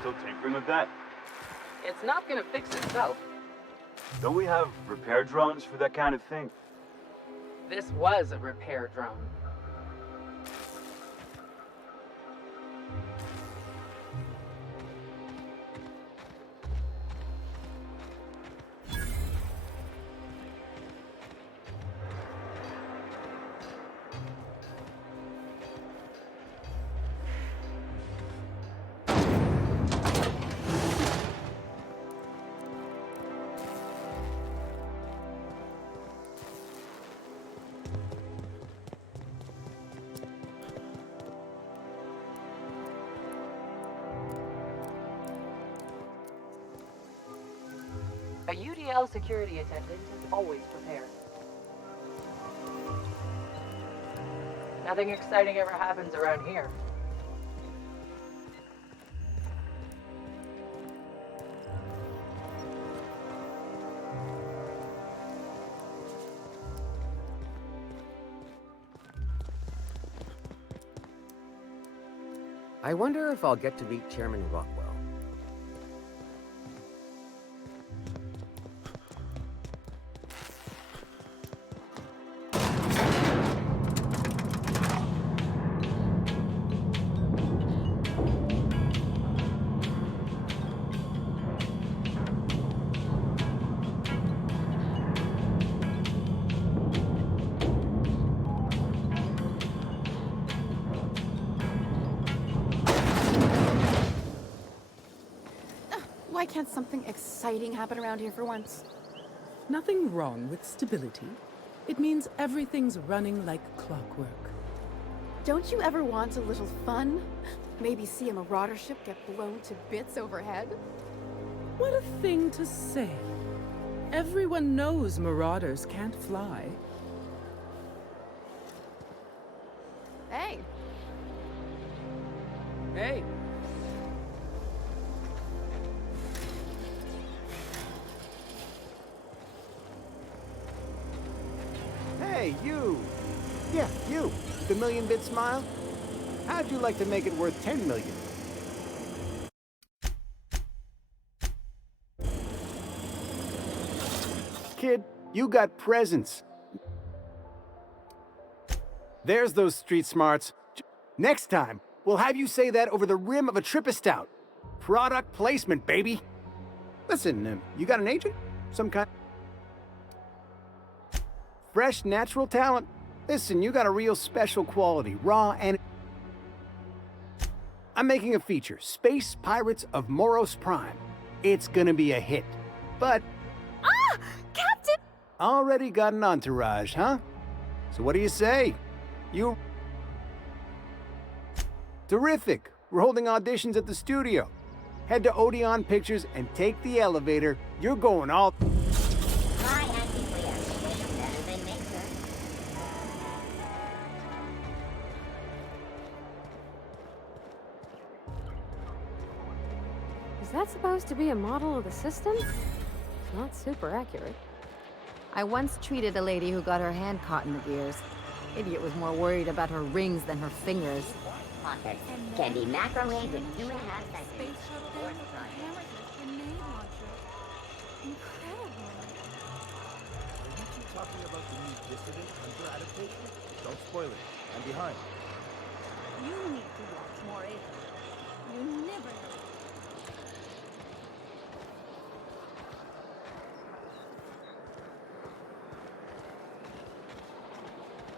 Still tinkering with that? It's not gonna fix itself. Don't we have repair drones for that kind of thing? This was a repair drone. A UDL security attendant is always prepared. Nothing exciting ever happens around here. I wonder if I'll get to meet Chairman Rockwell. Why can't something exciting happen around here for once? Nothing wrong with stability. It means everything's running like clockwork. Don't you ever want a little fun? Maybe see a marauder ship get blown to bits overhead? What a thing to say. Everyone knows marauders can't fly. Hey. Hey. Hey, you! Yeah, you! The million-bit smile? How'd you like to make it worth 10 million? Kid, you got presents. There's those street smarts. Next time, we'll have you say that over the rim of a Trippistout. Product placement, baby! Listen, you got an agent? Some kind... Fresh, natural talent? Listen, you got a real special quality, raw and... I'm making a feature, Space Pirates of Moros Prime. It's gonna be a hit. But... Ah! Captain! Already got an entourage, huh? So what do you say? You... Terrific! We're holding auditions at the studio. Head to Odeon Pictures and take the elevator. You're going all... Is that supposed to be a model of the system? Not super accurate. I once treated a lady who got her hand caught in the gears. Idiot was more worried about her rings than her fingers. Can be microwaved in 2.5 seconds. Are you two talking about the new Dissident Hunter adaptation? Don't spoil it. I'm behind. You need to watch more Ava. You never know.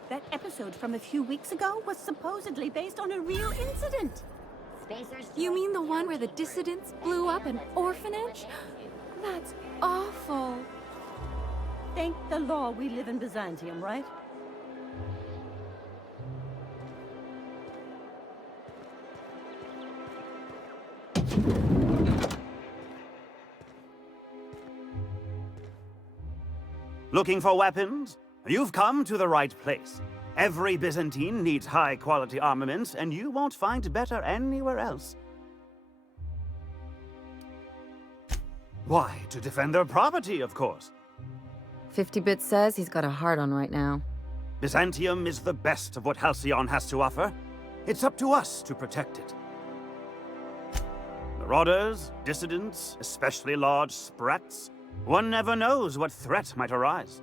That episode from a few weeks ago was supposedly based on a real incident. You mean the one where the dissidents blew up an orphanage? That's awful. Thank the law we live in Byzantium, right? Looking for weapons? You've come to the right place. Every Byzantine needs high-quality armaments, and you won't find better anywhere else. Why, to defend their property, of course. 50-Bit says he's got a hard on right now. Byzantium is the best of what Halcyon has to offer. It's up to us to protect it. Marauders, dissidents, especially large sprats. One never knows what threat might arise.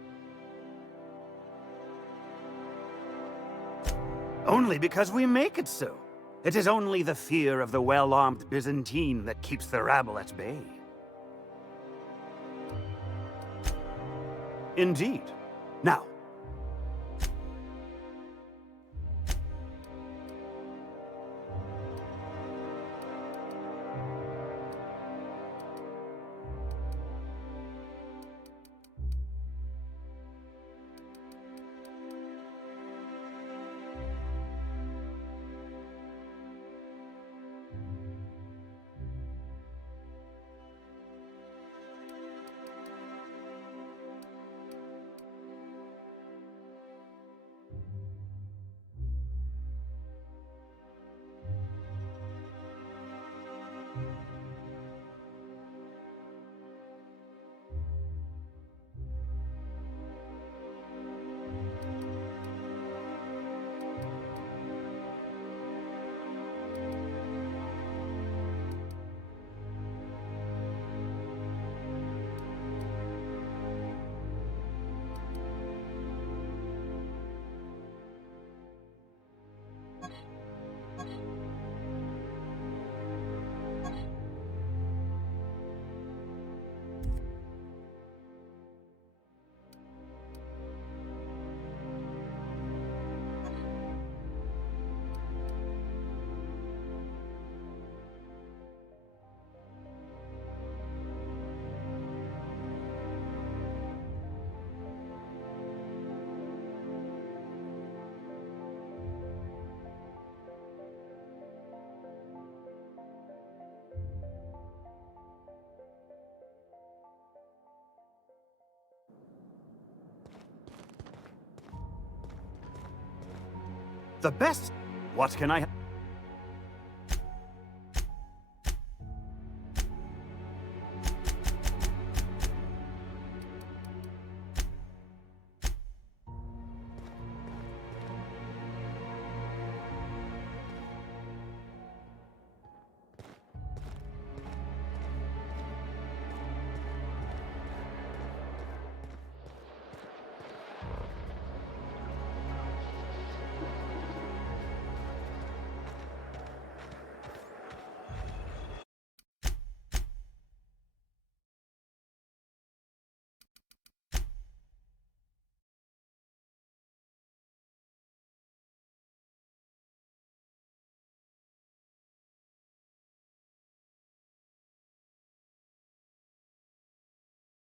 Only because we make it so. It is only the fear of the well-armed Byzantine that keeps the rabble at bay. Indeed. Now, The best? What can I...